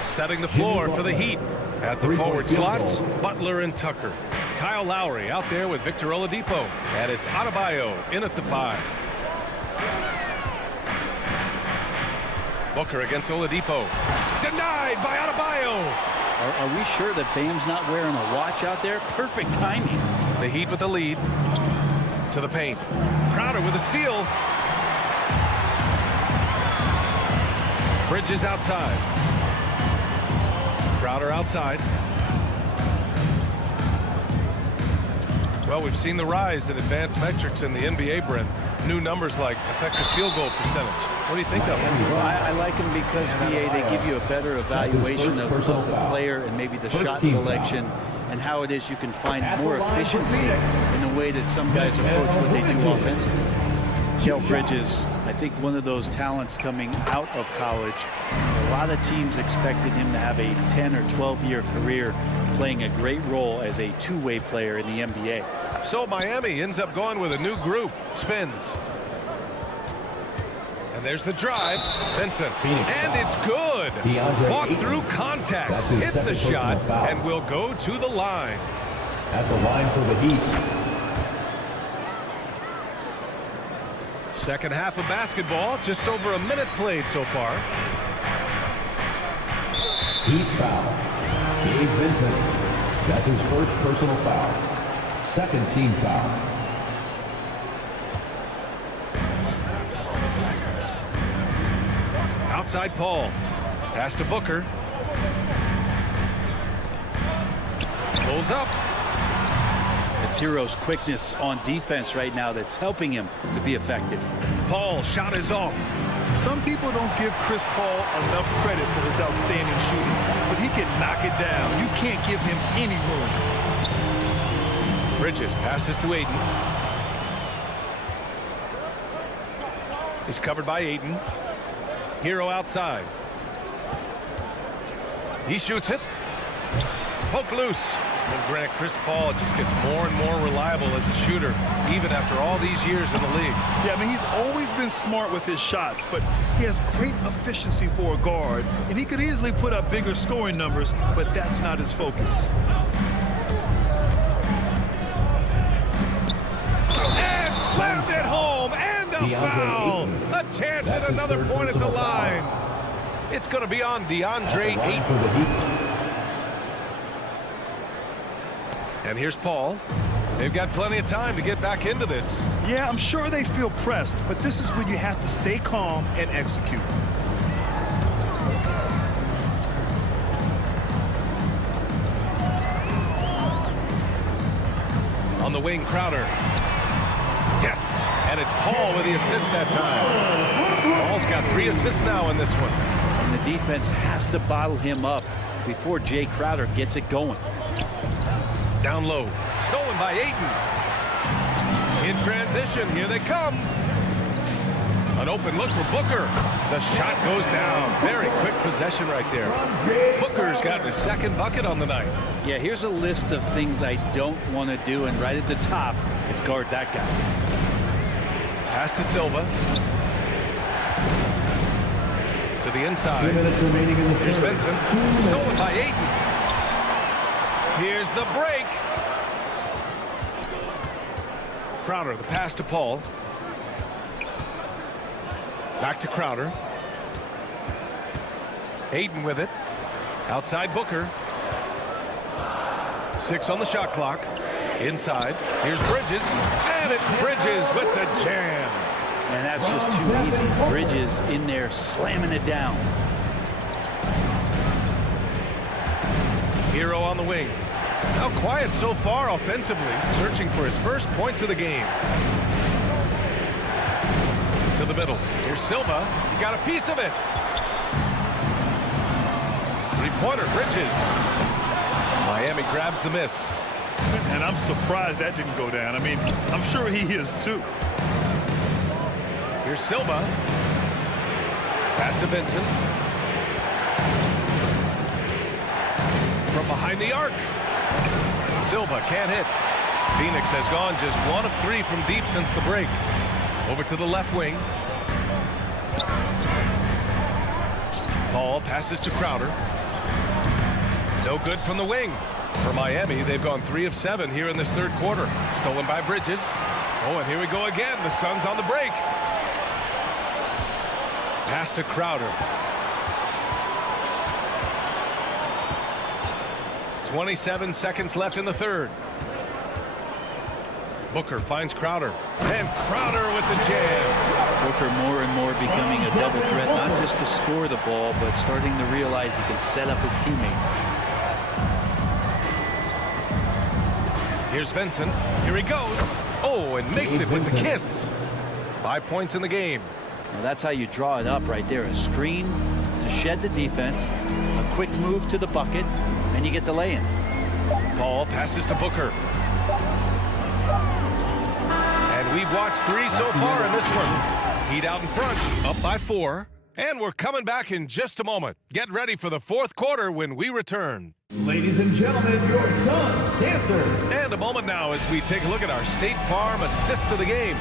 Setting the floor for the Heat. At the forward slots, Butler and Tucker. Kyle Lowry out there with Victor Oladipo. And it's Adebayo in at the 5. Booker against Oladipo. Denied by Adebayo. Are we sure that Bam's not wearing a watch out there? Perfect timing. The Heat with the lead. To the paint. Crowder with a steal. Bridges outside. Crowder outside. Well, we've seen the rise in advanced metrics in the NBA, Brent. New numbers like effective field goal percentage. What do you think of it? Well, I like them because, BA, they give you a better evaluation of the player and maybe the shot selection and how it is you can find more efficiency in the way that some guys approach what they do offensively. Mikal Bridges, I think one of those talents coming out of college. A lot of teams expected him to have a 10 or 12-year career playing a great role as a two-way player in the NBA. So Miami ends up going with a new group. Spins. And there's the drive. Vincent. And it's good. Fought through contact. Hit the shot and will go to the line. At the line for the Heat. Second half of basketball. Just over a minute played so far. Heat foul. Gabe Vincent. That's his first personal foul. Second team foul. Outside Paul. Pass to Booker. Pulls up. It's Hero's quickness on defense right now that's helping him to be effective. Paul shot is off. Some people don't give Chris Paul enough credit for his outstanding shooting, but he can knock it down. You can't give him any room. Bridges passes to Ayton. He's covered by Ayton. Hero outside. He shoots it. Poke loose. And granted, Chris Paul just gets more and more reliable as a shooter, even after all these years in the league. Yeah, I mean, he's always been smart with his shots, but he has great efficiency for a guard, and he could easily put up bigger scoring numbers, but that's not his focus. And slammed it home, and a foul. A chance at another point at the line. It's going to be on DeAndre Ayton. For the Heat. And here's Paul. They've got plenty of time to get back into this. Yeah, I'm sure they feel pressed, but this is when you have to stay calm and execute. On the wing, Crowder. Yes, and it's Paul with the assist that time. Paul's got 3 assists now in this one. And the defense has to bottle him up before Jay Crowder gets it going. Down low, stolen by Ayton. In transition, here they come. An open look for Booker. The shot goes down. Very quick possession right there. Booker's got his 2nd bucket on the night. Yeah, here's a list of things I don't want to do, and right at the top is guard that guy. Pass to Silva. To the inside. 2 minutes remaining in the Here's third. Vincent. 2 minutes. Stolen by Ayton. Here's the break. Crowder, the pass to Paul. Back to Crowder. Ayton with it. Outside Booker. 6 on the shot clock. Inside. Here's Bridges. And it's Bridges with the jam. And that's just too easy. Bridges in there slamming it down. Hero on the wing. How quiet so far offensively. Searching for his first points of the game. To the middle. Here's Silva. He got a piece of it. 3-pointer, Bridges. Miami grabs the miss. And I'm surprised that didn't go down. I mean, I'm sure he is too. Here's Silva. Pass to Vincent. From behind the arc. Silva can't hit. Phoenix has gone just 1 of 3 from deep since the break. Over to the left wing. Paul passes to Crowder. No good from the wing. For Miami, they've gone 3 of 7 here in this 3rd quarter. Stolen by Bridges. Oh, and here we go again. The Suns on the break. Pass to Crowder. 27 seconds left in the 3rd. Booker finds Crowder. And Crowder with the jam. Booker more and more becoming a double threat, not just to score the ball, but starting to realize he can set up his teammates. Here's Vincent. Here he goes. Oh, and makes it with the kiss. 5 points in the game. Well, that's how you draw it up right there. A screen to shed the defense, a quick move to the bucket, and you get the lay-in. Paul passes to Booker. And we've watched 3 so far in this one. Heat out in front, up by 4. And we're coming back in just a moment. Get ready for the 4th quarter when we return. Ladies and gentlemen, your Suns dancers. And a moment now as we take a look at our State Farm assist of the game.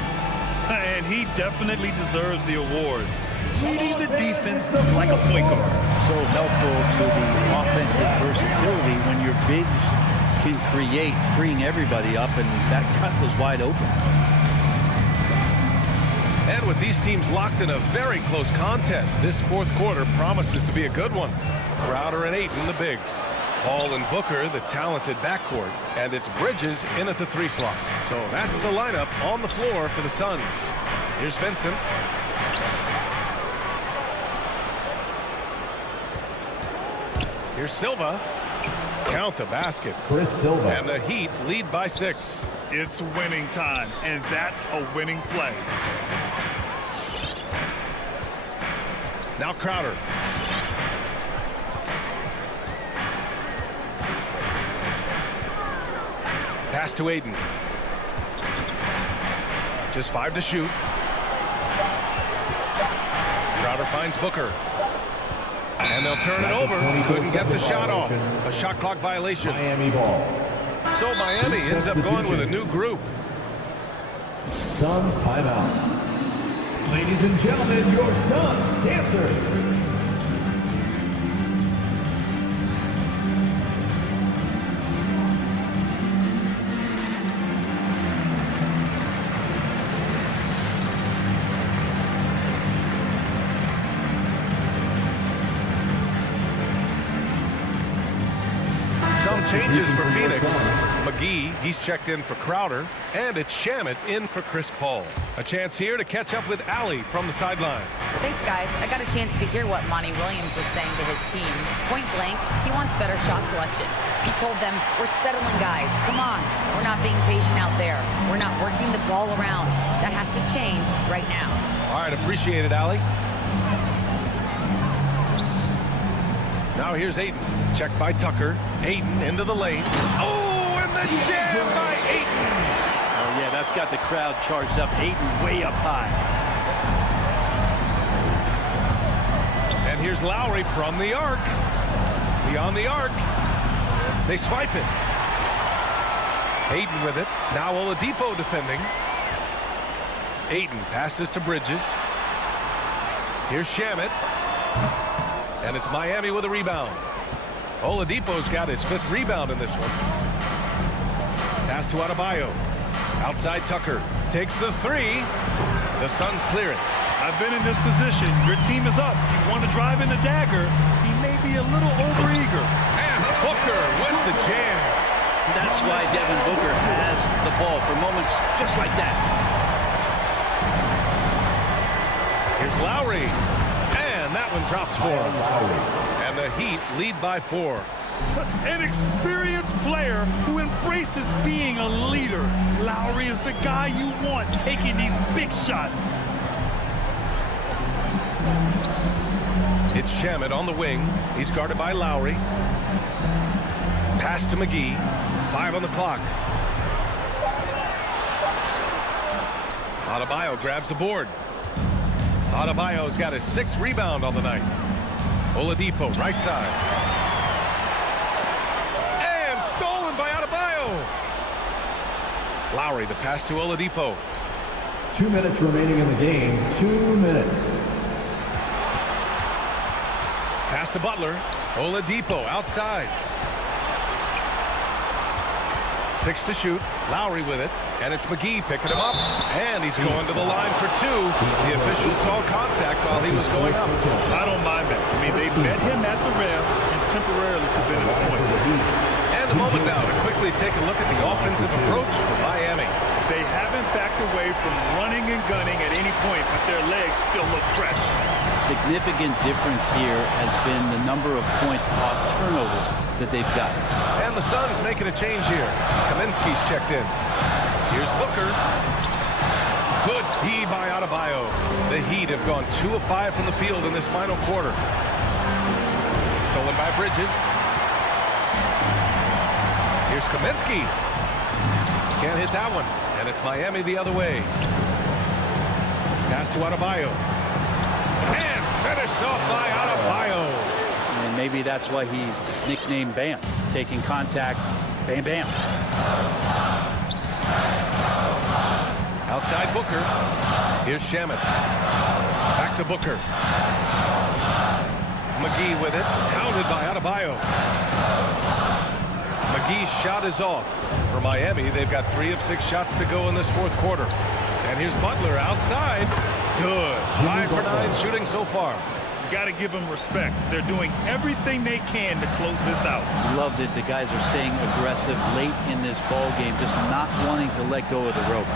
And he definitely deserves the award. Leading the defense like a point guard. So helpful to the offensive versatility when your bigs can create, freeing everybody up, and that cut was wide open. And with these teams locked in a very close contest, this 4th quarter promises to be a good one. Crowder and Ayton, the bigs. Paul and Booker, the talented backcourt. And it's Bridges in at the 3 slot. So that's the lineup on the floor for the Suns. Here's Vincent. Here's Silva. Count the basket. Chris Silva. And the Heat lead by 6. It's winning time, and that's a winning play. Now Crowder. Pass to Ayton. Just 5 to shoot. Crowder finds Booker. And they'll turn it over. Couldn't get the shot off. A shot clock violation. Miami ball. So Miami ends up going with a new group. Suns timeout. Ladies and gentlemen, your Suns dancers. changes for Phoenix. McGee, he's checked in for Crowder, and it's Shamet in for Chris Paul. A chance here to catch up with Allie from the sideline. Thanks, guys. I got a chance to hear what Monty Williams was saying to his team. Point blank, he wants better shot selection. He told them, we're settling, guys. Come on. We're not being patient out there. We're not working the ball around. That has to change right now. All right, appreciate it, Allie. Now here's Ayton. Checked by Tucker. Ayton into the lane. Oh, and the jam by Ayton. Oh, yeah, that's got the crowd charged up. Ayton way up high. And here's Lowry from the arc. Beyond the arc. They swipe it. Ayton with it. Now Oladipo defending. Ayton passes to Bridges. Here's Shamet. And it's Miami with a rebound. Oladipo's got his 5th rebound in this one. Pass to Adebayo. Outside Tucker. Takes the 3. The Suns clear it. I've been in this position. Your team is up. You want to drive in the dagger. He may be a little overeager. And Booker with the jam. That's why Devin Booker has the ball for moments just like that. Here's Lowry. And that one drops for him. And the Heat lead by 4. An experienced player who embraces being a leader. Lowry is the guy you want taking these big shots. It's Shamet on the wing. He's guarded by Lowry. Pass to McGee. 5 on the clock. Adebayo grabs the board. Adebayo's got his 6th rebound on the night. Oladipo, right side. And stolen by Adebayo. Lowry, the pass to Oladipo. 2 minutes remaining in the game. 2 minutes. Pass to Butler. Oladipo outside. 6 to shoot. Lowry with it. And it's McGee picking him up. And he's going to the line for 2. The officials saw contact while he was going up. I don't mind that. I mean, they met him at the rim and temporarily prevented the points. And a moment now to quickly take a look at the offensive approach for Miami. They haven't backed away from running and gunning at any point, but their legs still look fresh. Significant difference here has been the number of points off turnovers that they've got. And the Suns making a change here. Kaminsky's checked in. Here's Booker. Good D by Adebayo. The Heat have gone 2 of 5 from the field in this final quarter. Stolen by Bridges. Here's Kaminsky. Can't hit that one. And it's Miami the other way. Pass to Adebayo. And finished off by Adebayo. And maybe that's why he's nicknamed Bam. Taking contact, bam, bam. Outside Booker. Here's Shamet. Back to Booker. McGee with it. Counted by Adebayo. McGee's shot is off. For Miami, they've got 3 of 6 shots to go in this 4th quarter. And here's Butler outside. Good. 5 for 9 shooting so far. You got to give them respect. They're doing everything they can to close this out. Love that the guys are staying aggressive late in this ball game, just not wanting to let go of the rope.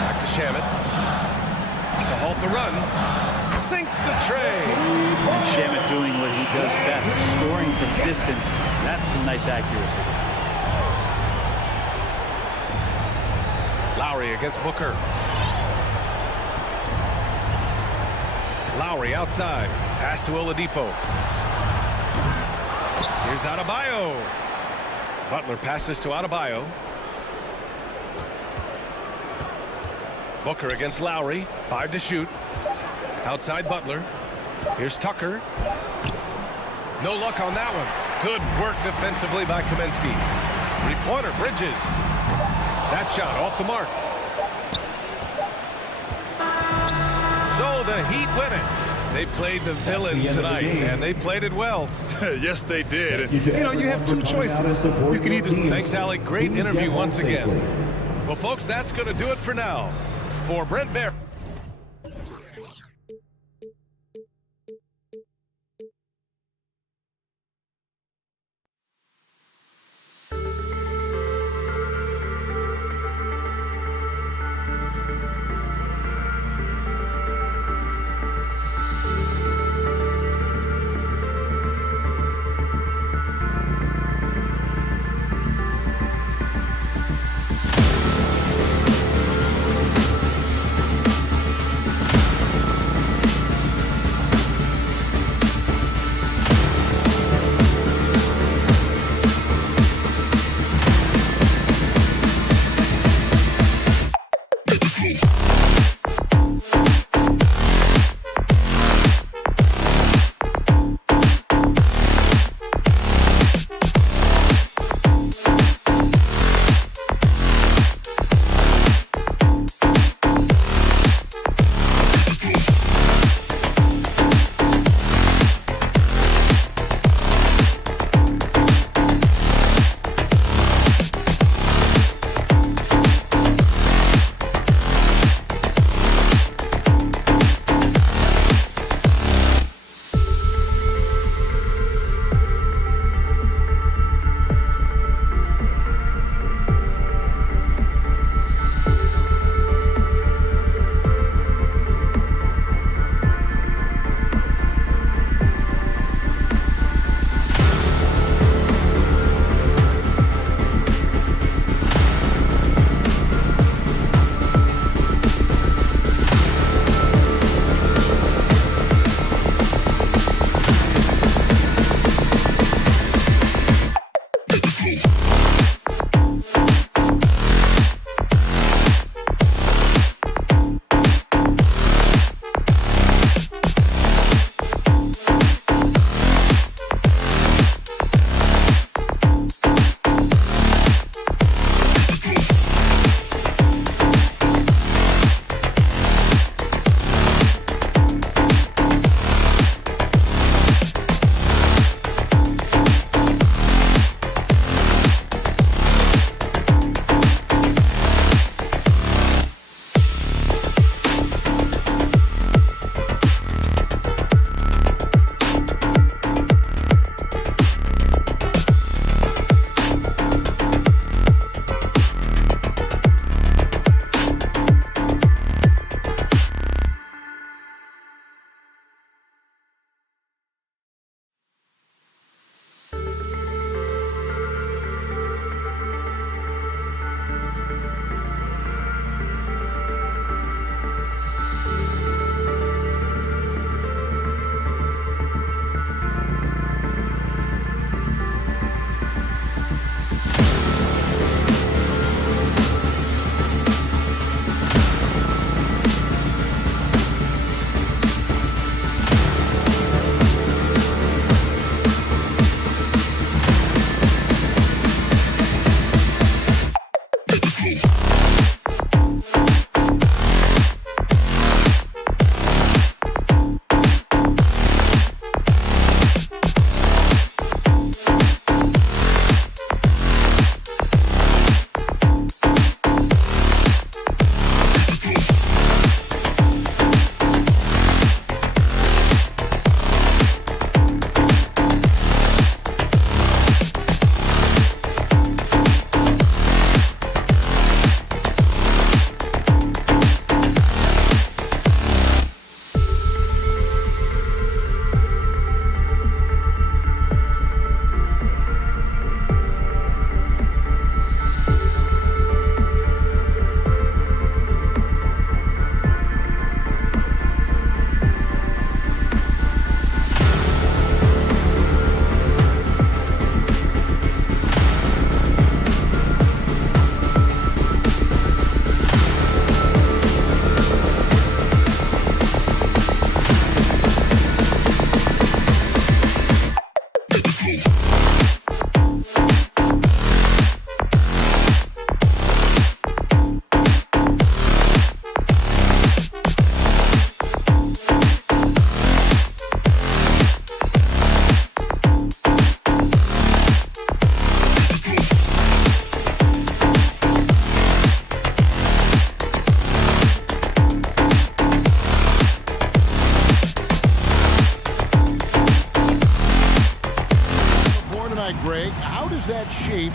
Back to Shamet. To halt the run. Sinks the tray. And Shamet doing what he does best, scoring from distance. That's some nice accuracy. Lowry against Booker. Lowry outside. Pass to Oladipo. Here's Adebayo. Butler passes to Adebayo. Booker against Lowry. 5 to shoot. Outside Butler. Here's Tucker. No luck on that one. Good work defensively by Kaminsky. 3-pointer, Bridges. That shot off the mark. So the Heat win it. They played the villain tonight, and they played it well. Yes, they did. And, you have 2 choices. You can either... Thanks, Alec. Great interview once again. Well, folks, that's going to do it for now. For Brent Bear.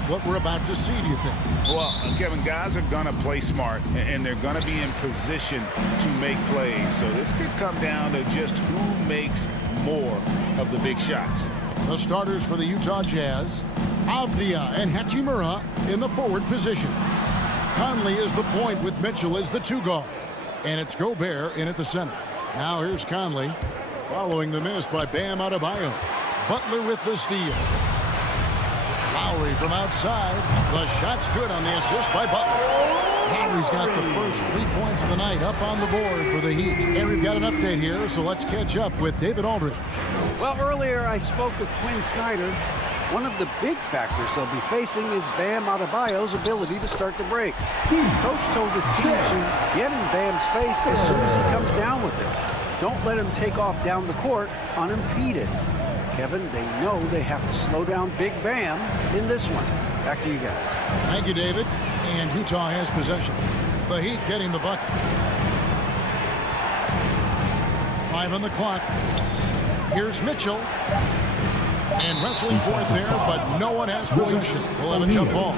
what we're about to see, do you think? Well, Kevin, guys are going to play smart, and they're going to be in position to make plays. So this could come down to just who makes more of the big shots. The starters for the Utah Jazz, Avdia and Hachimura in the forward positions. Conley is the point with Mitchell as the 2 guard. And it's Gobert in at the center. Now here's Conley following the miss by Bam Adebayo. Butler with the steal. Lowry from outside. The shot's good on the assist by Butler. Lowry's got the first 3 points of the night up on the board for the Heat. And we've got an update here, so let's catch up with David Aldridge. Well, earlier I spoke with Quinn Snyder. One of the big factors they'll be facing is Bam Adebayo's ability to start the break. Coach told his team to get in Bam's face as soon as he comes down with it. Don't let him take off down the court unimpeded. Kevin, they know they have to slow down Big Bam in this one. Back to you guys. Thank you, David. And Utah has possession. The Heat getting the bucket. 5 on the clock. Here's Mitchell. And wrestling for it there, but no one has possession. We'll have a jump ball.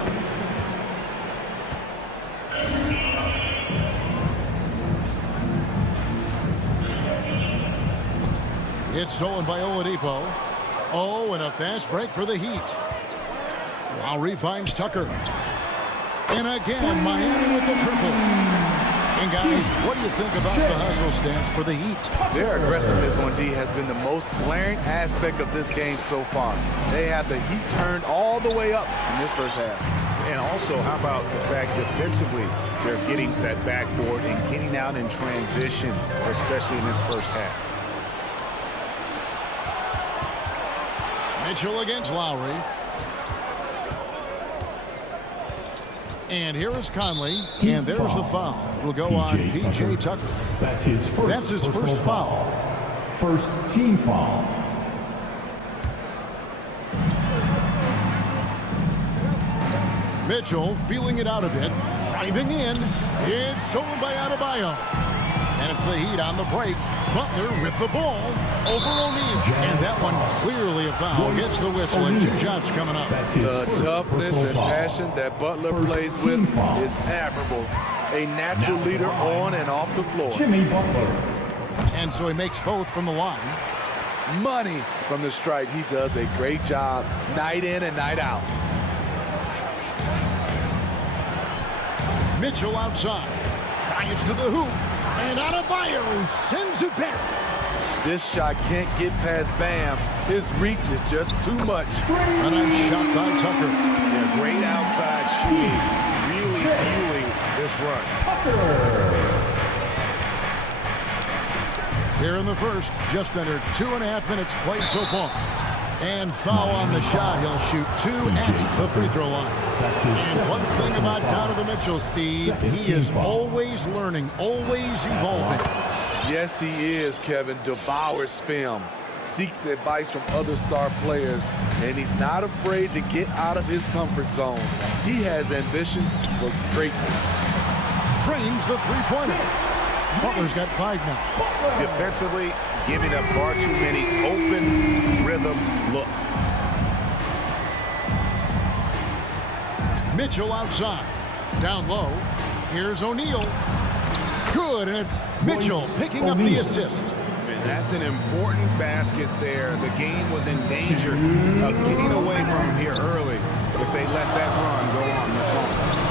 It's stolen by Oladipo. Oh, and a fast break for the Heat. Lowry finds Tucker. And again, Miami with the triple. And guys, what do you think about the hustle stance for the Heat? Their aggressiveness on D has been the most glaring aspect of this game so far. They have the Heat turned all the way up in this first half. And also, how about the fact defensively, they're getting that backboard and getting out in transition, especially in this first half. Mitchell against Lowry. And here is Conley. And there's the foul. It'll go on P.J. Tucker. That's his first foul. First team foul. Mitchell feeling it out a bit. Driving in. It's stolen by Adebayo. And it's the Heat on the break. Butler with the ball over O'Neal. And that one clearly a foul. Gets the whistle and 2 shots coming up. The toughness and passion that Butler plays with is admirable. A natural leader on and off the floor. Jimmy Butler. And so he makes both from the line. Money from the stripe. He does a great job night in and night out. Mitchell outside. Drives to the hoop. And Adebayo sends it back. This shot can't get past Bam. His reach is just too much. A nice shot by Tucker. Yeah, great outside shooting. Really fueling this run. Here in the first, just under 2.5 minutes played so far. And foul on the shot. He'll shoot 2 at the free throw line. And one thing about Donovan Mitchell, Steve, he is always learning, always evolving. Yes, he is, Kevin. Devours film, seeks advice from other star players, and he's not afraid to get out of his comfort zone. He has ambition for greatness. Trains the three-pointer. Butler's got 5 now. Defensively, giving up far too many open rhythm looks. Mitchell outside. Down low. Here's O'Neal. Good, and it's Mitchell picking up the assist. And that's an important basket there. The game was in danger of getting away from him here early if they let that run go on much longer.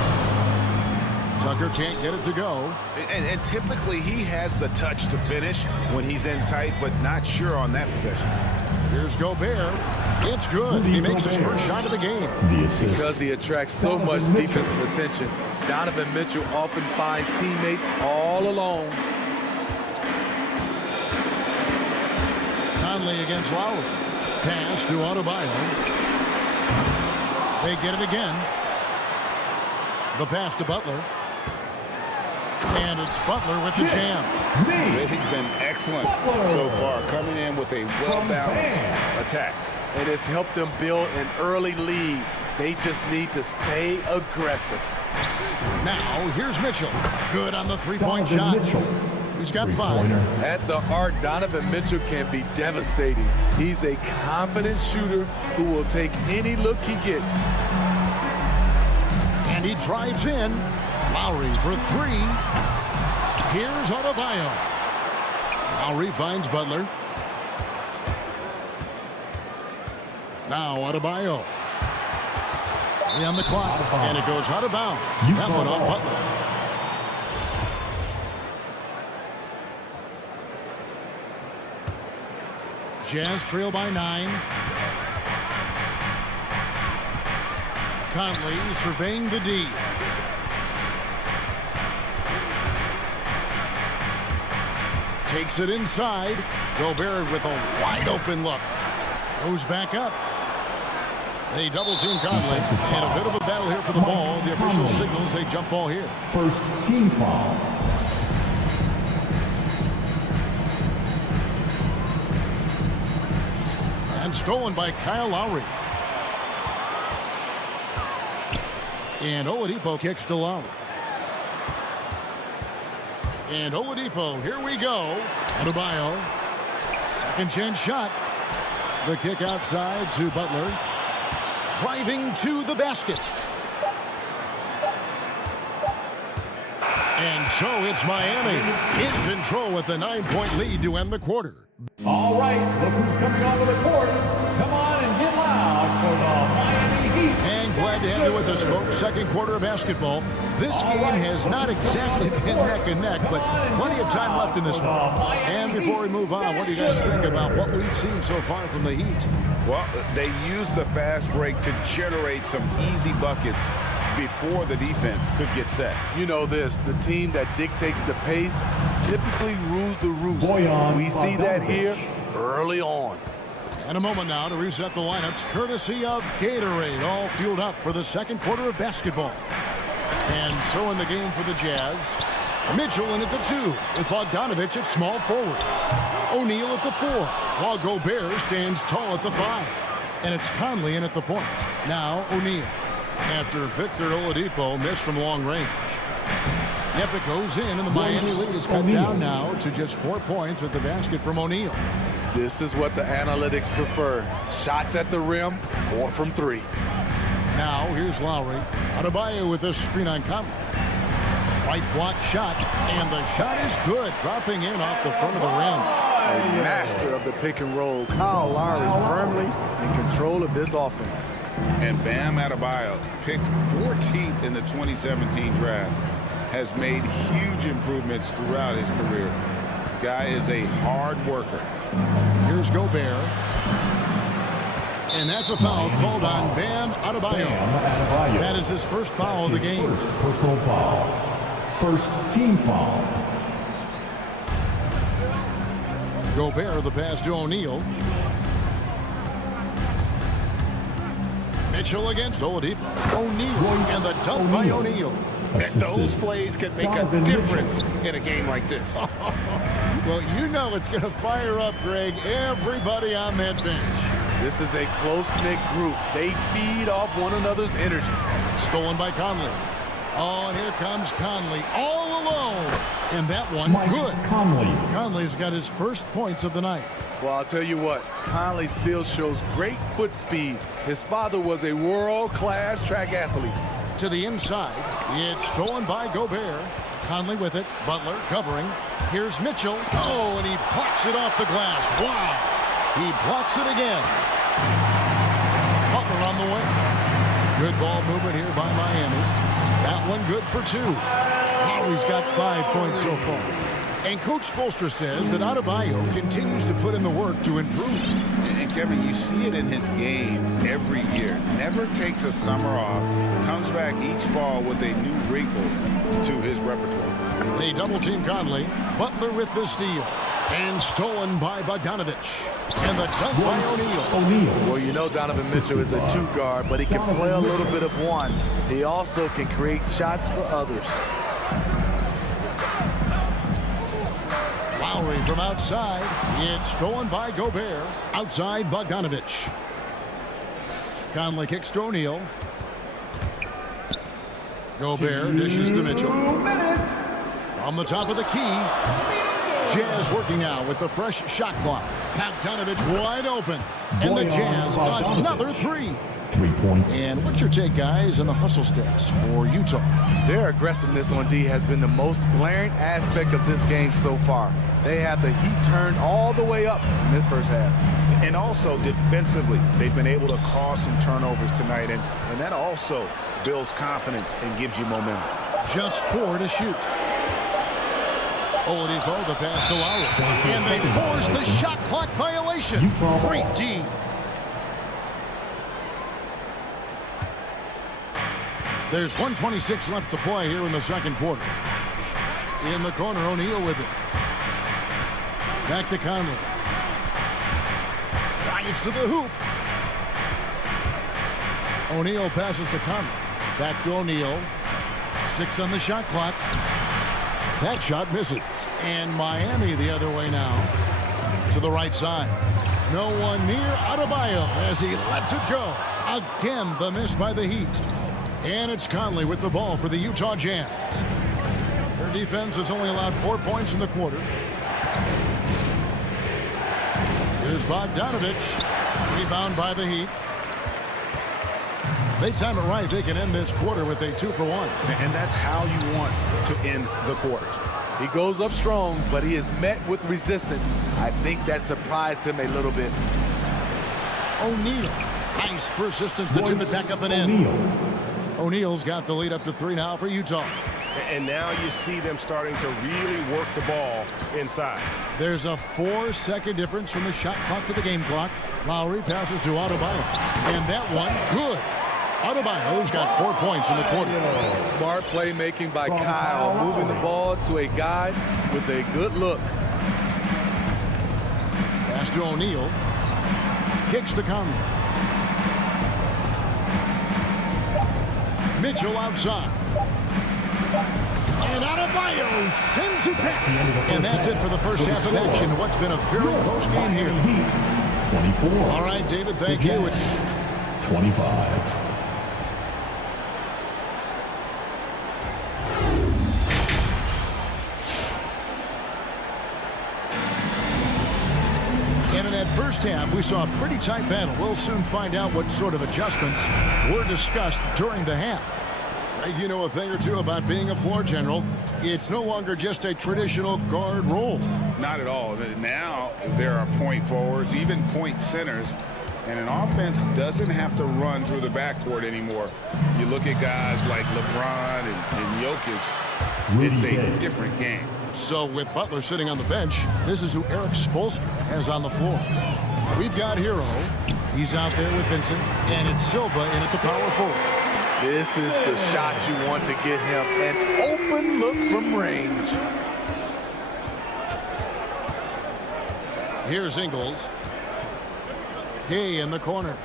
Tucker can't get it to go. And typically he has the touch to finish when he's in tight, but not sure on that possession. Here's Gobert. It's good. He makes his first shot of the game. Because he attracts so much defensive attention, Donovan Mitchell often finds teammates all alone. Conley against Lowry. Pass to Adebayo. They get it again. The pass to Butler. And it's Butler with the jam. They've been excellent so far, coming in with a well-balanced attack. And it's helped them build an early lead. They just need to stay aggressive. Now, here's Mitchell. Good on the three-point shot. He's got 5. At the arc, Donovan Mitchell can be devastating. He's a confident shooter who will take any look he gets. And he drives in. Lowry for three. Here's Adebayo. Lowry finds Butler. Now Adebayo. On the clock. And it goes out of bounds. That one off Butler. Jazz trail by 9. Conley surveying the D. Takes it inside. Gobert with a wide open look. Goes back up. They double team Conley. And a bit of a battle here for the ball. The official signals a jump ball here. First team foul. And stolen by Kyle Lowry. And Oladipo kicks to Lowry. And Oladipo, here we go. Adebayo. Second chance shot. The kick outside to Butler. Driving to the basket. And so it's Miami in control with a 9-point lead to end the quarter. All right, look who's coming onto the court. Come on and get loud for the Miami Heat. And glad to have you with us, folks. Second quarter of basketball. This game has not exactly been neck and neck, but plenty of time left in this one. And before we move on, what do you guys think about what we've seen so far from the Heat? Well, they used the fast break to generate some easy buckets before the defense could get set. You know this, the team that dictates the pace typically rules the roost. We see that here early on. And a moment now to reset the lineups, courtesy of Gatorade, all fueled up for the second quarter of basketball. And so in the game for the Jazz, Mitchell in at the 2 with Bogdanovich at small forward. O'Neal at the 4, while Gobert stands tall at the 5. And it's Conley in at the point. Now O'Neal. After Victor Oladipo missed from long range. Yep, it goes in, and the Miami lead is cut down now to just 4 points with the basket from O'Neal. This is what the analytics prefer. Shots at the rim or from 3. Now here's Lowry. Adebayo with a screen on Conley. White block shot, and the shot is good, dropping in off the front of the rim. A master of the pick and roll. Kyle Lowry firmly in control of this offense. And Bam Adebayo, picked 14th in the 2017 draft, has made huge improvements throughout his career. Guy is a hard worker. Here's Gobert. And that's a foul called on Bam Adebayo. That is his first foul of the game. First personal foul. First team foul. Gobert, the pass to O'Neal. Mitchell against Oladipo. O'Neal and the dunk by O'Neal. And those plays can make a difference in a game like this. Well, you know it's going to fire up, Greg, everybody on that bench. This is a close-knit group. They feed off one another's energy. Stolen by Conley. Oh, and here comes Conley all alone. And that one, good. Conley's got his first points of the night. Well, I'll tell you what, Conley still shows great foot speed. His father was a world-class track athlete. To the inside, it's stolen by Gobert. Conley with it, Butler covering. Here's Mitchell. Oh, and he blocks it off the glass. Wow. He blocks it again. Butler on the way. Good ball movement here by Miami. That one good for 2. Lowry's got 5 points so far. And Coach Spoelstra says that Adebayo continues to put in the work to improve. And Kevin, you see it in his game every year. Never takes a summer off. Comes back each fall with a new wrinkle to his repertoire. They double team Conley. Butler with the steal. And stolen by Bogdanovich. And the dunk by O'Neal. Well, you know Donovan Mitchell is a 2 guard, but he can play a little bit of 1. He also can create shots for others. Lowry from outside. It's stolen by Gobert. Outside Bogdanovich. Conley kicks to O'Neal. Gobert dishes to Mitchell. From the top of the key. Jazz working now with the fresh shot clock. Bogdanovich wide open. And the Jazz another 3. 3 points. And what's your take, guys, on the hustle stats for Utah? Their aggressiveness on D has been the most glaring aspect of this game so far. They have the heat turned all the way up in this first half. And also defensively, they've been able to cause some turnovers tonight, and that also builds confidence and gives you momentum. Just 4 to shoot. Oladipo, the pass to Lowry. And they force the shot clock violation. Great D. There's 1:26 left to play here in the second quarter. In the corner, O'Neal with it. Back to Conley. Drives to the hoop. O'Neal passes to Conley. Back to O'Neal. 6 on the shot clock. That shot misses. And Miami the other way now. To the right side. No one near Adebayo as he lets it go. Again, the miss by the Heat. And it's Conley with the ball for the Utah Jazz. Their defense has only allowed 4 points in the quarter. Here's Bogdanovich. Rebound by the Heat. They time it right. They can end this quarter with a 2-for-1. And that's how you want to end the quarters. He goes up strong, but he is met with resistance. I think that surprised him a little bit. O'Neal. Nice persistence to tip it back up and in. O'Neal's got the lead up to 3 now for Utah. And now you see them starting to really work the ball inside. There's a 4-second difference from the shot clock to the game clock. Lowry passes to Adebayo. And that one, good. Adebayo's got 4 points in the quarter. Smart playmaking by Kyle, moving the ball to a guy with a good look. Pass to O'Neal. Kicks to Conley. Mitchell outside. And Adebayo sends it back. And that's it for the first half of action. What's been a very close game here. 24. All right, David, thank you. 25. And in that first half, we saw a pretty tight battle. We'll soon find out what sort of adjustments were discussed during the half. Greg, you know a thing or two about being a floor general. It's no longer just a traditional guard role. Not at all. Now there are point forwards, even point centers, and an offense doesn't have to run through the backcourt anymore. You look at guys like LeBron and Jokic, it's a different game. So with Butler sitting on the bench, this is who Eric Spoelstra has on the floor. We've got Hero. He's out there with Vincent, and it's Silva in at the power forward. This is the shot you want to get him. An open look from range. Here's Ingles. Gay in the corner.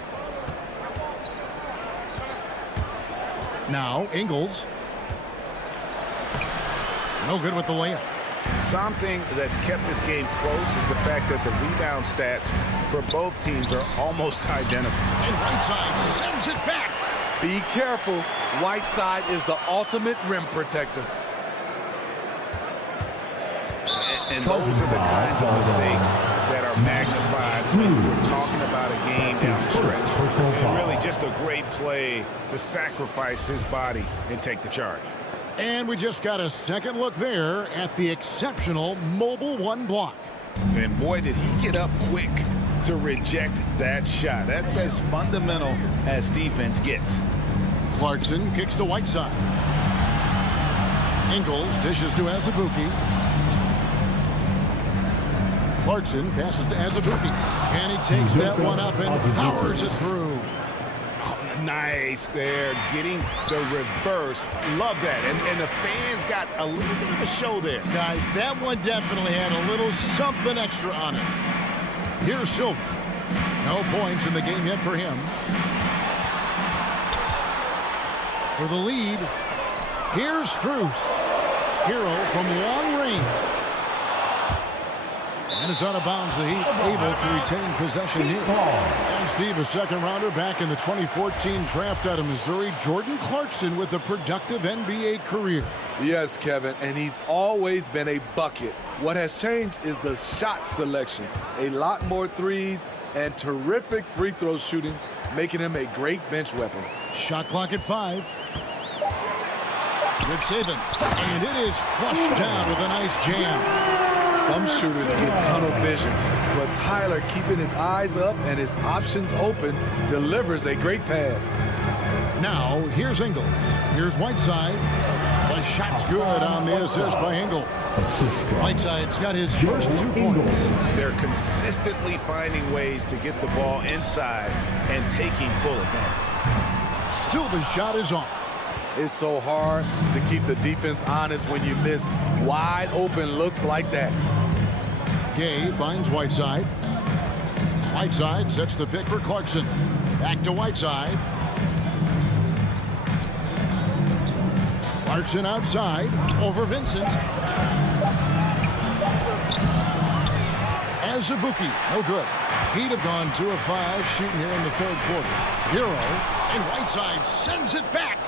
Now Ingles. No good with the layup. Something that's kept this game close is the fact that the rebound stats for both teams are almost identical. And Whiteside sends it back. Be careful. Whiteside is the ultimate rim protector. And those are the kinds of mistakes that are magnified when we're talking about a game down the stretch. And really just a great play to sacrifice his body and take the charge. And we just got a second look there at the exceptional mobile 1 block. And boy, did he get up quick to reject that shot. That's as fundamental as defense gets. Clarkson kicks to Whiteside. Ingles dishes to Azubuike. Clarkson passes to Azubuike. And he takes that one up and powers it through. Nice there, getting the reverse. Love that. And the fans got a little bit of a show there. Guys, that one definitely had a little something extra on it. Here's Silva. No points in the game yet for him. For the lead, here's Strus. Hero from long range. And it's out of bounds. The Heat able to retain possession here. And Steve, a second rounder back in the 2014 draft out of Missouri. Jordan Clarkson with a productive NBA career. Yes, Kevin, and he's always been a bucket. What has changed is the shot selection. A lot more threes, and terrific free throw shooting, making him a great bench weapon. Shot clock at 5. Good saving. And it is flushed down with a nice jam. Some shooters get tunnel vision, but Tyler, keeping his eyes up and his options open, delivers a great pass. Now, here's Ingles. Here's Whiteside. The shot's good on the assist by Ingles. Whiteside's got his first 2 points. They're consistently finding ways to get the ball inside and taking full advantage. Still, the shot is off. It's so hard to keep the defense honest when you miss wide open looks like that. Gay finds Whiteside. Whiteside sets the pick for Clarkson. Back to Whiteside. Clarkson outside over Vincent. Azubuike, no good. He'd have gone 2 of 5 shooting here in the 3rd quarter. Hero, and Whiteside sends it back.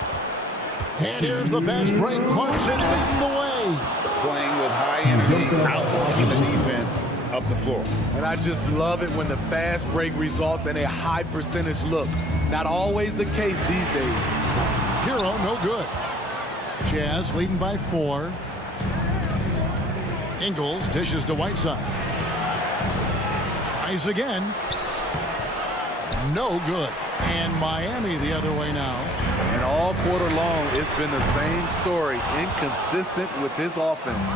And here's the fast break. Clarkson leading the way. Playing with high energy, outwalking the defense up the floor. And I just love it when the fast break results in a high percentage look. Not always the case these days. Hero, no good. Jazz leading by 4. Ingles dishes to Whiteside. Tries again. No good. And Miami the other way now. And all quarter long, it's been the same story. Inconsistent with his offense.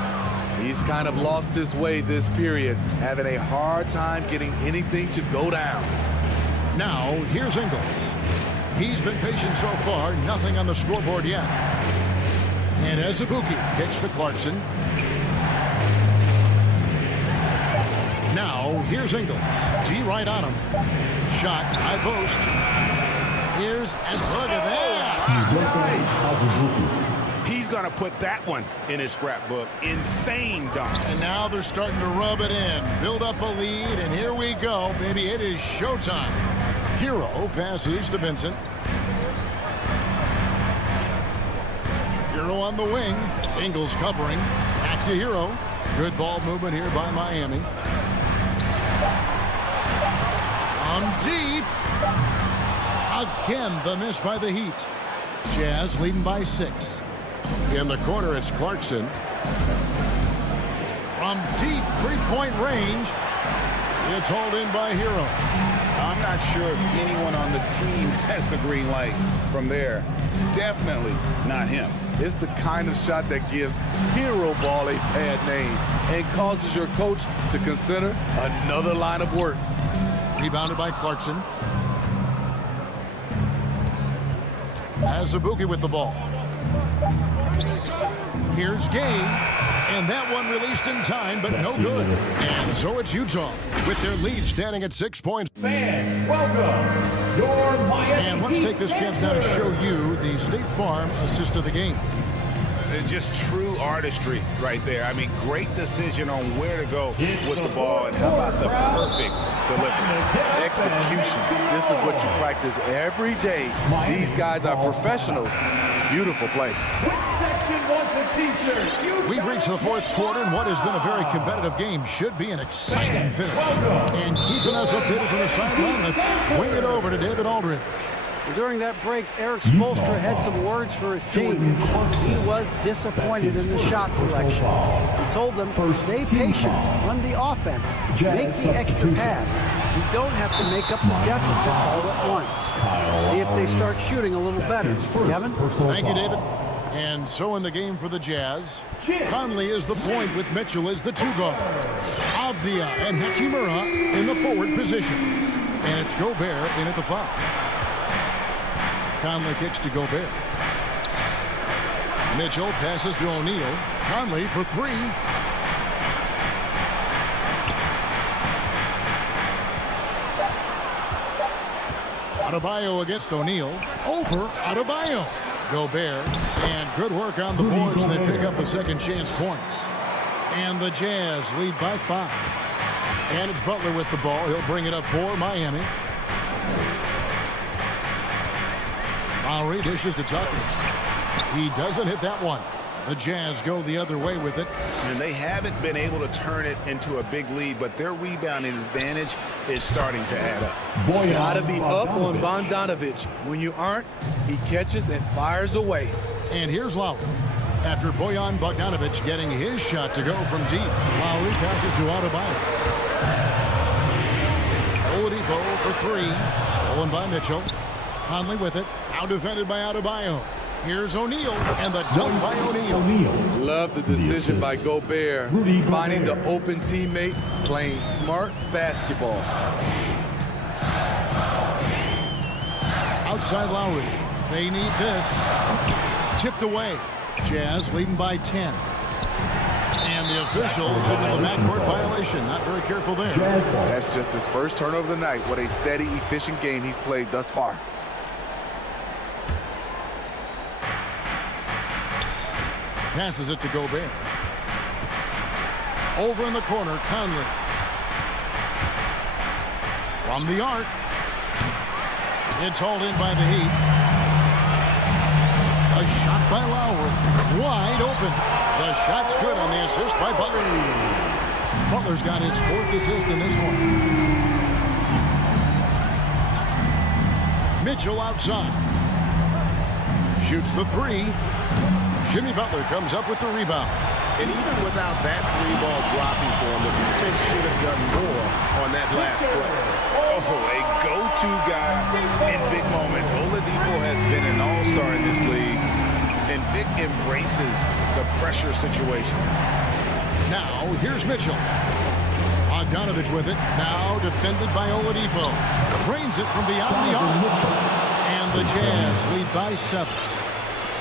He's kind of lost his way this period, having a hard time getting anything to go down. Now, here's Ingles. He's been patient so far. Nothing on the scoreboard yet. And Azubuike kicks to Clarkson. Now, here's Ingles. D right on him. Shot, high post. Here's look at that. He's going to put that one in his scrapbook. Insane dunk. And now they're starting to rub it in. Build up a lead, and here we go. Baby, it is showtime. Hero passes to Vincent. Hero on the wing. Ingles covering. Back to Hero. Good ball movement here by Miami. Deep. Again, the miss by the Heat. Jazz leading by 6. In the corner, it's Clarkson. From deep 3-point range, it's hauled in by Hero. I'm not sure if anyone on the team has the green light from there. Definitely not him. It's the kind of shot that gives Hero Ball a bad name and causes your coach to consider another line of work. Rebounded by Clarkson. Azubuike with the ball. Here's Gay. And that one released in time, but no good. And so it's Utah with their lead standing at 6 points. Fans, welcome your Miami. And let's take this chance now to show you the State Farm assist of the game. Just true artistry right there. I mean, great decision on where to go with the ball, and how about the perfect delivery. Execution. This is what you practice every day. These guys are professionals. Beautiful play. We've reached the 4th quarter, and what has been a very competitive game should be an exciting finish. And keeping us updated from the sideline, let's swing it over to David Aldridge. During that break, Eric Spoelstra had some words for his team. He was disappointed in the shot selection. He told them, stay patient, run the offense, make the extra pass. You don't have to make up the deficit all at once. See if they start shooting a little better. Kevin? Thank you, David. And so in the game for the Jazz, Conley is the point with Mitchell as the 2 guard. Avdia and Hachimura in the forward positions. And it's Gobert in at the 5. Conley kicks to Gobert. Mitchell passes to O'Neal. Conley for 3. Adebayo against O'Neal. Over Adebayo. Gobert. And good work on the boards. They pick up the second chance points. And the Jazz lead by 5. And it's Butler with the ball. He'll bring it up for Miami. Lowry dishes to Tucker. He doesn't hit that one. The Jazz go the other way with it. And they haven't been able to turn it into a big lead, but their rebounding advantage is starting to add up. Gotta be up on Bogdanovich. When you aren't, he catches and fires away. And here's Lowry. After Bojan Bogdanovich getting his shot to go from deep, Lowry passes to Adebayo. Oladipo for three. Stolen by Mitchell. Conley with it. Out defended by Adebayo. Here's O'Neal, and the dunk by O'Neal. Love the decision by Gobert, finding the open teammate, playing smart basketball. Outside Lowry. They need this. Tipped away. Jazz leading by 10. And the officials signal the backcourt violation. Not very careful there. That's just his first turnover of the night. What a steady, efficient game he's played thus far. Passes it to Gobert. Over in the corner, Conley. From the arc. It's hauled in by the Heat. A shot by Lowry. Wide open. The shot's good on the assist by Butler. Butler's got his fourth assist in this one. Mitchell outside. Shoots the three. Jimmy Butler comes up with the rebound. And even without that three-ball dropping for him, the defense should have done more on that last play. Oh, a go-to guy in big moments. Oladipo has been an all-star in this league, and Vic embraces the pressure situations. Now, here's Mitchell. Bogdanovich with it. Now defended by Oladipo. Cranes it from beyond the arc. And the Jazz lead by 7.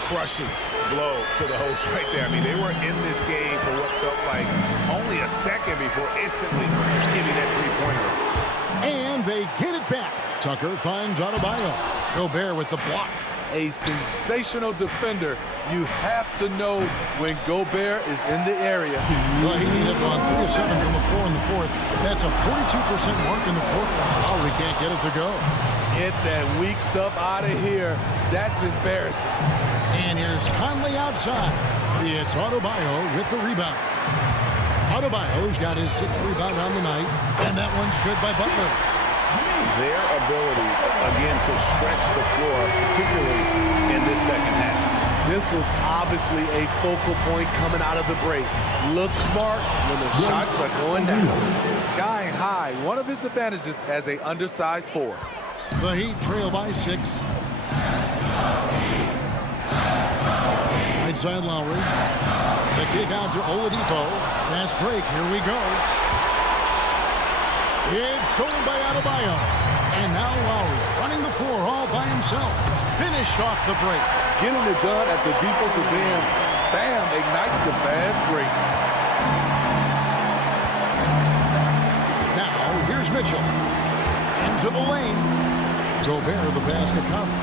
Crushing blow to the host right there. I mean, they were in this game for what felt like only a second before instantly giving that three-pointer. And they get it back. Tucker finds Adebayo. Gobert with the block. A sensational defender. You have to know when Gobert is in the area. Well, he needed on 3 of 7 from the floor in the fourth. That's a 42% mark in the fourth. Lowry can't get it to go. Get that weak stuff out of here. That's embarrassing. And here's Conley outside. It's Adebayo with the rebound. Adebayo's got his 6th rebound on the night, and that one's good by Butler. Their ability, again, to stretch the floor, particularly in this second half. This was obviously a focal point coming out of the break. Look smart when the shots are going down. Skying high, one of his advantages as an undersized 4. The Heat trail by 6. Inside Lowry. The kick out to Oladipo. Fast break. Here we go. It's stolen by Adebayo. And now Lowry running the floor all by himself. Finished off the break. Getting it done at the defensive end. Bam, ignites the fast break. Now here's Mitchell. Into the lane. Gobert the pass to Conley.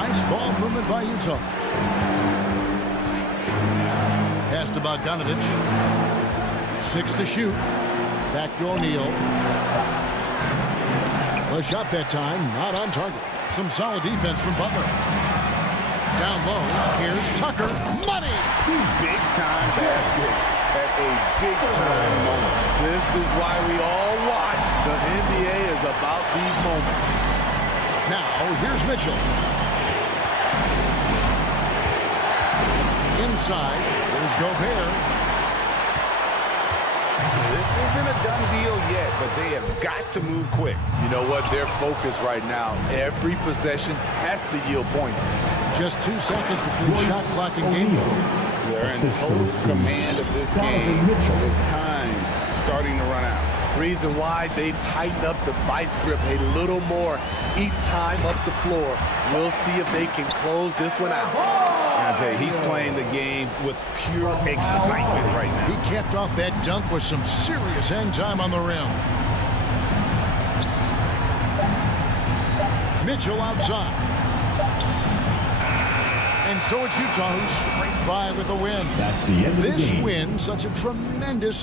Nice ball movement by Utah. Pass to Bogdanovich. 6 to shoot. Back to O'Neal. A shot that time, not on target. Some solid defense from Butler. Down low, here's Tucker. Money! Big-time basket at a big-time moment. This is why we all watch. The NBA is about these moments. Now, here's Mitchell. Inside, here's Gobert. This isn't a done deal yet, but they have got to move quick. You know what? They're focused right now. Every possession has to yield points. Just 2 seconds between shot clock and game. They're in total command of this game with time starting to run out. Reason why they've tightened up the vice grip a little more each time up the floor. We'll see if they can close this one out. I tell you, he's playing the game with pure excitement right now. He capped off that dunk with some serious end time on the rim. Mitchell outside. And so it's Utah who scraped by with a win. That's the end of the game. This win, such a tremendous